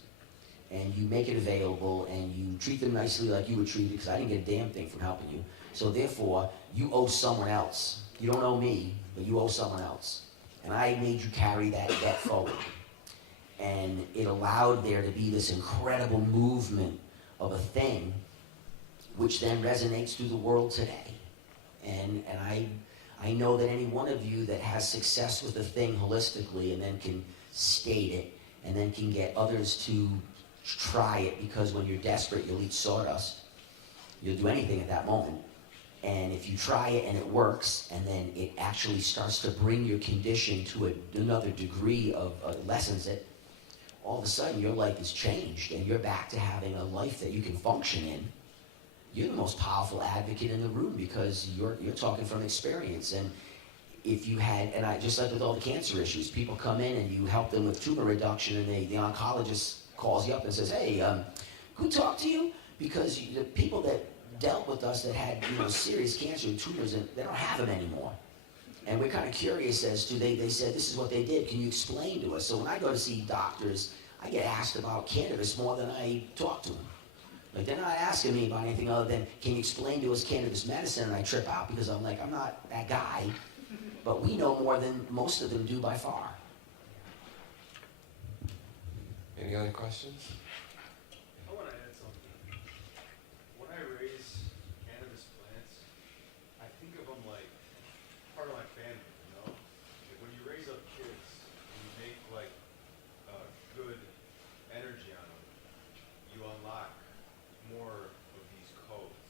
And you make it available, and you treat them nicely like you would treat it, because I didn't get a damn thing from helping you. So therefore, you owe someone else. You don't owe me, but you owe someone else. And I made you carry that debt forward. And it allowed there to be this incredible movement of a thing which then resonates through the world today. And I know that any one of you that has success with a thing holistically and then can state it and then can get others to try it, because when you're desperate, you'll eat sawdust. You'll do anything at that moment. And if you try it and it works, and then it actually starts to bring your condition to another degree of lessens it, all of a sudden your life is changed and you're back to having a life that you can function in. You're the most powerful advocate in the room because you're talking from experience. And if you had, and I just like with all the cancer issues, people come in and you help them with tumor reduction, and the oncologist calls you up and says, hey, who talked to you? Because the people that dealt with us that had serious cancer and tumors, and they don't have them anymore. And we're kind of curious as to, they said, this is what they did. Can you explain to us? So when I go to see doctors, I get asked about cannabis more than I talk to them. Like, they're not asking me about anything other than, can you explain to us cannabis medicine? And I trip out because I'm like, I'm not that guy. But we know more than most of them do by far. Any other questions? I want to add something. When I raise cannabis plants, I think of them like part of my family, Like when you raise up kids and you make like good energy on them, you unlock more of these codes,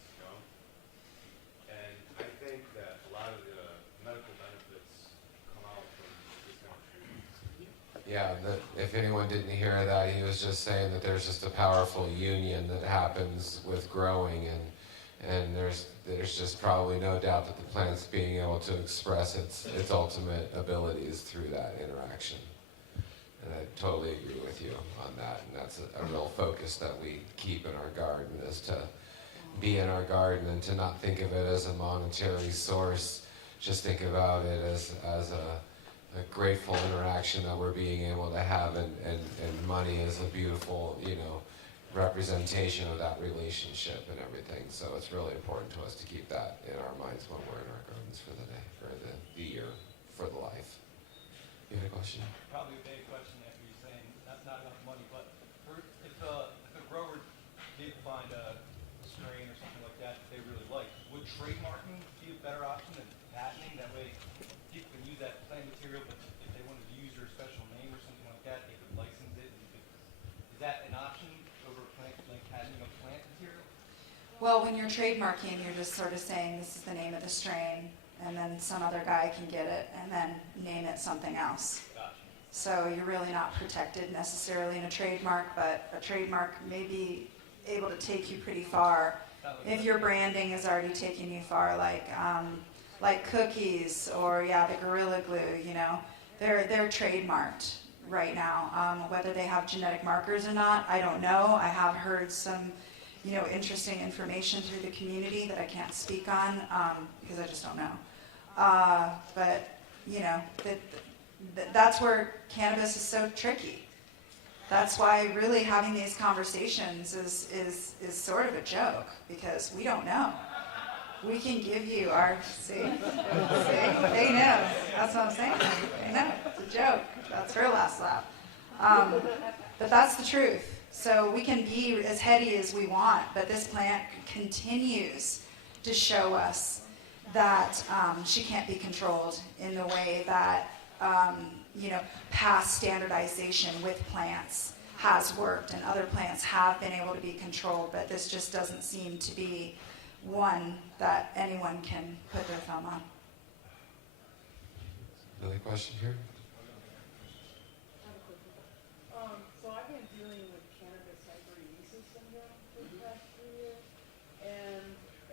And I think that a lot of the medical benefits come out from this kind of treatment. Yeah, if anyone didn't hear that, he was just saying that there's just a powerful union that happens with growing, and there's just probably no doubt that the plant's being able to express its ultimate abilities through that interaction. And I totally agree with you on that, and that's a real focus that we keep in our garden, is to be in our garden and to not think of it as a monetary source, just think about it as a grateful interaction that we're being able to have, and money is a beautiful, representation of that relationship and everything. So it's really important to us to keep that in our minds when we're in our gardens for the day, for the year, for the life. You had a question? Probably a big question after you're saying not enough money, but if a grower did find a strain or something like that they really like, would trademarking be a better option than patenting? That way people can use that plant material, but if they wanted to use your special name or something like that, they could license it. Is that an option over patenting a plant material? Well, when you're trademarking, you're just sort of saying this is the name of the strain, and then some other guy can get it and then name it something else. Gotcha. So you're really not protected necessarily in a trademark, but a trademark may be able to take you pretty far if your branding is already taking you far, like cookies or the Gorilla Glue, they're trademarked, right now. Whether they have genetic markers or not, I don't know. I have heard some, interesting information through the community that I can't speak on because I just don't know. But that's where cannabis is so tricky. That's why really having these conversations is sort of a joke because we don't know. We can give you our, see, they know. That's what I'm saying. They know. It's a joke. That's her last laugh. But that's the truth. So we can be as heady as we want, but this plant continues to show us that she can't be controlled in the way that past standardization with plants has worked and other plants have been able to be controlled, but this just doesn't seem to be one that anyone can put their thumb on. Another question here? So I've been dealing with cannabis hyperemesis syndrome for the past 3 years, and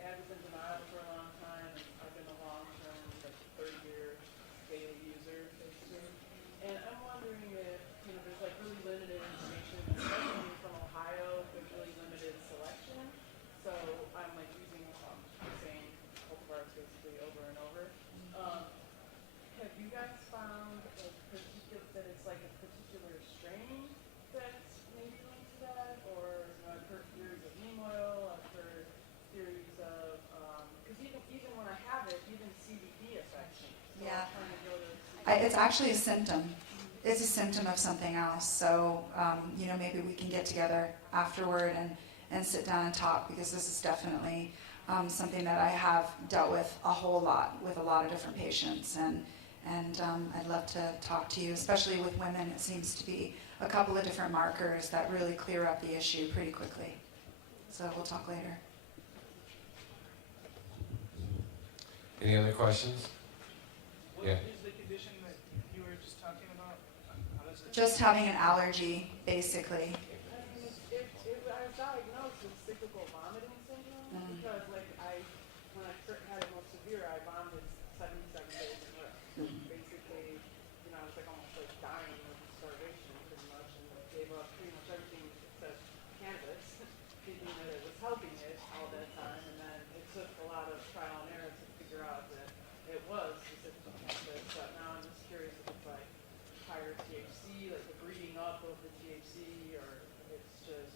I was in denial for a long time, and I've been a long-term, 30-year daily user, basically. And I'm wondering if, there's like really limited information, especially from Ohio, there's really limited selection. So I'm like using the same cultivars basically over and over. Have you guys found that it's like a particular strain that's maybe linked to that? Or I've heard theories of neem oil, I've heard theories of, because even when I have it, even CBD affects me. So Yeah. I'm trying to go to It's actually a symptom. It's a symptom of something else. So, maybe we can get together afterward and sit down and talk because this is definitely something that I have dealt with a whole lot with a lot of different patients. And I'd love to talk to you, especially with women. It seems to be a couple of different markers that really clear up the issue pretty quickly. So we'll talk later. Any other questions? What Yeah. is the condition that you were just talking about? How does it? Just having an allergy, basically. I was diagnosed with cyclical vomiting syndrome because, when I first had it most severe, I vomited 77 days in a row. Basically, I was almost dying of starvation pretty much, and gave up pretty much everything except cannabis, thinking that it was helping it all that time. And then it took a lot of trial and error to figure out that it was specific to cannabis. But now I'm just curious if it's higher THC, the breeding up of the THC, or it's just.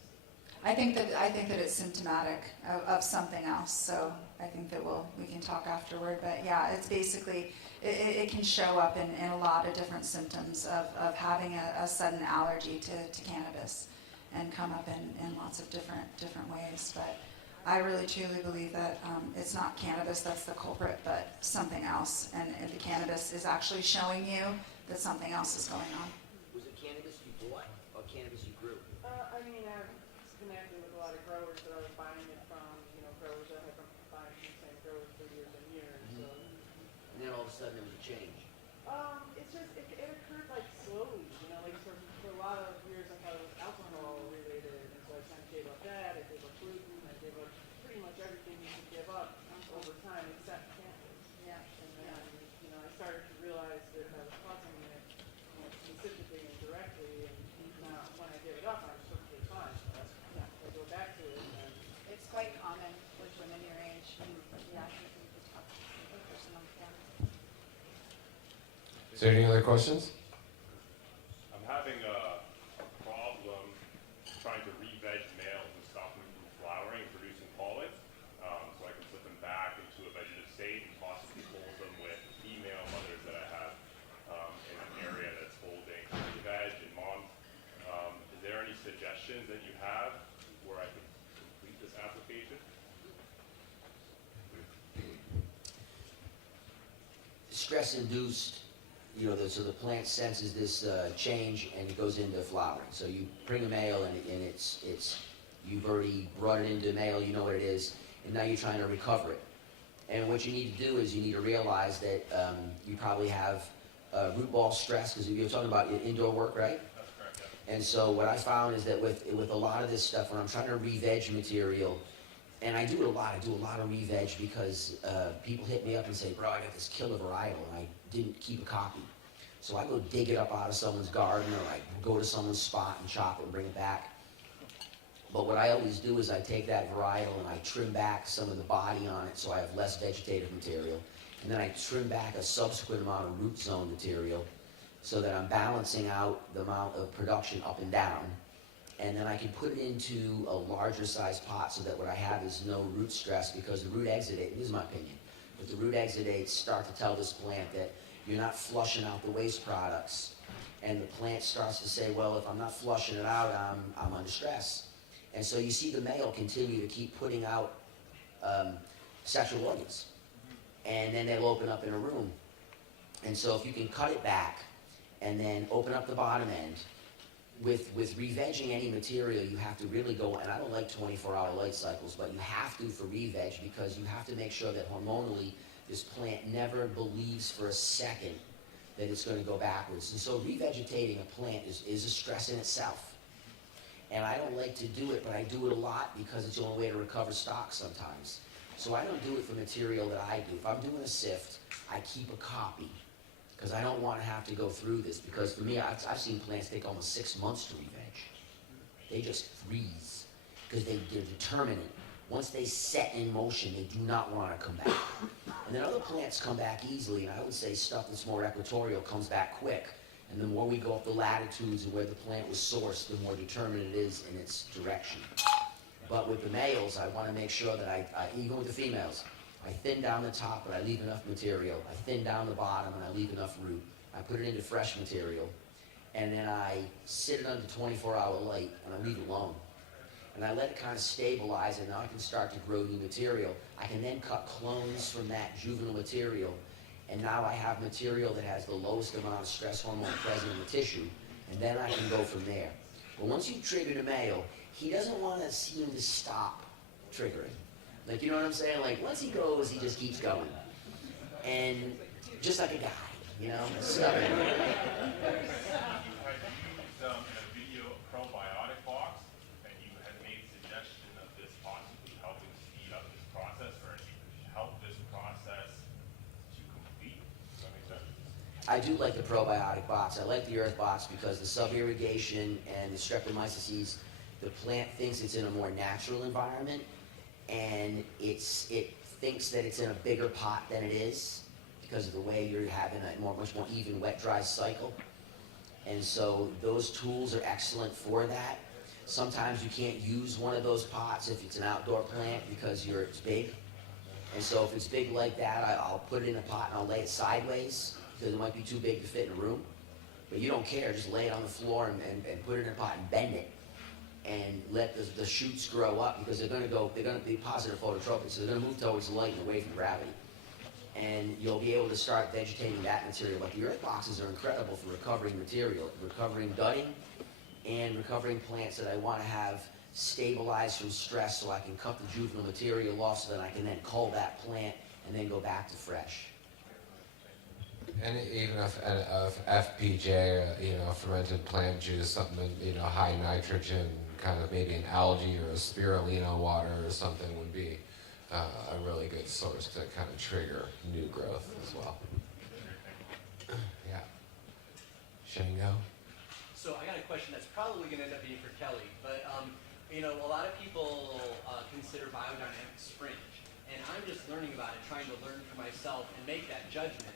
I think that it's symptomatic of something else. So I think that we can talk afterward. But yeah, it's basically it can show up in a lot of different symptoms of having a sudden allergy to cannabis, and come up in lots of different ways. But I really truly believe that it's not cannabis that's the culprit, but something else. And the cannabis is actually showing you that something else is going on. Was it cannabis you bought or cannabis you grew? I've connected with a lot of growers that I was buying it from, growers that have been buying from the same growers for years and years. So. And then all of a sudden there was a change. It's just, it occurred slowly, for a lot of years I thought it was alcohol related, and so I kind of gave up that, I gave up gluten, I gave up pretty much everything you could give up over time except cannabis. Yeah. And then, I started to realize that I was causing it specifically and directly, and now when I give it up, I'm perfectly fine. I go back to it, and It's quite common with women your age. Yeah, I think we could talk to a person on the phone. Is there any other questions? I'm having a problem trying to re-veg males and stop them from flowering and producing pollen, so I can put them back into a vegetative state and possibly hold them with female mothers that I have in an area that's holding veg and moms. Is there any suggestions that you have where I could complete this application? Stress-induced, so the plant senses this change and it goes into flowering. So you bring a male and you've already brought it into male, you know what it is, and now you're trying to recover it. And what you need to do is you need to realize that you probably have root ball stress, because you're talking about indoor work, right? That's correct, yeah. And so what I found is that with a lot of this stuff, when I'm trying to re-veg material, and I do it a lot, I do a lot of re-veg because people hit me up and say, bro, I got this killer varietal and I didn't keep a copy. So I go dig it up out of someone's garden, or I go to someone's spot and chop it and bring it back. But what I always do is I take that varietal and I trim back some of the body on it so I have less vegetative material. And then I trim back a subsequent amount of root zone material so that I'm balancing out the amount of production up and down. And then I can put it into a larger size pot so that what I have is no root stress, because the root exudate, this is my opinion, but the root exudates start to tell this plant that you're not flushing out the waste products. And the plant starts to say, well, if I'm not flushing it out, I'm under stress. And so you see the male continue to keep putting out sexual organs. And then they'll open up in a room. And so if you can cut it back and then open up the bottom end, with re-vegging any material, you have to really go, and I don't like 24-hour light cycles, but you have to for re-veg, because you have to make sure that hormonally this plant never believes for a second that it's going to go backwards. And so revegetating a plant is a stress in itself. And I don't like to do it, but I do it a lot because it's the only way to recover stock sometimes. So I don't do it for material that I do. If I'm doing a Sift, I keep a copy, because I don't want to have to go through this, because for me, I've seen plants take almost 6 months to re-veg. They just freeze, because they're determinate. Once they set in motion, they do not want to come back. And then other plants come back easily, and I would say stuff that's more equatorial comes back quick. And the more we go up the latitudes and where the plant was sourced, the more determined it is in its direction. But with the males, I want to make sure that even with the females, I thin down the top, but I leave enough material. I thin down the bottom, and I leave enough root. I put it into fresh material, and then I sit it under 24-hour light, and I leave it alone. And I let it kind of stabilize, and now I can start to grow new material. I can then cut clones from that juvenile material, and now I have material that has the lowest amount of stress hormone present in the tissue, and then I can go from there. But once you've triggered a male, he doesn't want to seem to stop triggering. Like, you know what I'm saying? Like, once he goes, he just keeps going. And just like a guy, you know? Stubborn. Have you used in a video a probiotic box, and you had made suggestion of this possibly helping speed up this process, or help this process to complete? Does that make sense? I do like the probiotic box. I like the earth box because the sub-irrigation and the streptomyces, the plant thinks it's in a more natural environment, and it thinks that it's in a bigger pot than it is because of the way you're having a much more even wet-dry cycle. And so those tools are excellent for that. Sometimes you can't use one of those pots if it's an outdoor plant because it's big. And so if it's big like that, I'll put it in a pot and I'll lay it sideways because it might be too big to fit in a room. But you don't care, just lay it on the floor and put it in a pot and bend it. And let the shoots grow up, because they're going to be positive phototropic, so they're going to move towards the light and away from gravity. And you'll be able to start vegetating that material. But the earth boxes are incredible for recovering material, recovering gutting, and recovering plants that I want to have stabilized from stress, so I can cut the juvenile material off so that I can then cull that plant and then go back to fresh. And even if FPJ, fermented plant juice, something, high nitrogen, kind of maybe an algae or a spirulina water or something would be a really good source to kind of trigger new growth as well. Yeah. Shango? So I got a question that's probably going to end up being for Kelly, but a lot of people consider biodynamics fringe, and I'm just learning about it, trying to learn for myself and make that judgment.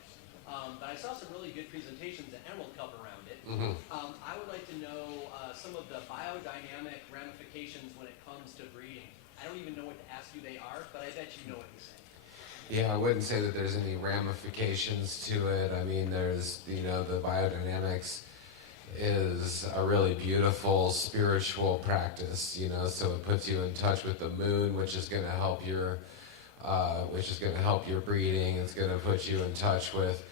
But I saw some really good presentations at Emerald Cup around it. Mm-hmm. I would like to know some of the biodynamic ramifications when it comes to breeding. I don't even know what to ask you they are, but I bet you know what you're saying. Yeah, I wouldn't say that there's any ramifications to it. I mean, there's, the biodynamics is a really beautiful spiritual practice, so it puts you in touch with the moon, which is going to help your breeding. It's going to put you in touch with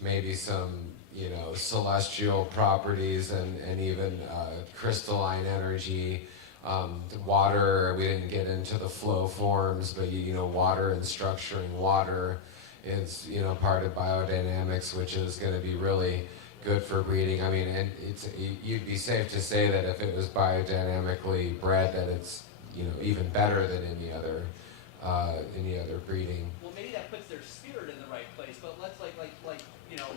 maybe some, celestial properties and even crystalline energy. Water, we didn't get into the flow forms, but water and structuring water is, part of biodynamics, which is going to be really good for breeding. I mean, and you'd be safe to say that if it was biodynamically bred, that it's, even better than any other breeding. Well, maybe that puts their spirit in the right place, but let's like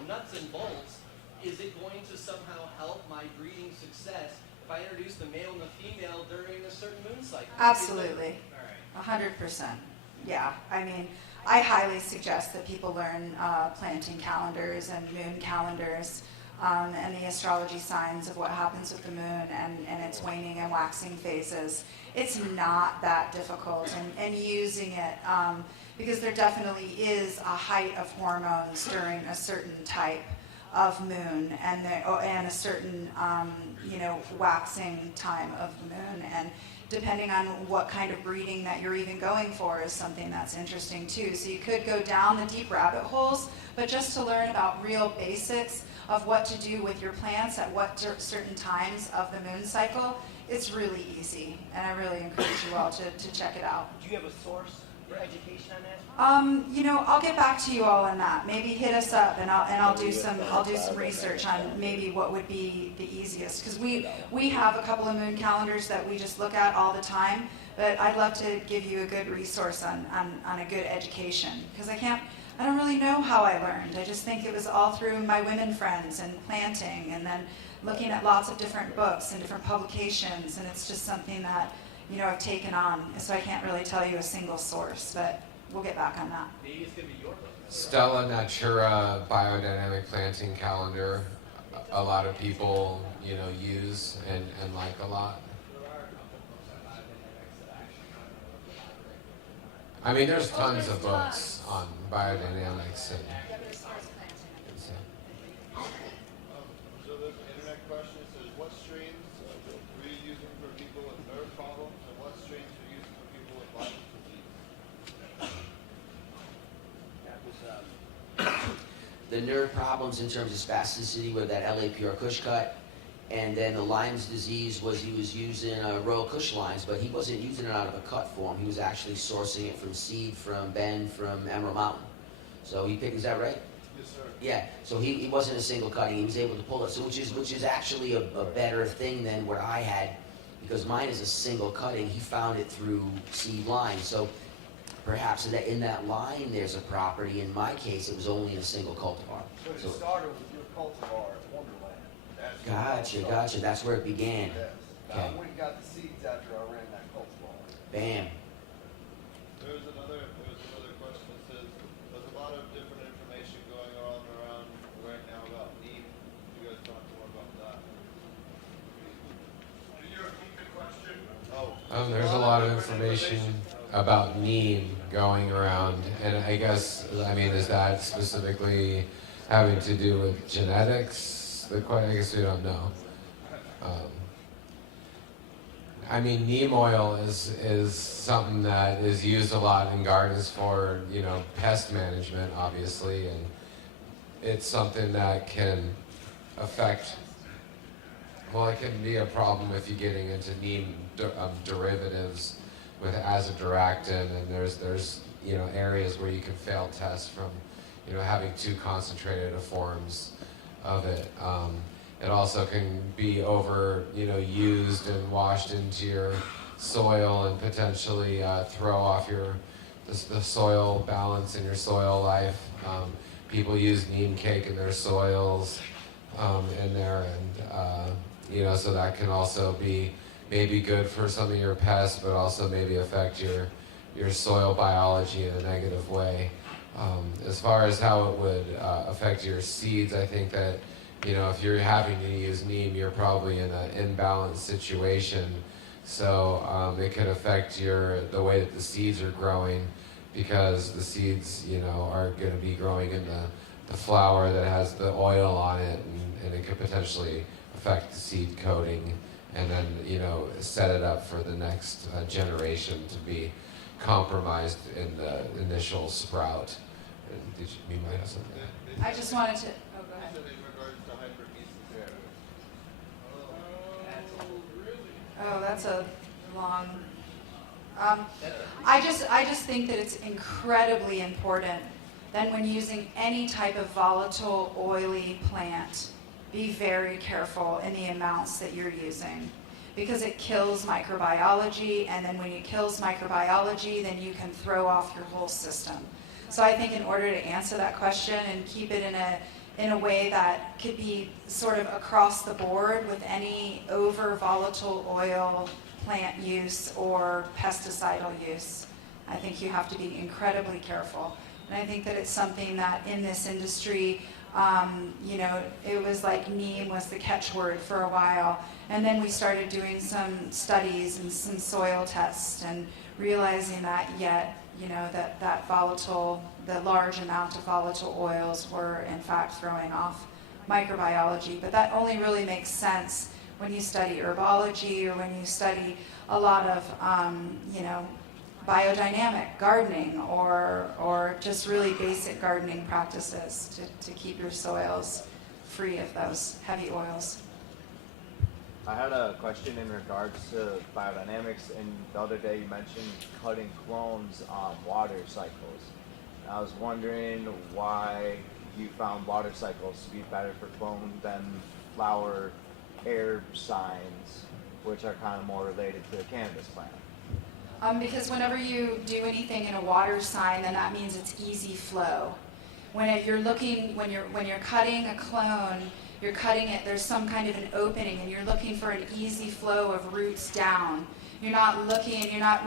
nuts and bolts. is it going to somehow help my breeding success if I introduce the male and the female during a certain moon cycle? Absolutely. All right. 100%. Yeah, I mean, I highly suggest that people learn planting calendars and moon calendars and the astrology signs of what happens with the moon and its waning and waxing phases. It's not that difficult, and using it, because there definitely is a height of hormones during a certain type of moon and a certain waxing time of the moon, and depending on what kind of breeding that you're even going for is something that's interesting too. So you could go down the deep rabbit holes, but just to learn about real basics of what to do with your plants at what certain times of the moon cycle, it's really easy, and I really encourage you all to check it out. Do you have a source for education on that? I'll get back to you all on that. Maybe hit us up, and I'll do some research on maybe what would be the easiest, because we have a couple of moon calendars that we just look at all the time. But I'd love to give you a good resource on a good education, because I don't really know how I learned. I just think it was all through my women friends and planting, and then looking at lots of different books and different publications, and it's just something that I've taken on. So I can't really tell you a single source, but we'll get back on that. Maybe it's going to be your book. Stella Natura biodynamic planting calendar. A lot of people, use and like a lot. I mean, there's tons of books on biodynamics and. So there's an internet question. It says, what strains were you using for people with nerve problems, and what strains were you using for people with Lyme disease? The nerve problems in terms of spasticity with that LA Pure Kush cut, and then the Lyme's disease he was using Royal Kush limes, but he wasn't using it out of a cut form. He was actually sourcing it from seed from Ben from Emerald Mountain. So he picked, is that right? Yes, sir. Yeah, so he wasn't a single cutting, he was able to pull it, so which is actually a better thing than what I had, because mine is a single cutting. He found it through seed line, so perhaps in that line there's a property. In my case, it was only in a single cultivar. So it started with your cultivar at Wonderland. Gotcha, that's where it began. Yes. Okay. I went and got the seeds after I ran that cultivar. Bam. There's another question that says, there's a lot of different information going on around right now about neem. You guys talk more about that. Can you repeat the question? There's a lot of information about neem going around, and I guess, is that specifically having to do with genetics? I guess we don't know. Neem oil is something that is used a lot in gardens for, pest management, obviously, and it's something that can affect, it can be a problem if you're getting into neem derivatives with azadirachtin, and there's areas where you can fail test from, having too concentrated of forms of it. It also can be used and washed into your soil and potentially throw off the soil balance in your soil life. People use neem cake in their soils in there, and so that can also be maybe good for some of your pests, but also maybe affect your soil biology in a negative way. As far as how it would affect your seeds, I think that if you're having to use neem, you're probably in an imbalanced situation. So it could affect the way that the seeds are growing, because the seeds, are going to be growing in the flower that has the oil on it, and it could potentially affect the seed coating, and then set it up for the next generation to be compromised in the initial sprout. You might have something. I just wanted to. Oh, go ahead. Oh, that's a long. I just think that it's incredibly important that when using any type of volatile, oily plant, be very careful in the amounts that you're using, because it kills microbiology, and then when it kills microbiology, then you can throw off your whole system. So I think in order to answer that question and keep it in a way that could be sort of across the board with any over volatile oil plant use or pesticidal use. I think you have to be incredibly careful. And I think that it's something that in this industry, you know, it was like neem was the catchword for a while. And then we started doing some studies and some soil tests and realizing that yet, you know, that volatile, the large amount of volatile oils were in fact throwing off microbiology. But that only really makes sense when you study herbology or when you study a lot of, you know, biodynamic gardening or just really basic gardening practices to keep your soils free of those heavy oils. I had a question in regards to biodynamics, and the other day you mentioned cutting clones on water cycles. I was wondering why you found water cycles to be better for clone than flower air signs, which are kind of more related to the cannabis plant. Because whenever you do anything in a water sign, then that means it's easy flow. When you're cutting a clone, you're cutting it, there's some kind of an opening, and you're looking for an easy flow of roots down. You're not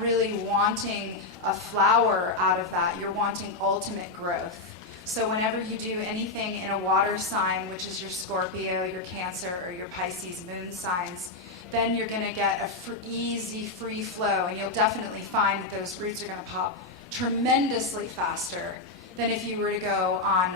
really wanting a flower out of that, you're wanting ultimate growth. So whenever you do anything in a water sign, which is your Scorpio, your Cancer, or your Pisces moon signs, then you're going to get a easy, free flow, and you'll definitely find that those roots are going to pop tremendously faster than if you were to go on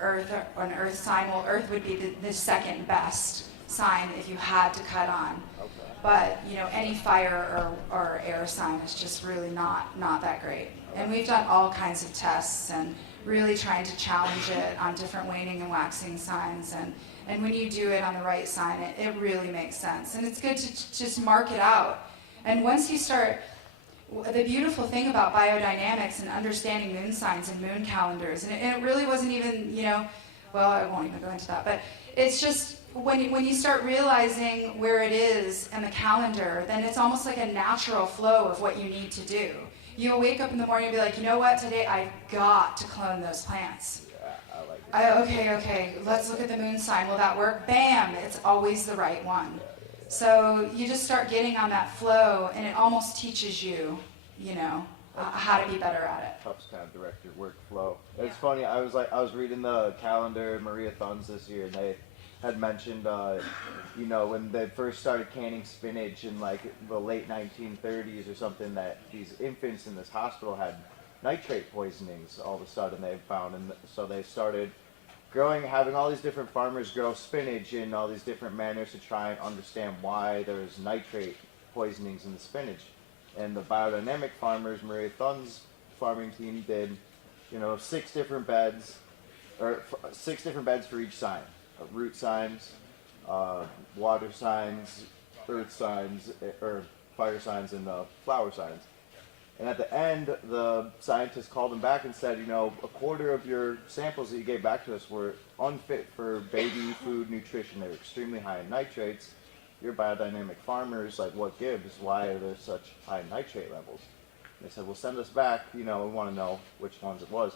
Earth, or an Earth sign. Well, Earth would be the second best sign if you had to cut on. Okay. But you know, any fire or air sign is just really not that great. And we've done all kinds of tests and really trying to challenge it on different waning and waxing signs. And when you do it on the right sign, it really makes sense. And it's good to just mark it out. And once you start, the beautiful thing about biodynamics and understanding moon signs and moon calendars, and it really wasn't even, you know, well, I won't even go into that, but it's just when you start realizing where it is in the calendar, then it's almost like a natural flow of what you need to do. You'll wake up in the morning and be like, you know what, today I've got to clone those plants. Okay, let's look at the moon sign. Will that work? Bam, it's always the right one. So you just start getting on that flow, and it almost teaches you, you know, how to be better at it. Helps kind of direct your workflow. It's funny, I was reading the calendar Maria Thuns this year, and they had mentioned, you know, when they first started canning spinach in like the late 1930s or something, that these infants in this hospital had nitrate poisonings all of a sudden they found, and so they started having all these different farmers grow spinach in all these different manners to try and understand why there's nitrate poisonings in the spinach. And the biodynamic farmers, Maria Thuns farming team, did, you know, 6 different beds for each sign: root signs, water signs, earth signs, or fire signs, and flower signs. And at the end, the scientists called them back and said, you know, a quarter of your samples that you gave back to us were unfit for baby food nutrition. They were extremely high in nitrates. Your biodynamic farmers, like, what gives? Why are there such high nitrate levels? And they said, well, send us back, you know, we want to know which ones it was.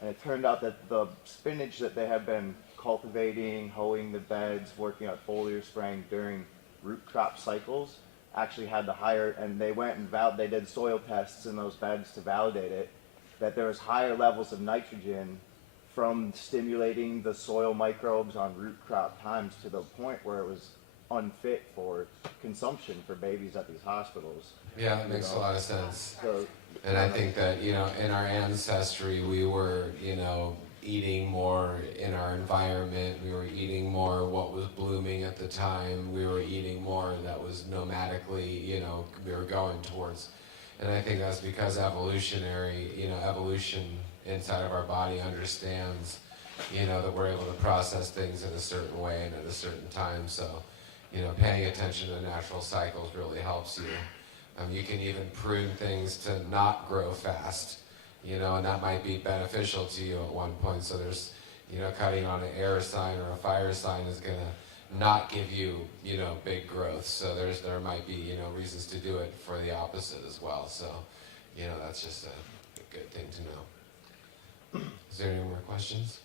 And it turned out that the spinach that they had been cultivating, hoeing the beds, working on foliar spraying during root crop cycles, actually had the higher, and they went and they did soil tests in those beds to validate it, that there was higher levels of nitrogen from stimulating the soil microbes on root crop times to the point where it was unfit for consumption for babies at these hospitals. Yeah, that makes a lot of sense. So, and I think that, you know, in our ancestry, we were, you know, eating more in our environment. We were eating more what was blooming at the time. We were eating more that was nomadically, you know, we were going towards. And I think that's because evolution inside of our body understands, you know, that we're able to process things in a certain way and at a certain time. So, you know, paying attention to natural cycles really helps you. You can even prune things to not grow fast, you know, and that might be beneficial to you at one point. So there's, you know, cutting on an air sign or a fire sign is going to not give you, you know, big growth. So there might be, you know, reasons to do it for the opposite as well. So, you know, that's just a good thing to know. Is there any more questions?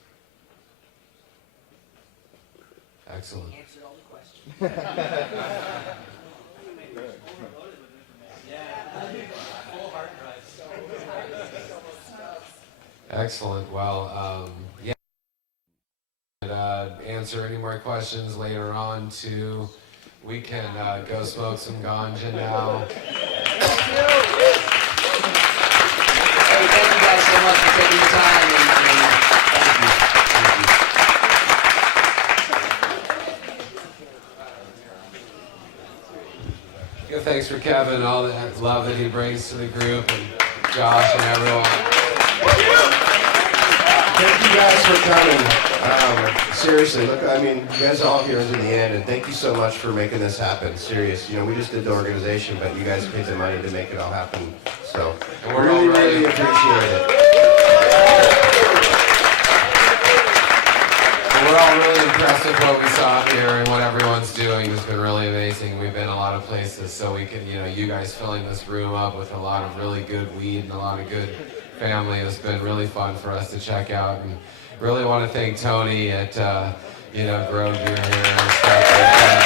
Excellent. Answered all the questions. Excellent. Well, yeah. Answer any more questions later on too. We can go smoke some ganja now. Hey, thank you guys so much for taking the time and thank you. Give thanks for Kevin and all that love that he brings to the group, and Josh and everyone. Thank you guys for coming. Seriously, look, I mean, you guys are all here to the end, and thank you so much for making this happen. Serious, you know, we just did the organization, but you guys paid the money to make it all happen. So, And we're really, all really- really appreciate it. We're all really impressed with what we saw here and what everyone's doing. It's been really amazing. We've been a lot of places, so we can, you know, you guys filling this room up with a lot of really good weed and a lot of good family. It's been really fun for us to check out, and really want to thank Tony at, you know, Grow Gear here and stuff like that.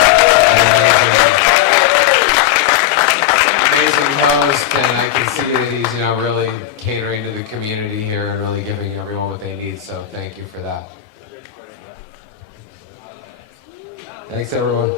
Amazing host, and I can see that he's, you know, really catering to the community here and really giving everyone what they need. So thank you for that. Thanks, everyone.